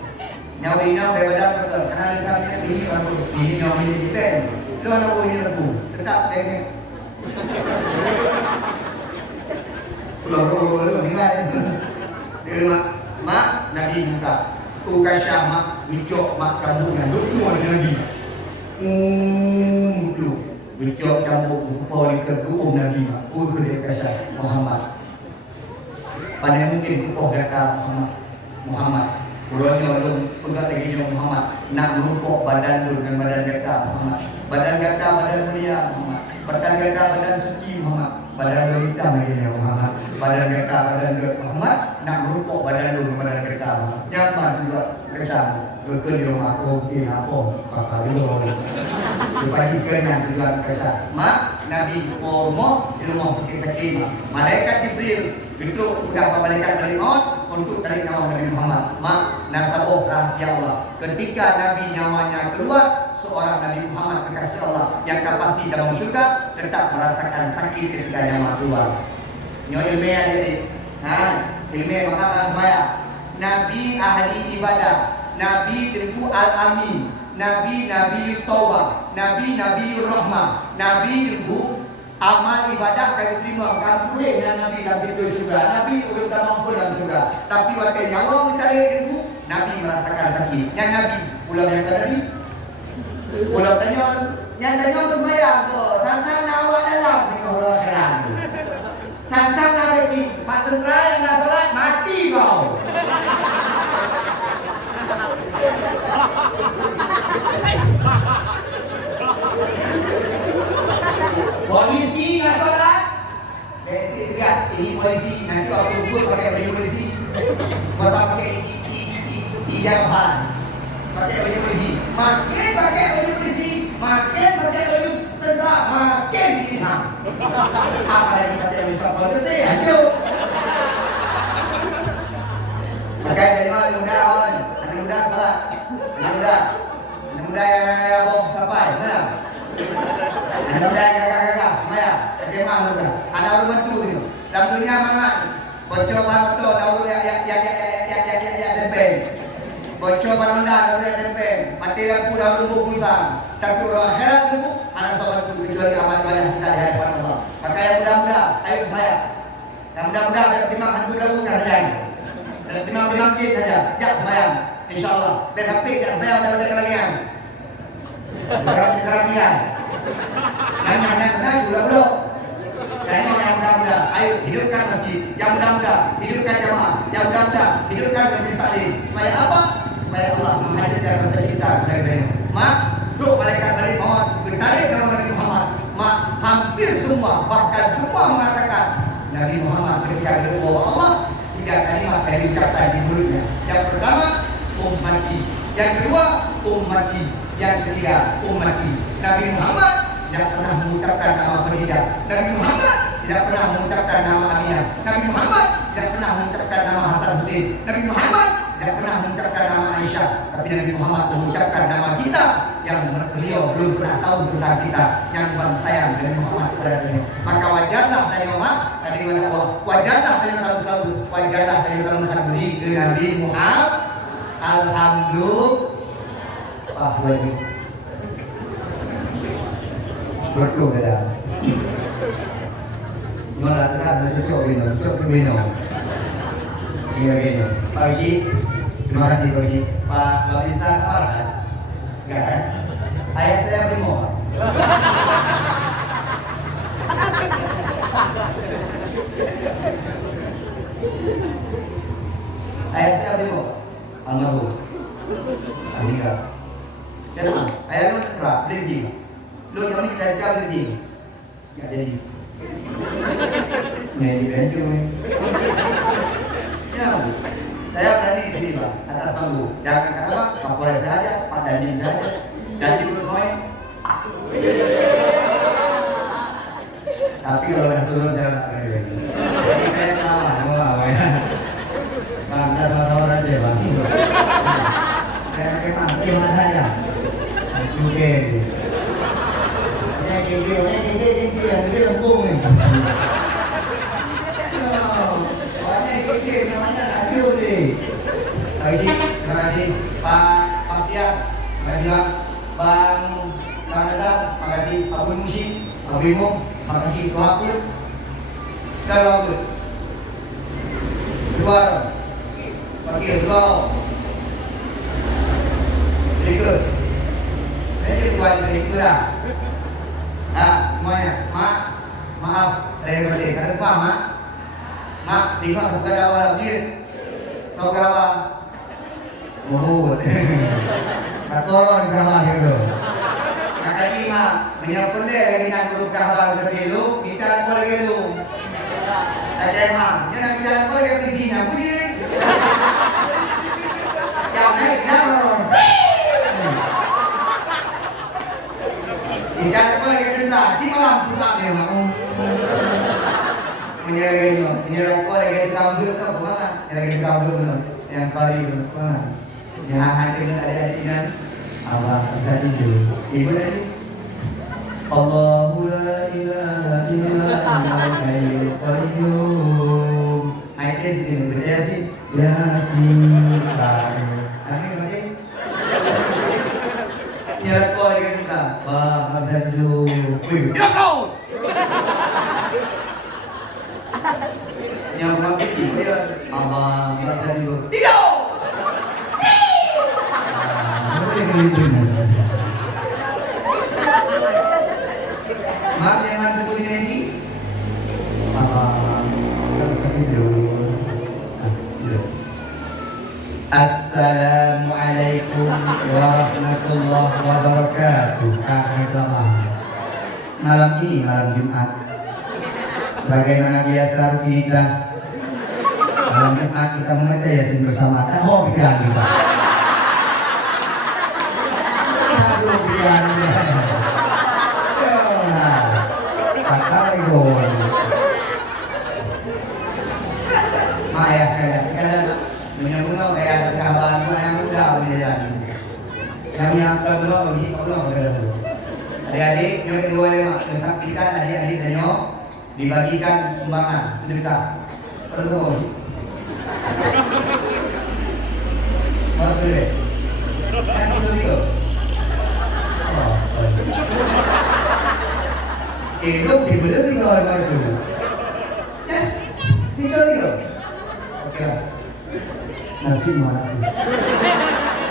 Nyawa ini berbeda betul. Kerana kami ini baru ini nyawa ini dipend. Lu nak boleh tepu. Tetap dengan. Lu ni kan. Dia mak Nabi buka. Tukar syama, bicok mak kamu yang dua Nabi. Tu bicok kamu poin kedua Nabi. Udah kasih Muhammad. Pada mungkin kata Muhammad. Urutnya lu pegang lagi Muhammad. Nak merupok badan lu dan badan kata Muhammad. Badan kata badan mulia Muhammad. Badan kata badan suci Muhammad. Badan lu hitam lagi Muhammad. Badan kata badan lu Muhammad. Nak merupok badan lu dan badan kata Muhammad. Nyaman juga kesan. Berkelio aku mungkin apa kakak lu. Supaya kenyang juga kesan. Mak Nabi Muhammad ilmu sakit-sakit. Malaikat Jibril itu sudah malaikat dari maut untuk dari nyawa Nabi Muhammad. Mak nasabah rahasia Allah. Ketika Nabi nyawanya keluar, seorang Nabi Muhammad kekasih Allah yang pasti dalam syurga tetap merasakan sakit ketika nyawa keluar. Nyo ilmiah jadi. Ilmiah makna maya. Nabi ahli ibadah, Nabi tentu al-amin, Nabi taubah, Nabi rahmah, Nabi tentu amal ibadah kami terima. Kamu boleh dengan Nabi itu juga. Nabi sudah mampu dalam surga. Tapi waktu nyawa minta itu, Nabi merasakan sakit. Yang Nabi ulang yang tadi, ulang tanya, yang tanya sembahyang tu, tentang nyawa dalam dengan ulang heran. Tentang Nabi ini, mak tentera yang tak salat mati kau. Polisi nggak sholat, lihat ini polisi nanti waktu ukur pakai baju polisi, masa pakai ijazah, pakai baju polisi, makin pakai baju polisi, makin pakai baju tentera, makin diham. Apalagi pakai baju sapau tu teh, ajo. Pakai baju muda sholat, anak muda yang bawa sampai, mana? Anak muda yang kakak-kakak, Maya, kemah muda. Anak rumah tu ni. Dalam dunia mana? Bocor betul, tahu ya tempeng. Bocor beronda, tahu ya tempeng. Mati lampu dah lumpuh pusang. Tapi orang heran tu, anak sobat tu kecuali amal ibadah kita di hadapan Allah. Maka yang muda-muda, ayo Maya. Yang muda-muda bertimang hantu dahulu kerjaan. Dan timang-timang kita saja. Jak Maya. InsyaAllah. Berhapi jak Maya dah kelagian. Keramian. Anak-anak ulang-ulang. Dan yang muda-muda, ayo hidupkan masjid. Yang muda-muda, hidupkan jamaah. Yang muda-muda, hidupkan majlis taklim. Supaya apa? Supaya Allah menghadirkan rasa cinta kepada Mak, doa malaikat dari maut bertarik dalam Nabi Muhammad. Mak, hampir semua, bahkan semua mengatakan Nabi Muhammad ketika berdoa Allah, 3 kalimat yang diucapkan di mulutnya. Yang pertama, ummati. Yang kedua, ummati. Yang ketiga, ummati. Nabi Muhammad tidak pernah mengucapkan nama Khadijah. Nabi Muhammad tidak pernah mengucapkan nama Aminah. Nabi Muhammad tidak pernah mengucapkan nama Hasan Hussein. Nabi Muhammad tidak pernah mengucapkan nama Aisyah. Tapi Nabi Muhammad mengucapkan nama kita yang beliau belum pernah tahu tentang kita, yang Tuhan sayang Nabi Muhammad kepada beliau. Maka wajarlah dari umat, dari Allah, wajarlah dari Allah selalu, wajarlah dari Allah Muhammad ke Nabi Muhammad. Alhamdulillah. Betul dah. Mana tekan cocok bino, cocok ke bino. Ini. Pak Haji, terima kasih Pak Haji. Pak Bisa apa kan? Enggak kan? ayah lu nak berhenti. Lu kami kita berhenti. Tak jadi. Ni baju ni. Ya, saya berani di sini Pak, atas panggung. Jangan kenapa, Pak Polres saja, Pak Dandim saja, dan diurus semuanya. Tapi kalau dah turun jangan nak kena. Jadi saya salah, ya. Bang, dah orang aja Bang. Saya memang terima saja. Okey. Ini yang dia lembung ni. Namanya Najul ni. Terima kasih Pak Tiar, terima kasih Bang Nazar, terima kasih Pak Bun Musi, Pak Bimo, terima kasih Tuan Aput. Kalau Aput dua bagi dua berikut ini dua itu dah semuanya maaf dari berarti kan lupa mak sehingga bukan awal dia tahu apa mulut katoran kawan itu kata ni mak menyapa dia lagi nak dulu kawan begitu kita nak lagi dulu ada mak jangan kita nak lagi begini nak bunyi jangan jangan kita nak lagi dengar di malam pusat dia mak ini rokok lagi kabur tu bukan? Lagi kabur tu, yang kali tu bukan? Yang hati tu ada di nan, awak asal itu. Ibu tadi, Allahu la ilaha illa huwal hayyul qayyum. Ayat ini berarti Yasin. Kami berarti. Ini rokok lagi kita, asal itu. Tidak tahu. Yang orang kecil dia abang rasa dulu tidak maaf jangan betul ini abang rasa dulu. Assalamualaikum warahmatullahi wabarakatuh. Malam ini malam Jumat sebagaimana biasa rutinitas malam Jumat kita membaca Yasin bersama. Oh pikiran kita. Aduh pikiran kita. Kata lego. Maya sekali. Kita menyambung kayak kawan yang muda berjalan. Yang kedua bagi Allah berdoa. Adik-adik yang kedua yang saksikan adik-adik dan nyok dibagikan sumbangan sedekah. Perlu. Boleh. Yang kedua. Oh. Itu dibeli di luar dulu. Tiga dia. Okey. Nasi mana?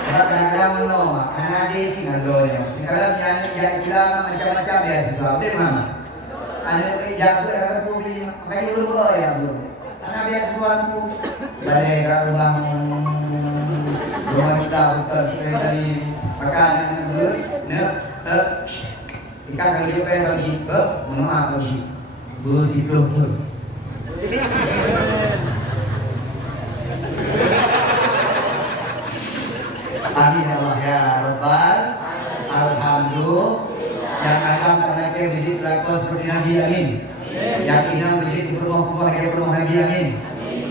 Kadang-kadang no, karena dia tinggal doanya. Sekarang yang kita macam-macam beasiswa. Boleh mana? Ada jago ada publik kayu dulu ya belum karena biar tuanku badai kat rumah kita bukan dari makanan ikan kerja pen bagi menolak bagi bersih belum amin Allah ya Rabbal alhamdulillah. Yang akan pernah menjadi pelakon seperti Nabi Amin. Yakinan menjadi berumah-rumah yang berumah Nabi Amin.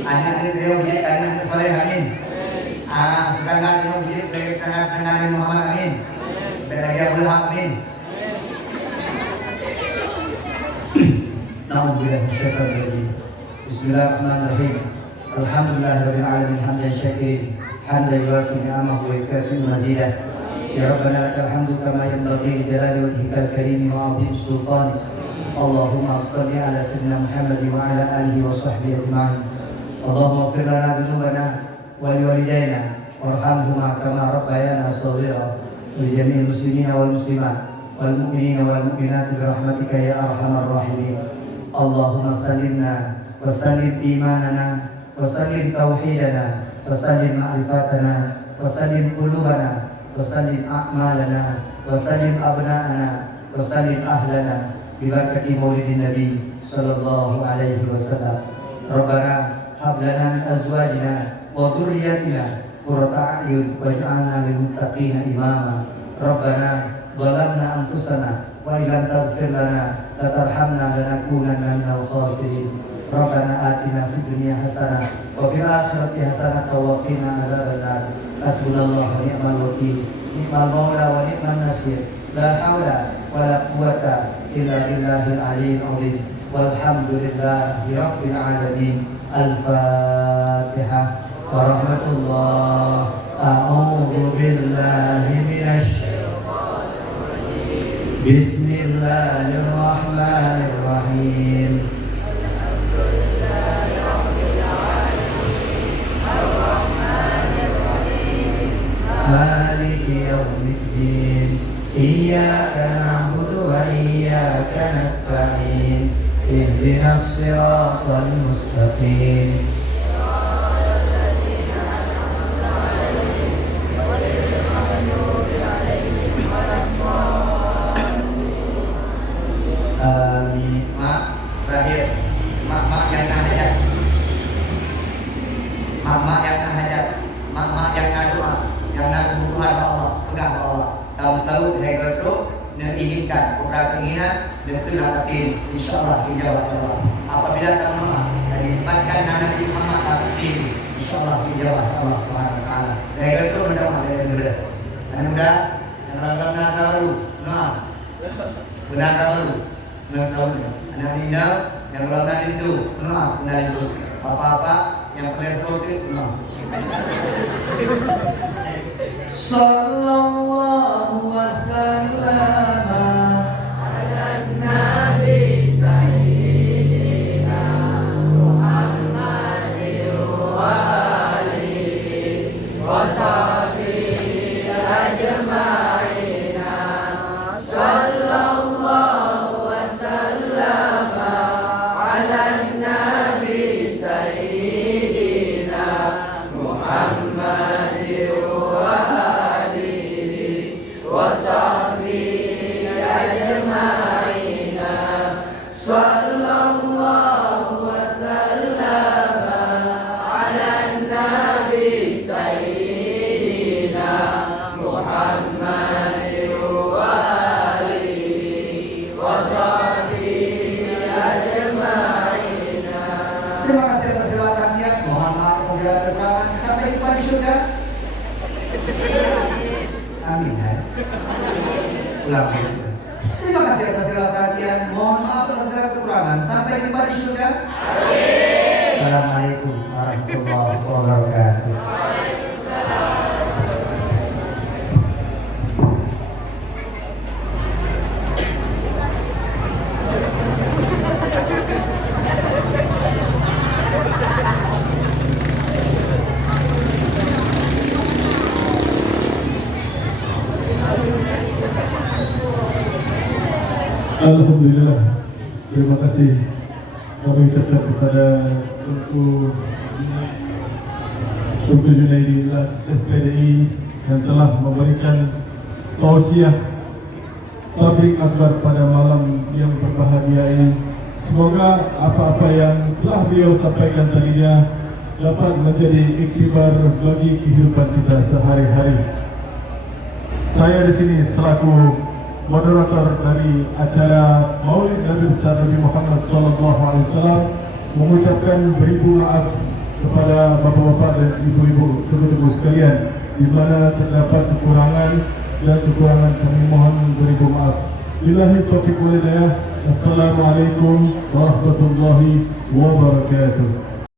Anak-anak beliau menjadi anak soleh Amin. Tetangga beliau menjadi tetangga Muhammad Amin. Dan lagi Abdul Amin. Alhamdulillah syaitan berhenti. Bismillahirrahmanirrahim. Alhamdulillahirabbil alamin hamdan syakirin. Hamdan yuwafi ni'amahu wa yukafi mazidah. Ya Rabbana lakal hamdu kama yanbaghi li jalali wajhikal karim wa 'azim sultanik. Allahumma shalli ala sayyidina Muhammad wa ala alihi wa sahbihi ajma'in. Allahumma ighfir lana dhunubana wa liwalidayna warhamhuma kama rabbayana shaghira. Wa li jami'il muslimina wal muslimat wal mu'minina wal mu'minat bi rahmatika ya arhamar rahimin. Allahumma sallimna wa sallim imanana wa sallim tauhidana wa sallim ma'rifatana wa sallim qulubana وسلم أعمالنا وسلم أبناءنا وسلم أهلنا ببركة مولد النبي صلى الله عليه وسلم. ربنا هب لنا من أزواجنا وذرياتنا قرة أعين واجعلنا للمتقين إماما. ربنا ظلمنا أنفسنا وإن لم تغفر لنا لترحمنا لنكونن من الخاسرين. ربنا آتنا في الدنيا حسنة وفي الآخرة حسنة وقنا عذاب النار. حسبنا الله ونعم الوكيل نعم المولى ونعم النصير. لا حول ولا قوة إلا بالله العلي العظيم. والحمد لله رب العالمين. الفاتحة ورحمة الله. أعوذ بالله من الشيطان الرجيم. بسم الله الرحمن الرحيم. مالك يوم الدين. إياك نعبد وإياك نستعين. اهدنا الصراط المستقيم. Amin. Mak, terakhir. Mak yang hajat. Mak yang hajat. Mak yang doa. Yang nak kebutuhan Allah, pegang Allah. Tahun selalu hai gertuk, nak inginkan, beberapa keinginan dan itulah dapatin. InsyaAllah dijawab Allah. Apabila tak mak dan disebabkan Nabi Muhammad dapatin, InsyaAllah dijawab Allah SWT. Hai gertuk mendoa dari muda. Dan muda yang ragam baru, nah, benar baru. Nasawi, anak Nina yang lawan itu, nah, benar itu. Apa-apa yang kolesterol itu, nah. Sallallahu wasallam ala nabi sayyidina Muhammadin wa alihi wa sahbihi ajma'in. Sallallahu wasallam ala nabi sayyidina Muhammadin wa wasahbihi ajma'in. Sallallahu wasallam ala nabi sayyidina Muhammadin wa alihi wasahbihi ajma'in. Terima kasih atas segala perhatian. Mohon maaf atas segala kekurangan. Sampai jumpa di surga. Amin. Ulang. Terima kasih atas segala perhatian. Mohon maaf atas segala kekurangan. Sampai jumpa di surga. Amin. Assalamualaikum warahmatullahi wabarakatuh. Alhamdulillah, terima kasih kami ucapkan kepada Tunku Junaidi SPDI yang telah memberikan tausiah tabligh akbar pada malam yang berbahagia ini. Semoga apa-apa yang telah beliau sampaikan tadinya dapat menjadi iktibar bagi kehidupan kita sehari-hari. Saya di sini selaku moderator dari acara Maulid Nabi besar Nabi Muhammad SAW mengucapkan beribu maaf kepada bapak-bapak dan ibu-ibu teman-teman sekalian di mana terdapat kekurangan dan kekurangan kami mohon beribu maaf. Billahi taufiq wal hidayah. Assalamualaikum warahmatullahi wabarakatuh.